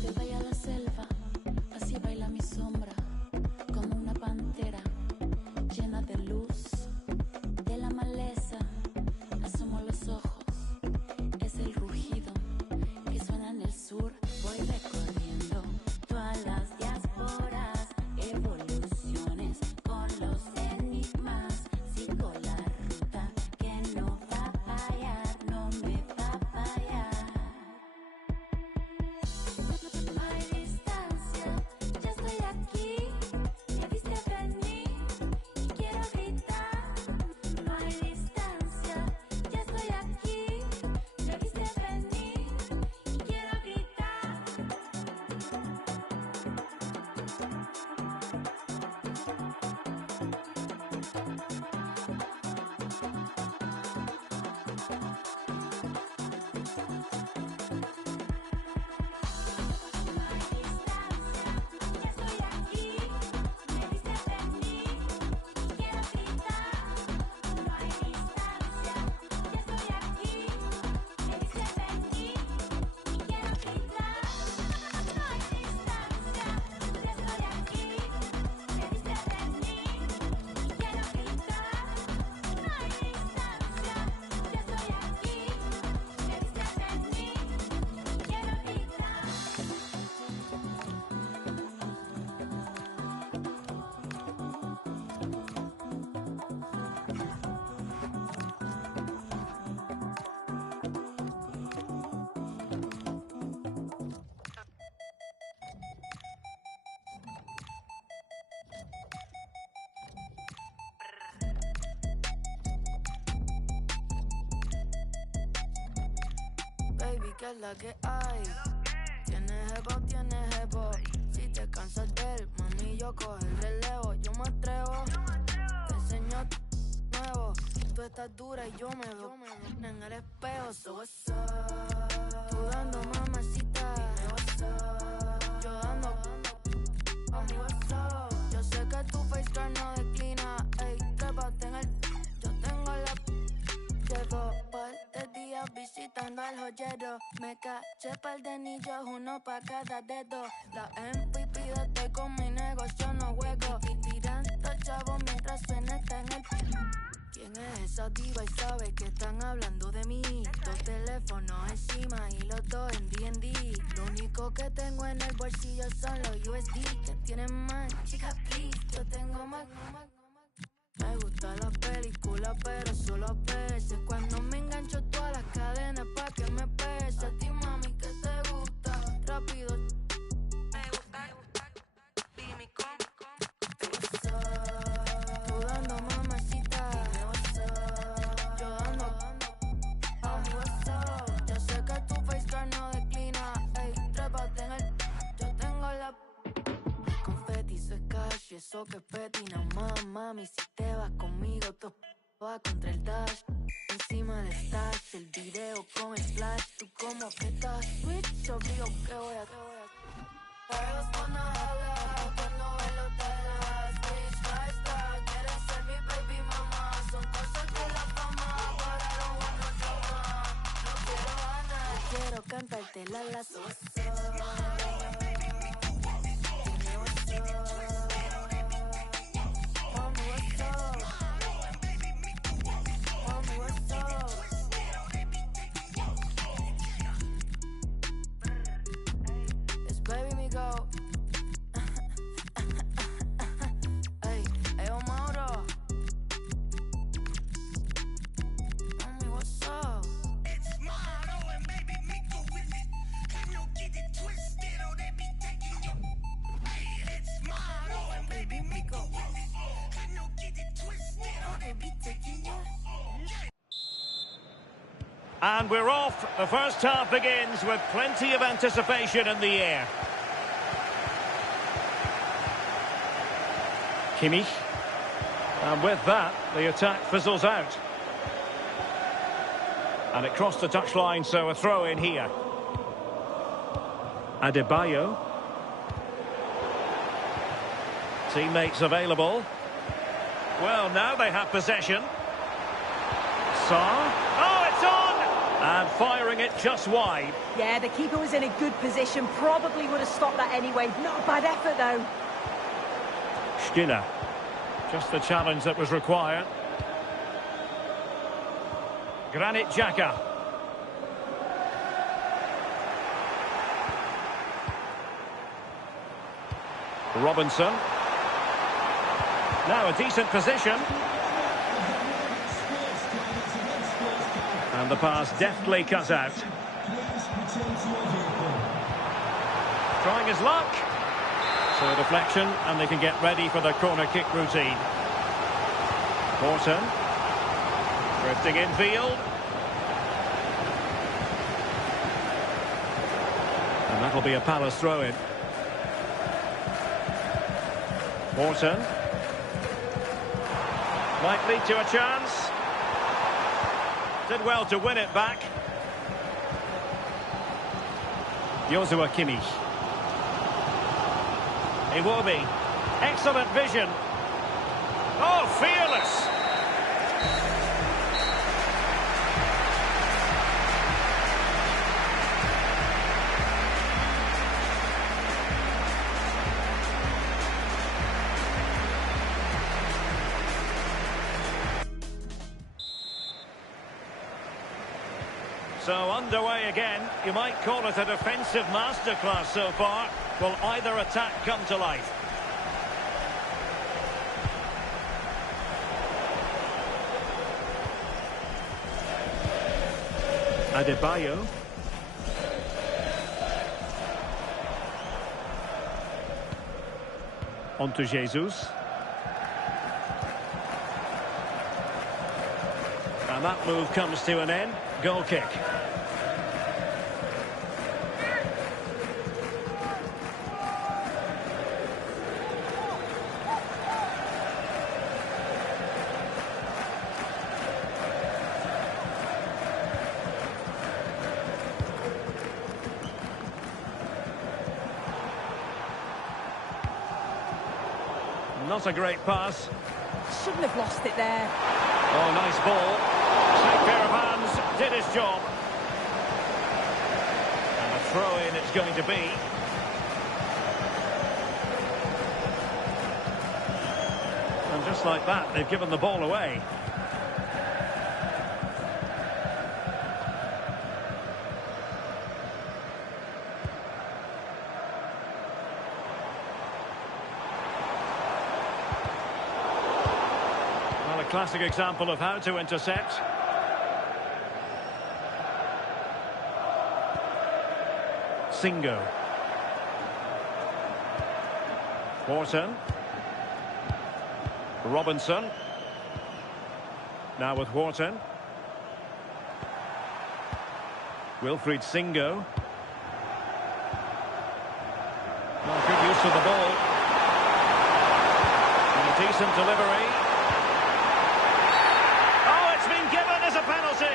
Te vaya a la selva, así baila mi sombra, como una pantera llena de luz. De la maleza asomo los ojos, es el rugido que suena en el sur. Voy recorriendo todas las diásporas, evoluciones con los enigmas. Sigo la ruta que no va a fallar, no me va a fallar. No hay distancia, ya estoy aquí, me viste venir y quiero gritar. No hay distancia, ya estoy aquí, me viste venir y quiero gritar. Baby, ¿qué es la que hay? Tienes jevo. Si te cansas de él, mami, yo cojo el relevo. Yo me atrevo, te enseño nuevo. Tú estás dura y yo me veo en el espejo. So what's up? Tú dando mamacita, dime what's up. Yo dando, mami, what's up. Yo sé que tu face girl no declina. Ey, trépate en el, yo tengo la. Llevo par de días visitando al joyero. Me caché par de anillos, uno pa' cada dedo. La MVP de estoy con mi negocio, no juego. Tirando chavos mientras suena está en el. ¿Quién es esa diva y sabe que están hablando de mí? Dos teléfonos encima y los dos en D&D. Lo único que tengo en el bolsillo son los USD. Que tienen más, chica, please. Yo tengo más. Me gusta la película, pero solo a veces. Cuando me engancho todas las cadenas pa' que me pese. A ti, mami, que te gusta. Rápido. Me gusta. Dime cómo. Tú dando mamacita. Dime what's up. Yo dando. Mami, what's up. Yo sé que tu face girl no declina. Ey, trépate en el. Yo tengo la. Confeti, eso es cash y eso que es petty. No más, mami, si te vas conmigo, tú vas contra el dash. encima de stars, el video con el flash. Tú como que estás switch, obvio que voy a... Ellos cuando hablan, cuando ven los telas, bitch, lifestyle, quieren ser mi baby mama. Son cosas que la fama, para los buenos llama. No quiero ganar, quiero cantarte la lazo. It's baby me go. Hey, hey, Mauro. Mommy, what's up? It's Maro and baby Miko with it. And no get it twisted or they be taking you. It's Maro and baby Miko with it. And no get it twisted or they be taking you. And we're off. The first half begins with plenty of anticipation in the air. Kimmich. And with that, the attack fizzles out. And it crossed the touchline, so a throw in here. Adebayo. Teammates available. Well, now they have possession. Sarr. Oh, it's on! And firing it just wide. Yeah, the keeper was in a good position. Probably would have stopped that anyway. Not a bad effort, though. Stiller. Just the challenge that was required. Granit Xhaka. Robinson. Now a decent position. And the pass deftly cut out. Trying his luck. So a deflection, and they can get ready for the corner kick routine. Morton. Drifting infield. And that'll be a Palace throw-in. Morton. Might lead to a chance. Did well to win it back. Joshua Kimmich. Iwobi. Excellent vision. Oh, fearless. So underway again. You might call it a defensive masterclass so far. Will either attack come to life? Adebayo. On to Jesus. And that move comes to an end. Goal kick. Not a great pass. Shouldn't have lost it there. Oh, nice ball. Slick pair of hands, did his job. And a throw-in it's going to be. And just like that, they've given the ball away. Well, a classic example of how to intercept. Singo. Morton. Robinson. Now with Wharton. Wilfried Singo. Well, good use of the ball. And a decent delivery. Oh, it's been given as a penalty.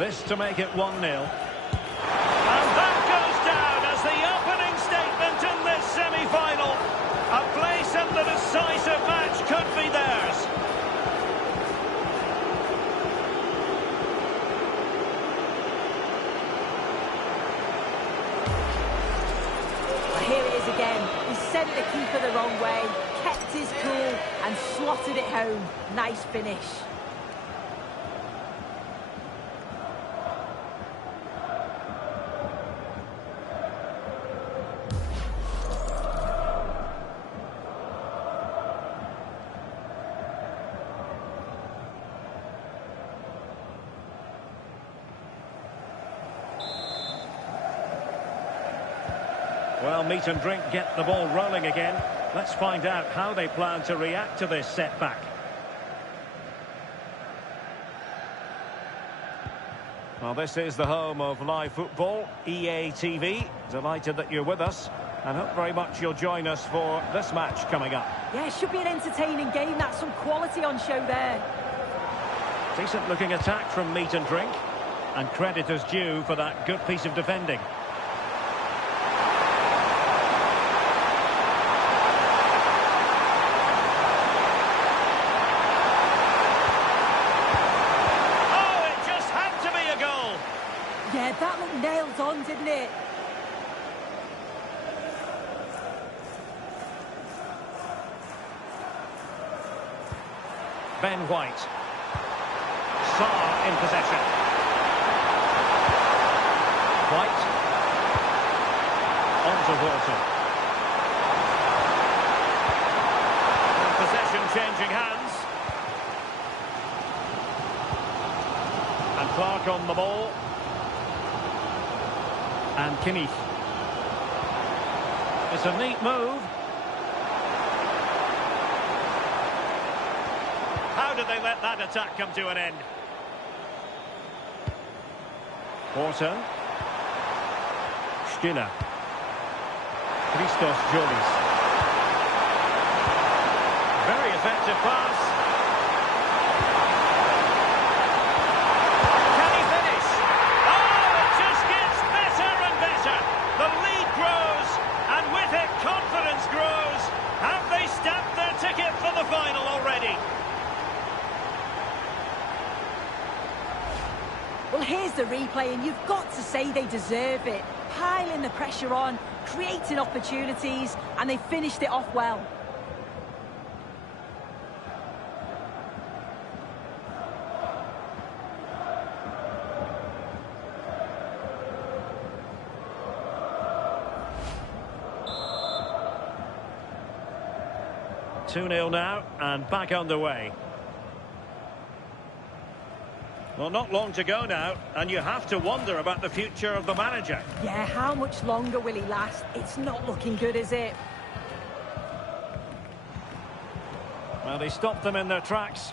This to make it 1-0. And that goes down as the opening statement in this semi-final. A place in the decisive match could be theirs. Here it is again. He sent the keeper the wrong way, kept his cool and slotted it home. Nice finish. Well, Meat and Drink get the ball rolling again. Let's find out how they plan to react to this setback. Well, this is the home of live football, EA TV. Delighted that you're with us, and hope very much you'll join us for this match coming up. Yeah, it should be an entertaining game. That's some quality on show there. Decent looking attack from Meat and Drink, and credit is due for that good piece of defending. Yeah, that looked nailed on, didn't it? Ben White. Sarr in possession. White. On to Walton. And possession changing hands. And Clark on the ball. And Kimmich. It's a neat move. How did they let that attack come to an end? Walton. Skinner. Christos Jolis. Very effective pass. Confidence grows. Have they stamped their ticket for the final already? Well, here's the replay, and you've got to say they deserve it. Piling the pressure on, creating opportunities, and they finished it off well. Two-nil now, and back underway. Well, not long to go now, and you have to wonder about the future of the manager. Yeah, how much longer will he last? It's not looking good, is it? Well, they stopped them in their tracks.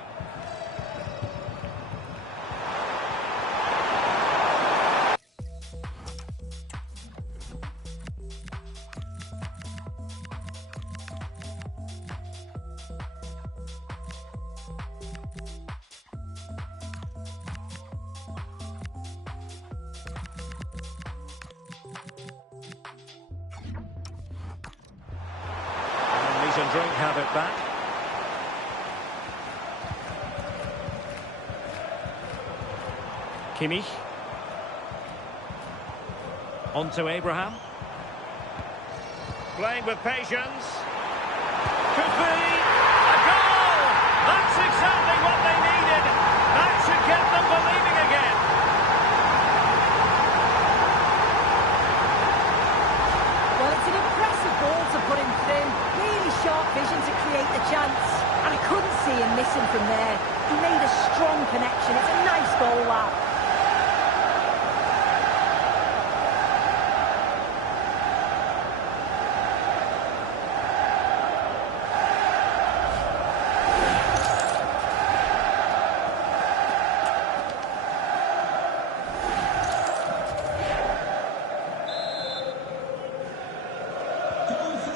And Drink have it back. Kimmich. On to Abraham. Playing with patience. Could be a goal! That's exactly what they needed. That should get them believing again. Well, it's an impressive ball to put him through. Really sharp vision to create the chance. And I couldn't see him missing from there. He made a strong connection. It's a nice goal, that.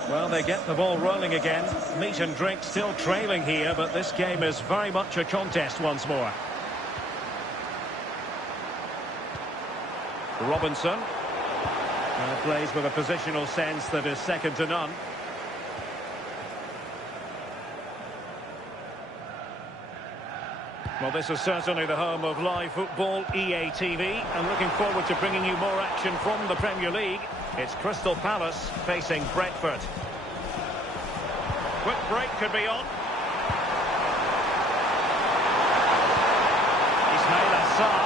Well, they get the ball rolling again. Meat and Drink still trailing here, but this game is very much a contest once more. Robinson. Plays with a positional sense that is second to none. Well, this is certainly the home of live football, EA TV, and looking forward to bringing you more action from the Premier League. It's Crystal Palace facing Brentford. Quick break could be on. Ismail Assar.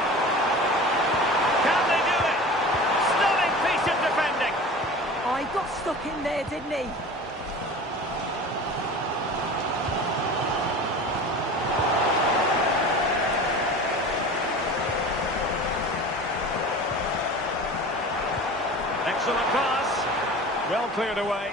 Can they do it? Stunning piece of defending. Oh, he got stuck in there, didn't he? Excellent pass. Well cleared away.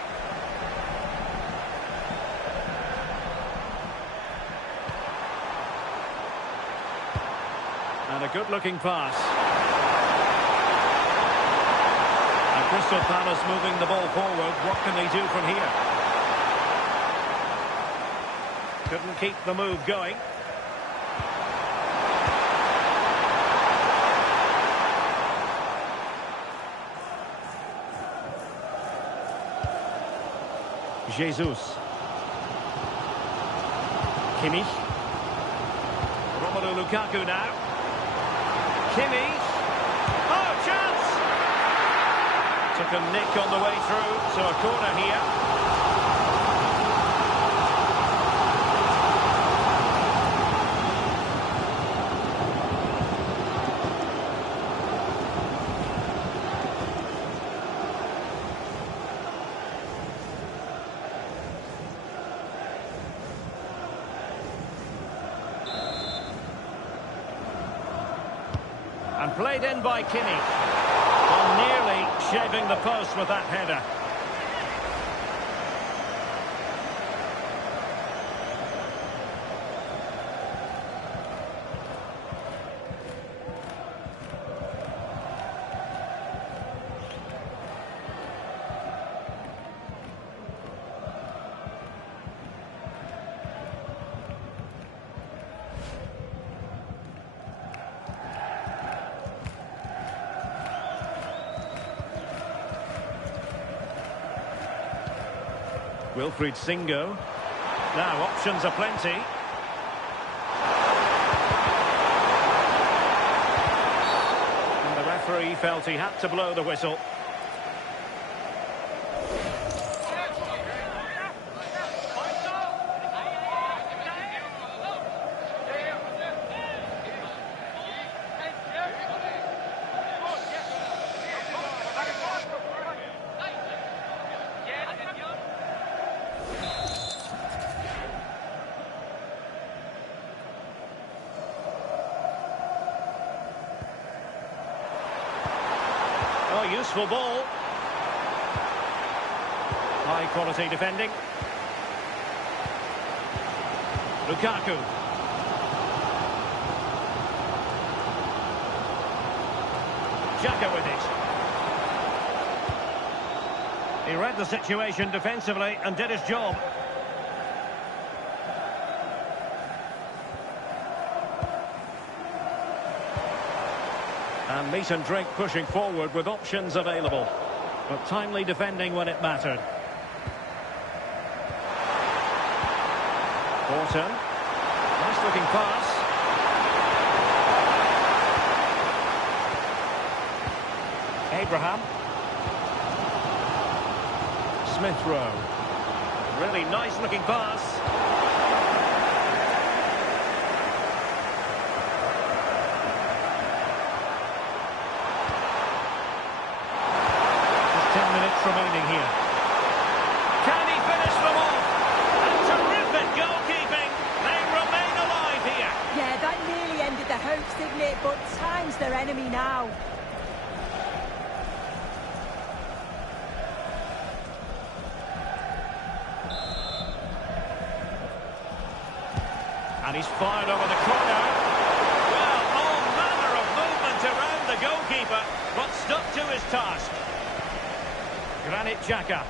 And a good-looking pass. And Crystal Palace moving the ball forward. What can they do from here? Couldn't keep the move going. Jesus. Kimmich. Romelu Lukaku now. Kimmich. Oh, chance! Took a nick on the way through, so a corner here. And played in by Kimmich. Well, nearly shaving the post with that header. Wilfried Singo. Now options are plenty. And the referee felt he had to blow the whistle. Oh, useful ball. High quality defending. Lukaku. Xhaka with it. He read the situation defensively and did his job. And meat and drink pushing forward with options available. But timely defending when it mattered. Orton. Nice looking pass. Abraham. Smith Rowe. Really nice looking pass. Remaining here. Can he finish them off? And terrific goalkeeping. They remain alive here. Yeah, that nearly ended the hopes, didn't it? But time's their enemy now. And he's fired over the corner. Well, all manner of movement around the goalkeeper, but stuck to his task. Granit Xhaka.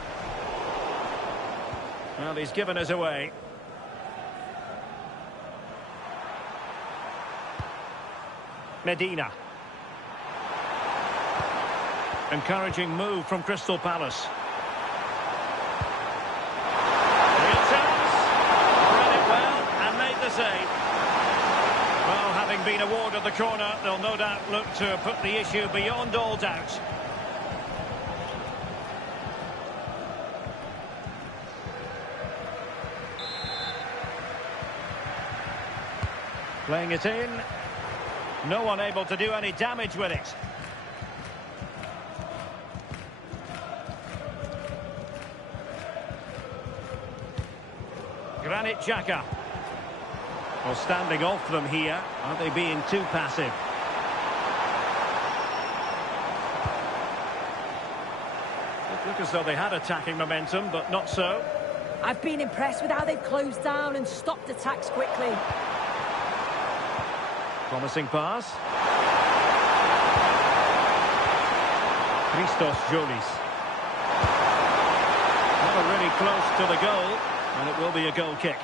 Well, he's given us away. Medina. Encouraging move from Crystal Palace. Real chance. Read it well and made the save. Well, having been awarded the corner, they'll no doubt look to put the issue beyond all doubt. Playing it in. No one able to do any damage with it. Granit Xhaka. Well, standing off them here. Are they being too passive? It looked as though they had attacking momentum, but not so. I've been impressed with how they've closed down and stopped attacks quickly. Promising pass. Christos Jolis. Never really close to the goal, and it will be a goal kick.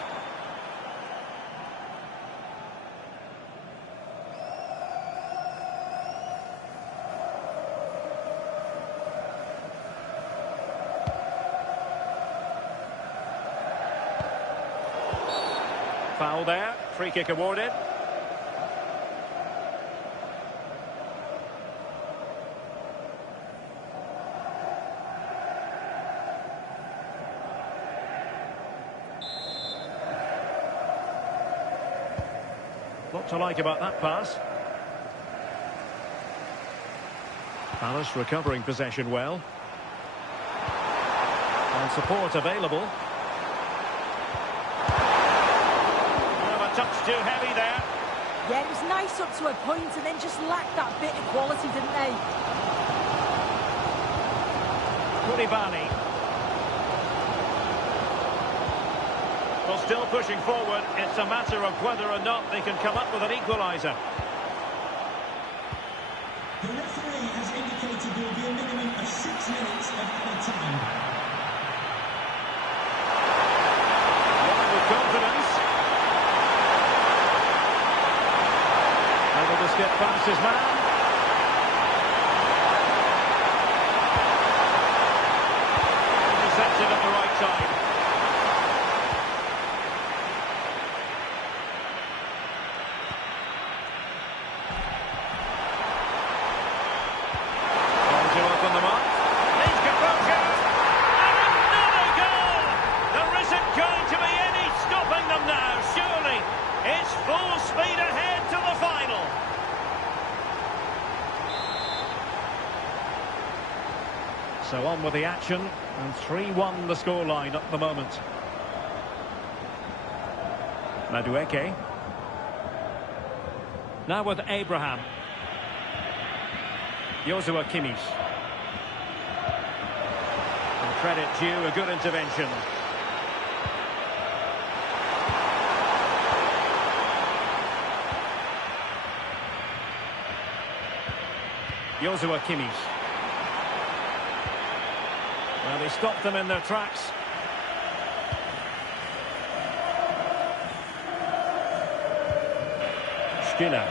Foul there, free kick awarded. What to like about that pass? Palace recovering possession well. And support available. A touch too heavy there. Yeah, it was nice up to a point and then just lacked that bit of quality, didn't they? Koulibaly. Well, still pushing forward. It's a matter of whether or not they can come up with an equaliser. The referee has indicated there will be a minimum of 6 minutes of added time. With confidence. Able to skip past his man. Intercepted at the right time. To open them up. He's composure. And another goal! There isn't going to be any stopping them now, surely. It's full speed ahead to the final. So on with the action, and 3-1 the scoreline at the moment. Madueke. Now with Abraham. Joshua Kimmich. And credit due, a good intervention. Joshua Kimmich. Well, they stopped them in their tracks. Skinner.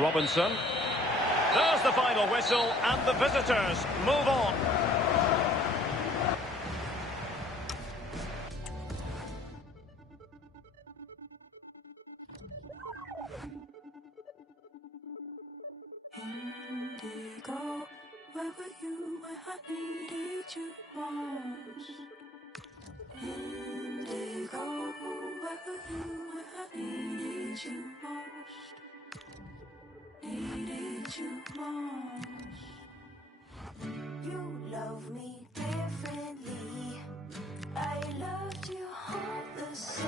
Robinson. There's the final whistle, and the visitors move on. Indigo, where were you when I needed you most? Indigo, where were you when I needed you most? Needed you most. You love me differently. I loved you all the same.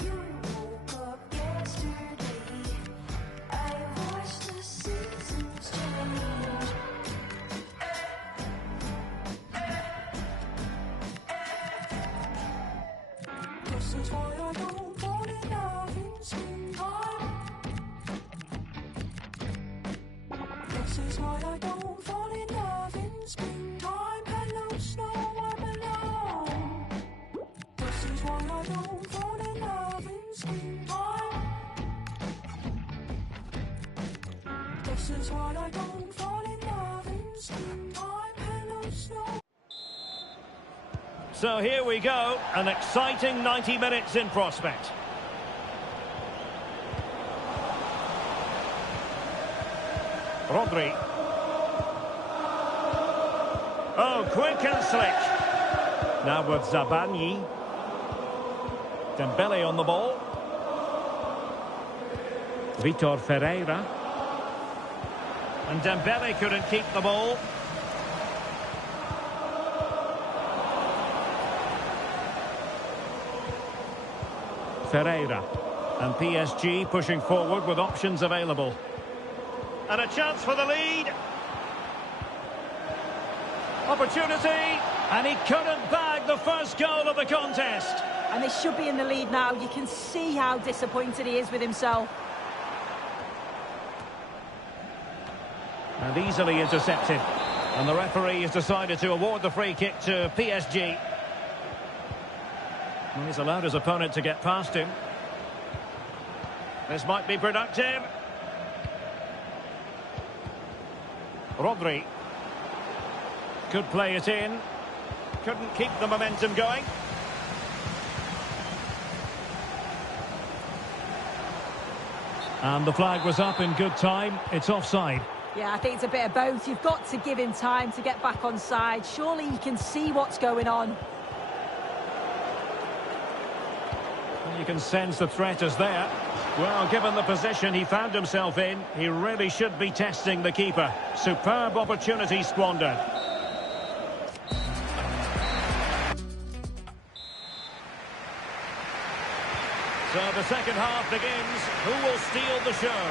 You woke up yesterday. I watched the seasons change. This is why I don't fall in love in springtime. This is why I don't fall in love in springtime. I don't fall in love in springtime. This is why I don't fall in love in springtime. Hello, snow. So here we go, an exciting 90 minutes in prospect. Rodri. Oh, quick and slick. Now with Zabani. Dembele on the ball. Vitor Ferreira. And Dembele couldn't keep the ball. Ferreira. And PSG pushing forward with options available. And a chance for the lead. Opportunity. And he couldn't bag the first goal of the contest. And they should be in the lead now. You can see how disappointed he is with himself. And easily intercepted. And the referee has decided to award the free kick to PSG. Well, he's allowed his opponent to get past him. This might be productive. Rodri. Could play it in. Couldn't keep the momentum going. And the flag was up in good time. It's offside. Yeah, I think it's a bit of both. You've got to give him time to get back on side. Surely he can see what's going on. You can sense the threat is there. Well, given the position he found himself in, he really should be testing the keeper. Superb opportunity squandered. So the second half begins. Who will steal the show?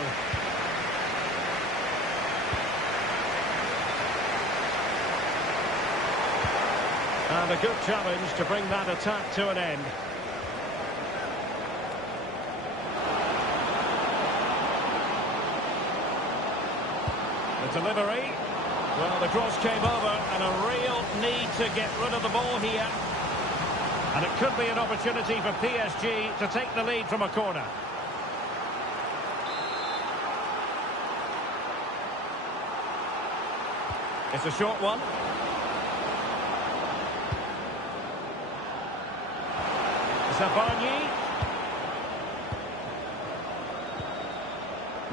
And a good challenge to bring that attack to an end. The delivery. Well, the cross came over and a real need to get rid of the ball here. And it could be an opportunity for PSG to take the lead from a corner. It's a short one. Zabani.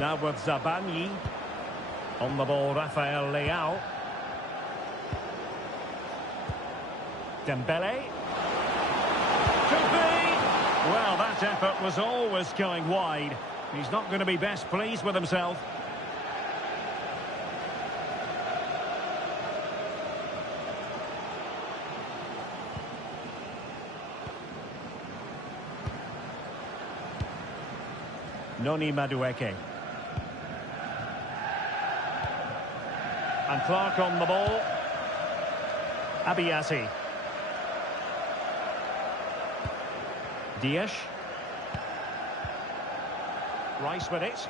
Now with Zabani. On the ball, Rafael Leao. Dembele. Could be. Well, that effort was always going wide. He's not going to be best pleased with himself. Noni Madueke. And Clark on the ball. Abiassi. Dias. Rice with it.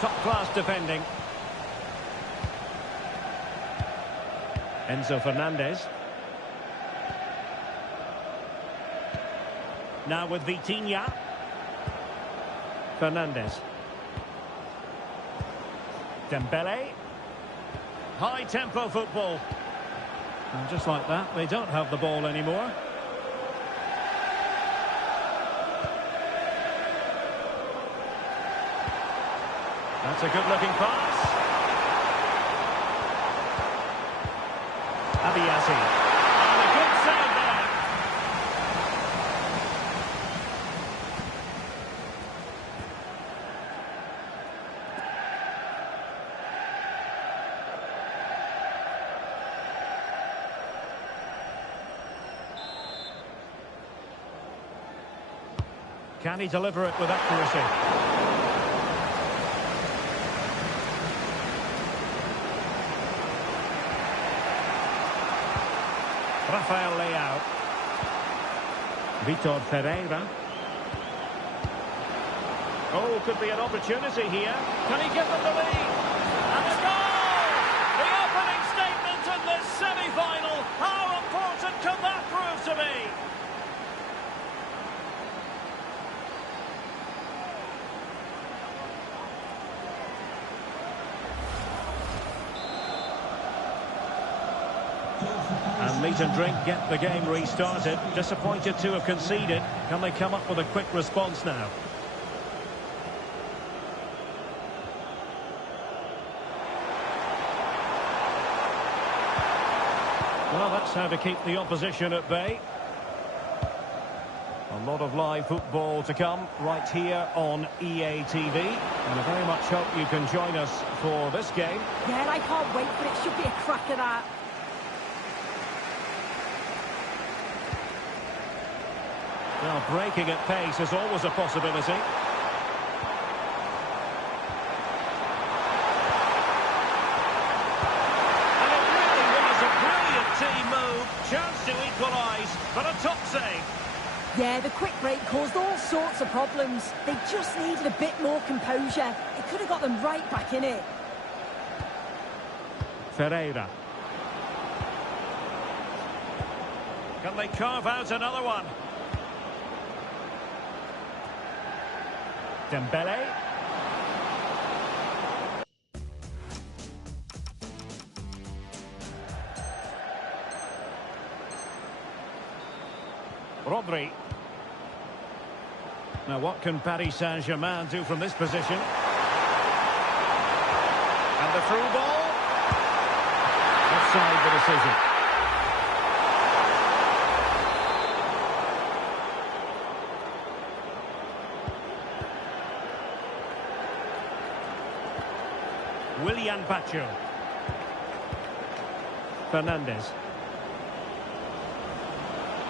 Top-class defending. Enzo Fernandez. Now with Vitinha. Fernandez. Dembele. High-tempo football. And just like that, they don't have the ball anymore. That's a good-looking pass. Abiassi. And a good save there. Can he deliver it with accuracy? Rafael Leao. Vitor Ferreira. Oh, could be an opportunity here. Can he give them the lead? And a goal! The opening statement in this semi-final. Meat and drink get the game restarted. Disappointed to have conceded. Can they come up with a quick response now? Well, that's how to keep the opposition at bay. A lot of live football to come right here on EA TV. And I very much hope you can join us for this game. Yeah, I can't wait, but it should be a cracker, that. Well, breaking at pace is always a possibility. And it really was a brilliant team move. Chance to equalise, but a top save. Yeah, the quick break caused all sorts of problems. They just needed a bit more composure. It could have got them right back in it. Ferreira. Can they carve out another one? Dembele. Rodri. Now what can Paris Saint-Germain do from this position? And the through ball. Offside the decision. Willian Pacho. Fernandez.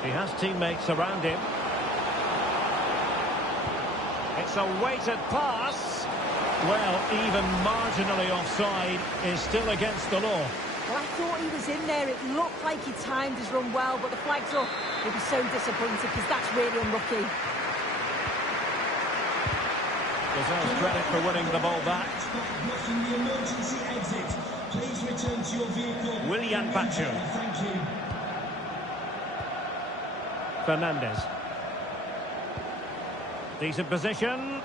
He has teammates around him. It's a weighted pass. Well, even marginally offside is still against the law. Well, I thought he was in there. It looked like he timed his run well, but the flag's up. He'll be so disappointed because that's really unlucky. Deserves credit for winning the ball back. Blocking the emergency exit. Please return to your vehicle. Willian Pacho. Thank you. Fernandez. Decent position.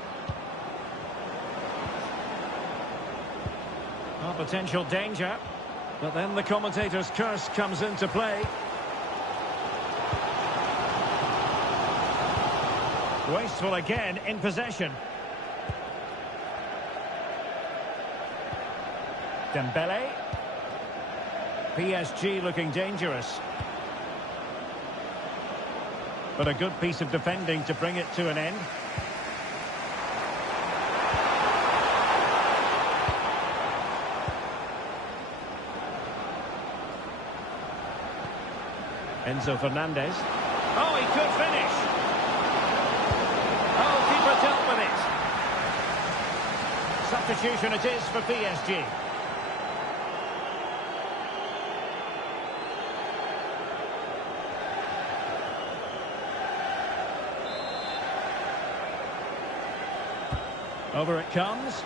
Oh, potential danger. But then the commentator's curse comes into play. Wasteful again in possession. Dembele. PSG looking dangerous. But a good piece of defending to bring it to an end. Enzo Fernandez. Oh, he could finish. Oh, keeper dealt with it. Substitution it is for PSG. Over it comes.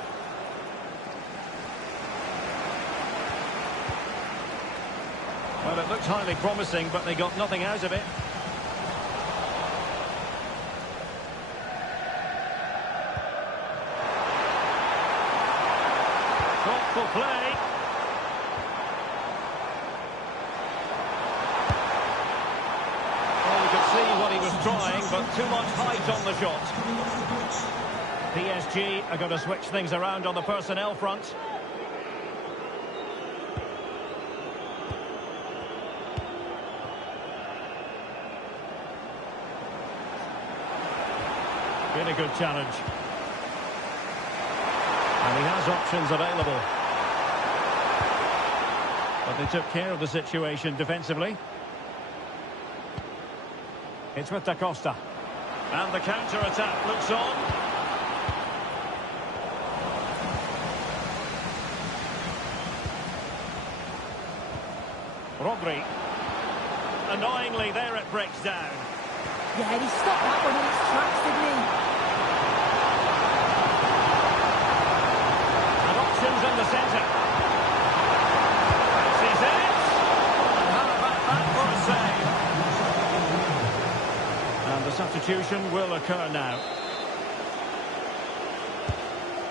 Well, it looked highly promising, but they got nothing out of it. Thoughtful play. Well, you could see what he was trying, but too much height on the shot. PSG are going to switch things around on the personnel front. Been a good challenge. And he has options available. But they took care of the situation defensively. It's with Da Costa. And the counter-attack looks on. Rodri. Annoyingly, there it breaks down. Yeah, he stopped that one in its tracks, didn't he? And options in the centre. This is it. And how about that for a save? And the substitution will occur now.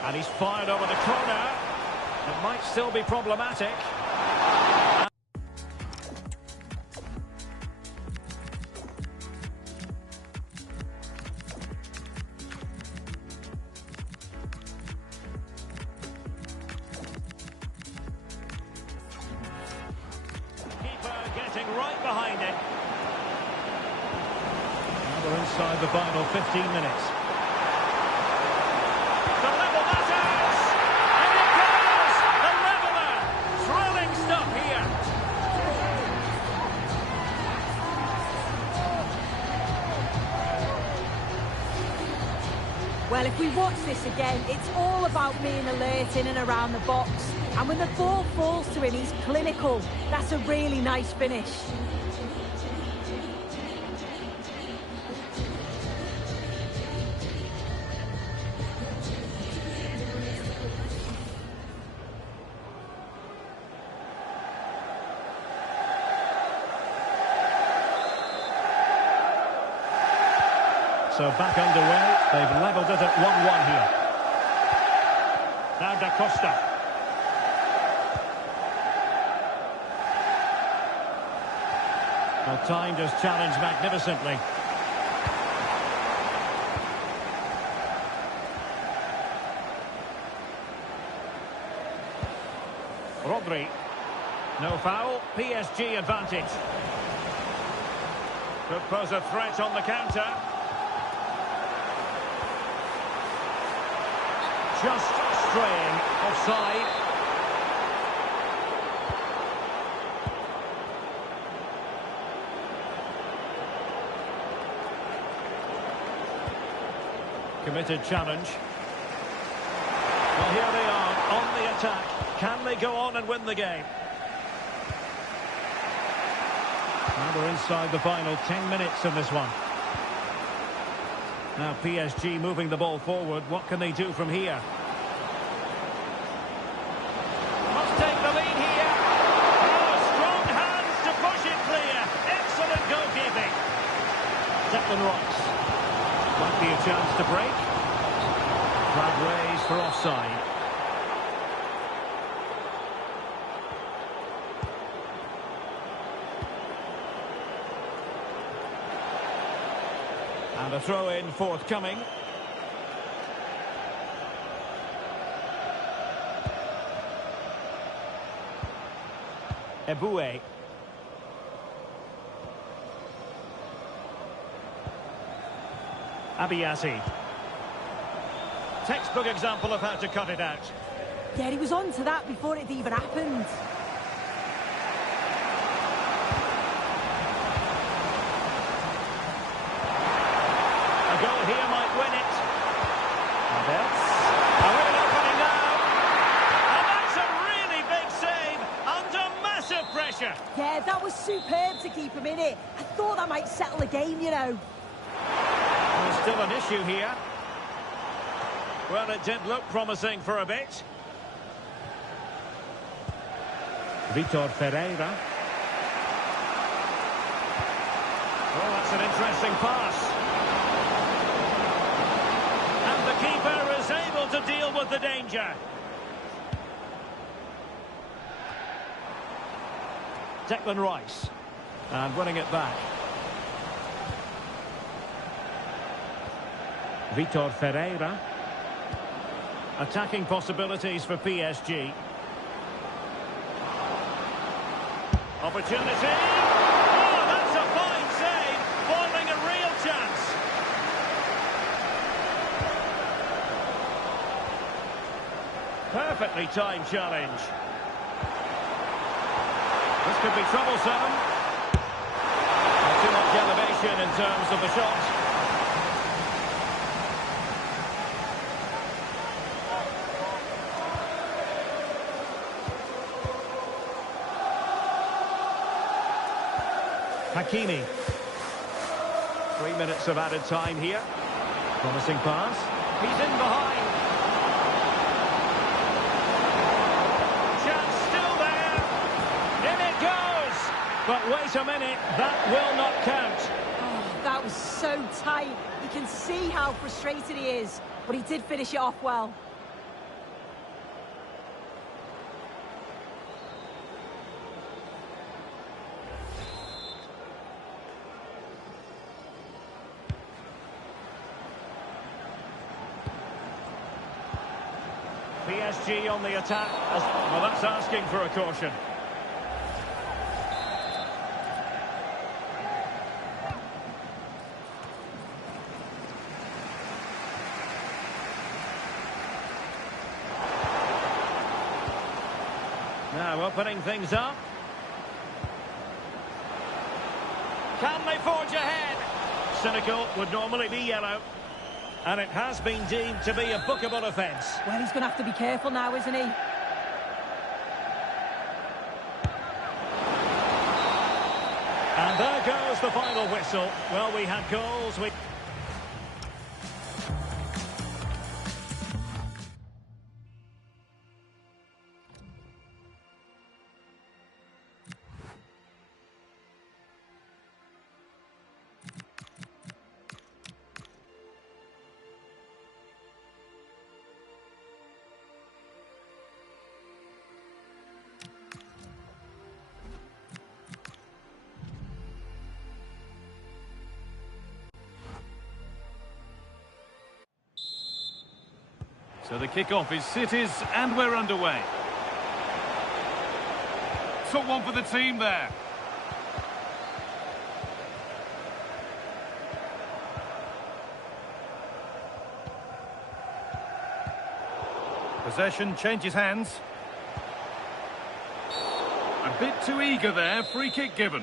And he's fired over the corner. It might still be problematic. right behind it. Now we're inside the final 15 minutes. The level matters! And it goes! The leveller! Thrilling stuff here. Well, if we watch this again, it's all about being alert in and around the box. And when the ball falls to him, he's clinical. That's a really nice finish. So back underway. They've levelled it at 1-1 here. Now Da Costa. Well, timed his challenge magnificently. Rodri. No foul. PSG advantage. Could pose a threat on the counter. Just straying offside. Committed challenge. Well, here they are on the attack. Can they go on and win the game? Now we're inside the final 10 minutes of this one. Now PSG moving the ball forward. What can they do from here? Must take the lead here. Oh, strong hands to push it clear. Excellent goalkeeping. Declan Rice. Might be a chance to break. Flag raised for offside. And a throw-in forthcoming. Eboué. Abiyazi. Textbook example of how to cut it out. Yeah, he was on to that before it even happened. A goal here might win it. That's a real opening now. And that's a really big save under massive pressure. Yeah, that was superb to keep him in it. I thought that might settle the game, you know. There's still an issue here. Well, it did look promising for a bit. Vitor Ferreira. Oh, that's an interesting pass. And the keeper is able to deal with the danger. Declan Rice. And winning it back. Vitor Ferreira. Attacking possibilities for PSG. Opportunity. Oh, that's a fine save. Foiling a real chance. Perfectly timed challenge. This could be troublesome. Not too much elevation in terms of the shot. Hakimi. 3 minutes of added time here. Promising pass. He's in behind. Chance still there. In it goes. But wait a minute. That will not count. Oh, that was so tight. You can see how frustrated he is. But he did finish it off well. PSG on the attack. Well, that's asking for a caution. Now opening things up. Can they forge ahead? Cynical would normally be yellow. And it has been deemed to be a bookable offence. Well, he's going to have to be careful now, isn't he? And there goes the final whistle. Well, we had goals. So the kick-off is City's, and we're underway. Took one for the team there. Possession changes hands. A bit too eager there, free kick given.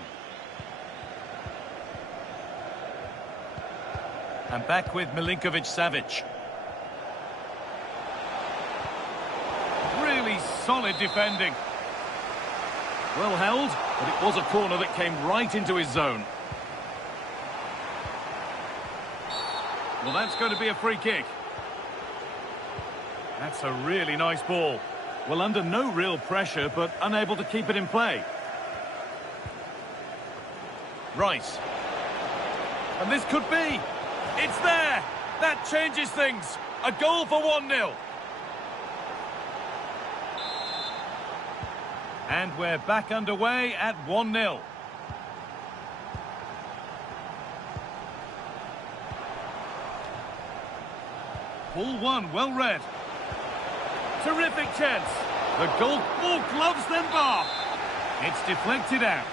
And back with Milinkovic-Savic. Really solid defending. Well held, but it was a corner that came right into his zone. Well, that's going to be a free kick. That's a really nice ball. Well, under no real pressure, but unable to keep it in play. Rice. And this could be. It's there. That changes things. A goal for 1-0. And we're back underway at 1-0. Ball one, well read. Terrific chance. The goal, gloves then bar. It's deflected out.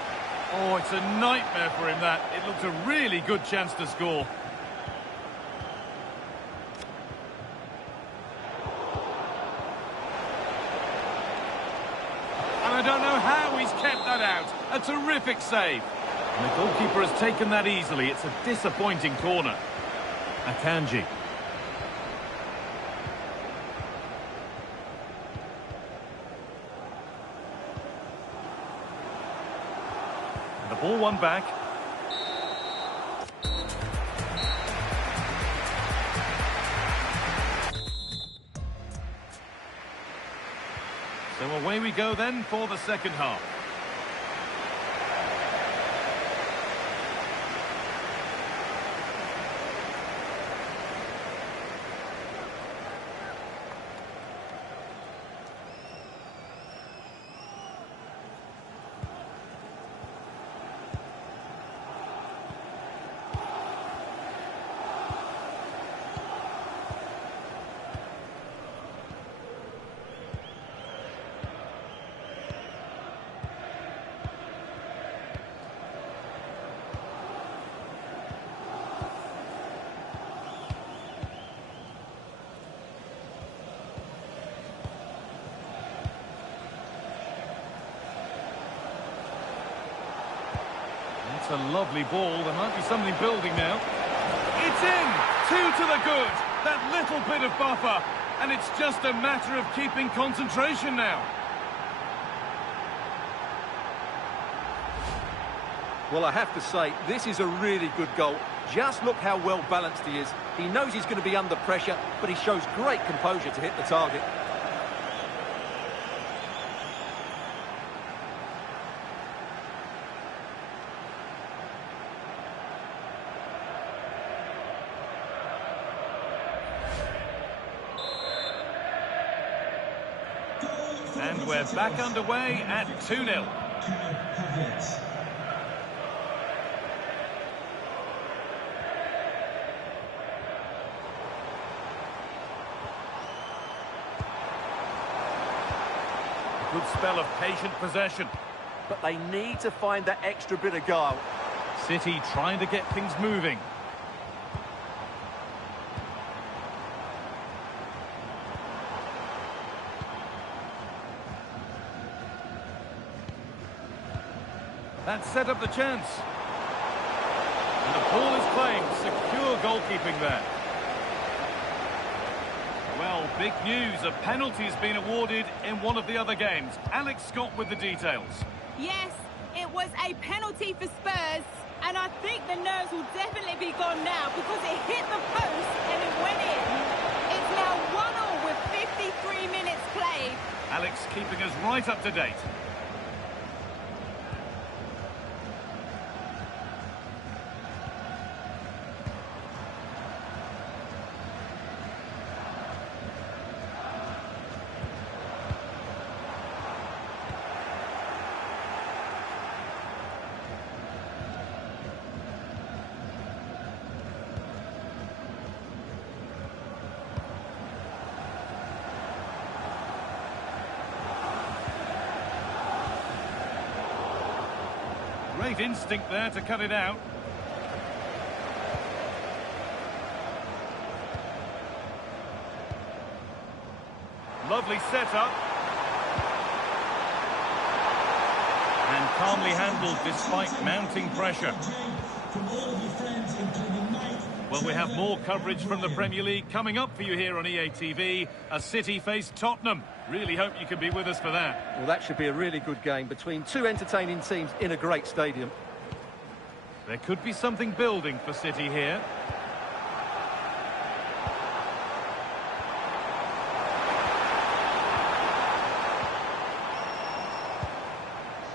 Oh, it's a nightmare for him, that. It looked a really good chance to score. And I don't know how he's kept that out. A terrific save. And the goalkeeper has taken that easily. It's a disappointing corner. Akanji. The ball won back. So away we go then for the second half. It's a lovely ball. There might be something building now. It's in! 2 to the good. That little bit of buffer. And it's just a matter of keeping concentration now. Well, I have to say, this is a really good goal. Just look how well balanced he is. He knows he's going to be under pressure, but he shows great composure to hit the target. And we're back underway at 2-0. A good spell of patient possession. But they need to find that extra bit of guile. City trying to get things moving. That set up the chance. And the ball is claimed. Secure goalkeeping there. Well, big news. A penalty has been awarded in one of the other games. Alex Scott with the details. Yes, it was a penalty for Spurs. And I think the nerves will definitely be gone now because it hit the post and it went in. It's now 1-1 with 53 minutes played. Alex keeping us right up to date. Great instinct there to cut it out. Lovely setup. And calmly handled despite mounting pressure. Well, we have more coverage from the Premier League coming up for you here on EA TV. A City face Tottenham. Really hope you can be with us for that. Well, that should be a really good game between two entertaining teams in a great stadium. There could be something building for City here.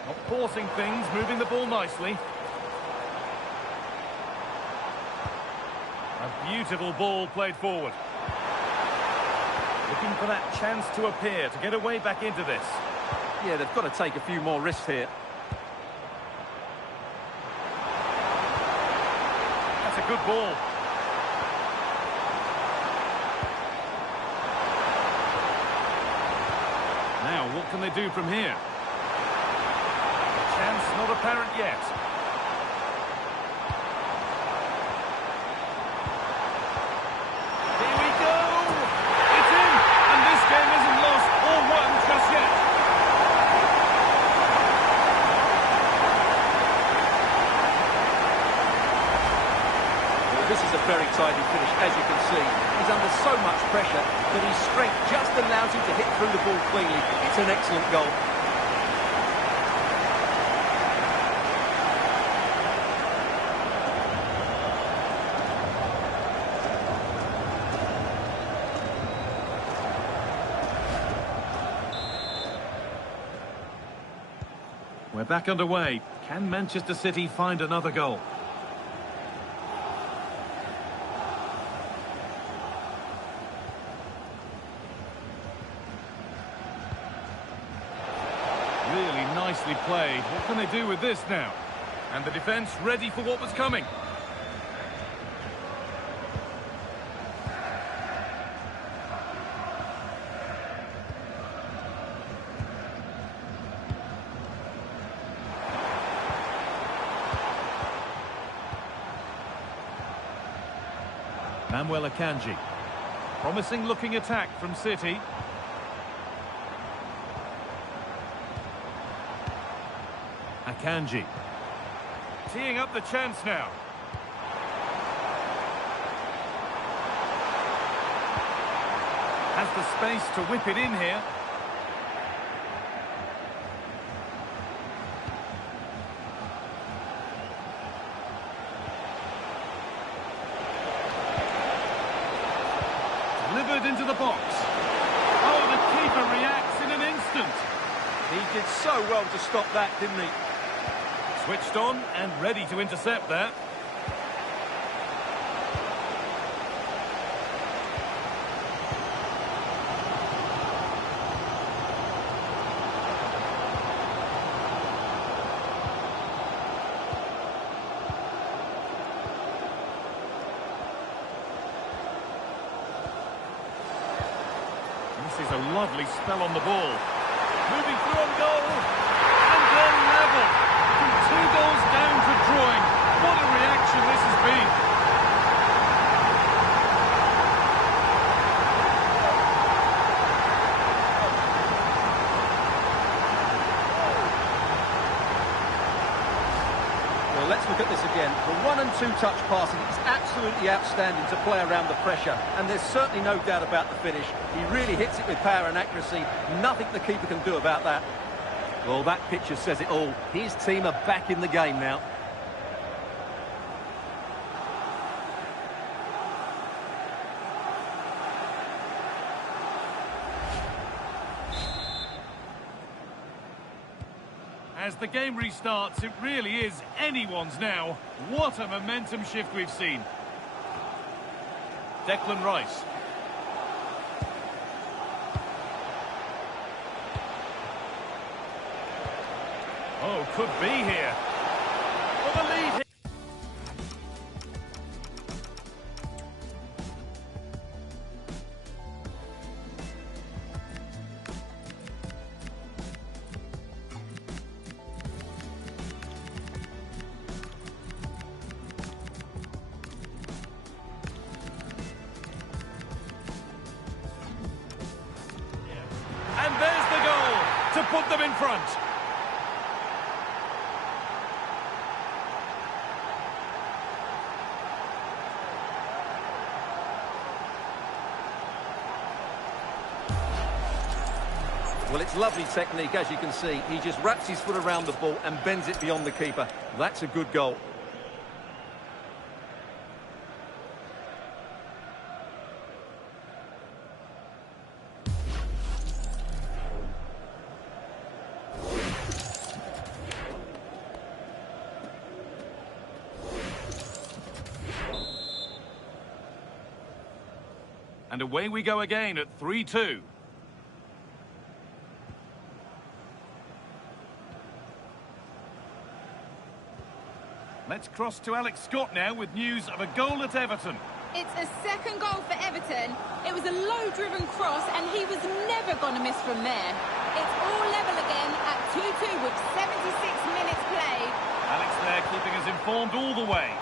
Not forcing things, moving the ball nicely. A beautiful ball played forward. Looking for that chance to appear, to get away back into this. Yeah, they've got to take a few more risks here. That's a good ball. Now, what can they do from here? Chance not apparent yet. Here we go! It's in! And this game isn't lost or won just yet. This is a very tidy finish, as you can see. He's under so much pressure, but his strength just allows him to hit through the ball cleanly. It's an excellent goal. We're back underway. Can Manchester City find another goal? Really nicely played. What can they do with this now? And the defence ready for what was coming. Manuel Akanji. Promising looking attack from City. Akanji. Teeing up the chance now. Has the space to whip it in here. Delivered into the box. Oh, the keeper reacts in an instant. He did so well to stop that, didn't he? Switched on and ready to intercept that. This is a lovely spell on the ball. Moving through on goal. And they're level. From 2 goals down to drawing. What a reaction this has been. Well, let's look at this again. The 1- and 2-touch passing is absolutely outstanding to play around the pressure, and there's certainly no doubt about the finish. He really hits it with power and accuracy. Nothing the keeper can do about that. Well, that picture says it all. His team are back in the game now. As the game restarts, it really is anyone's now. What a momentum shift we've seen. Declan Rice. Oh, could be here. For the lead. And there's the goal to put them in front. Well, it's lovely technique, as you can see. He just wraps his foot around the ball and bends it beyond the keeper. That's a good goal. And away we go again at 3-2. Let's cross to Alex Scott now with news of a goal at Everton. It's a second goal for Everton. It was a low-driven cross, and he was never going to miss from there. It's all level again at 2-2 with 76 minutes played. Alex there keeping us informed all the way.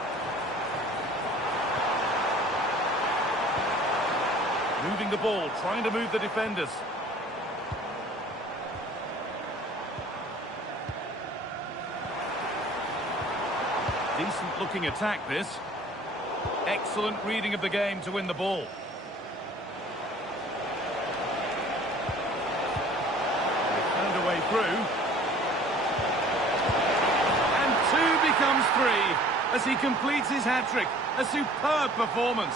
Moving the ball, trying to move the defenders. Decent looking attack this. Excellent reading of the game to win the ball. They found a way through. And 2 becomes 3 as he completes his hat-trick. A superb performance.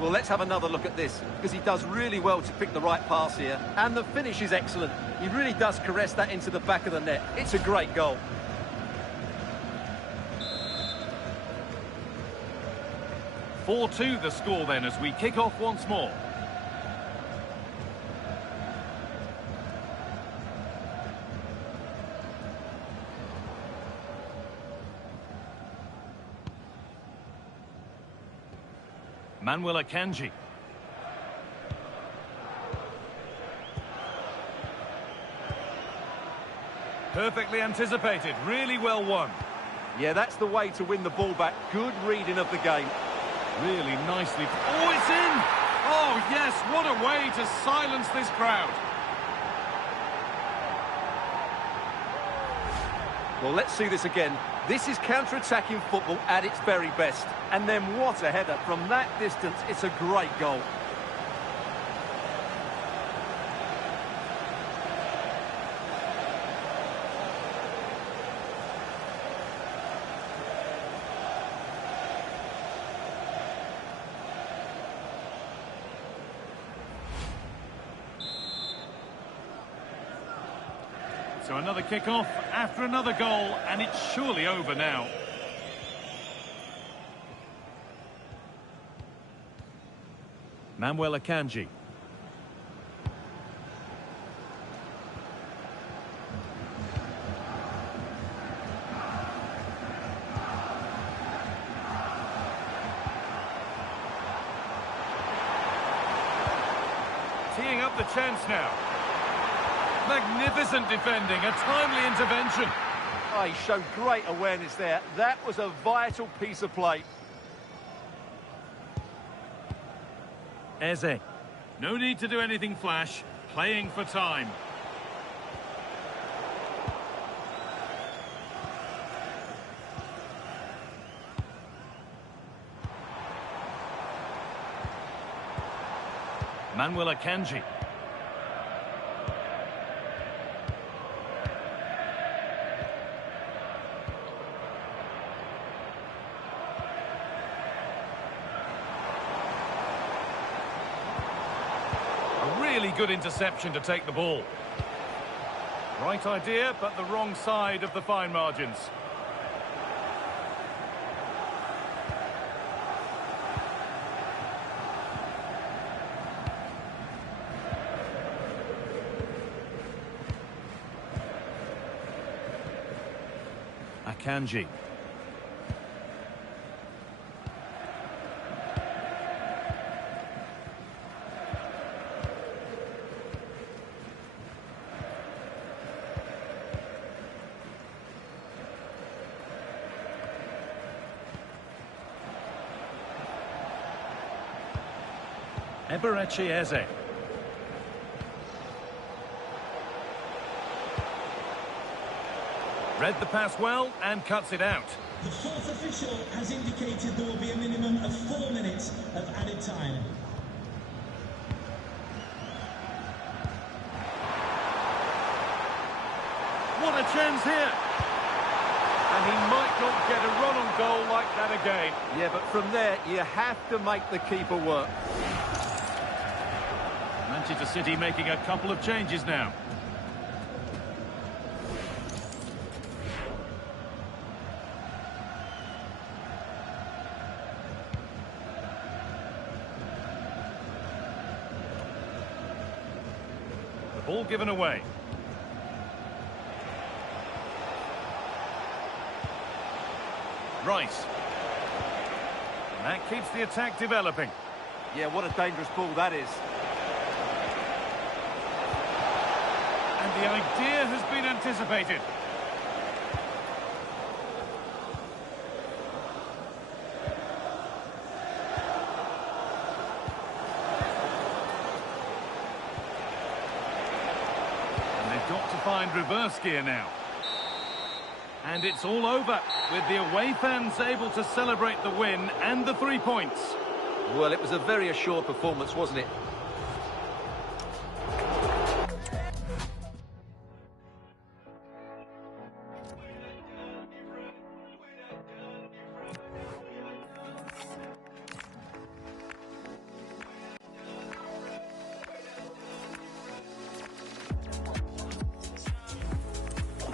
Well, let's have another look at this, because he does really well to pick the right pass here. And the finish is excellent. He really does caress that into the back of the net. It's a great goal. (4-2) the score then as we kick off once more. Manuel Akanji. Perfectly anticipated, really well won. Yeah, that's the way to win the ball back. Good reading of the game. Really nicely. Oh, it's in! Oh, yes, what a way to silence this crowd. Well, let's see this again. This is counter-attacking football at its very best. And then what a header. From that distance, it's a great goal. So another kick-off after another goal, and it's surely over now. Manuel Akanji. Teeing up the chance now. Magnificent defending, a timely intervention. Oh, he showed great awareness there. That was a vital piece of play. Eze. No need to do anything flash. Playing for time. Manuel Akanji. A really good interception to take the ball. Right idea, but the wrong side of the fine margins. Akanji. Eberechi Eze. Read the pass well and cuts it out. The fourth official has indicated there will be a minimum of 4 minutes of added time. What a chance here! And he might not get a run on goal like that again. Yeah, but from there, you have to make the keeper work. Manchester City making a couple of changes now. The ball given away. Rice. And that keeps the attack developing. Yeah, what a dangerous ball that is. And the idea has been anticipated. And they've got to find reverse gear now. And it's all over, with the away fans able to celebrate the win and the 3 points. Well, it was a very assured performance, wasn't it?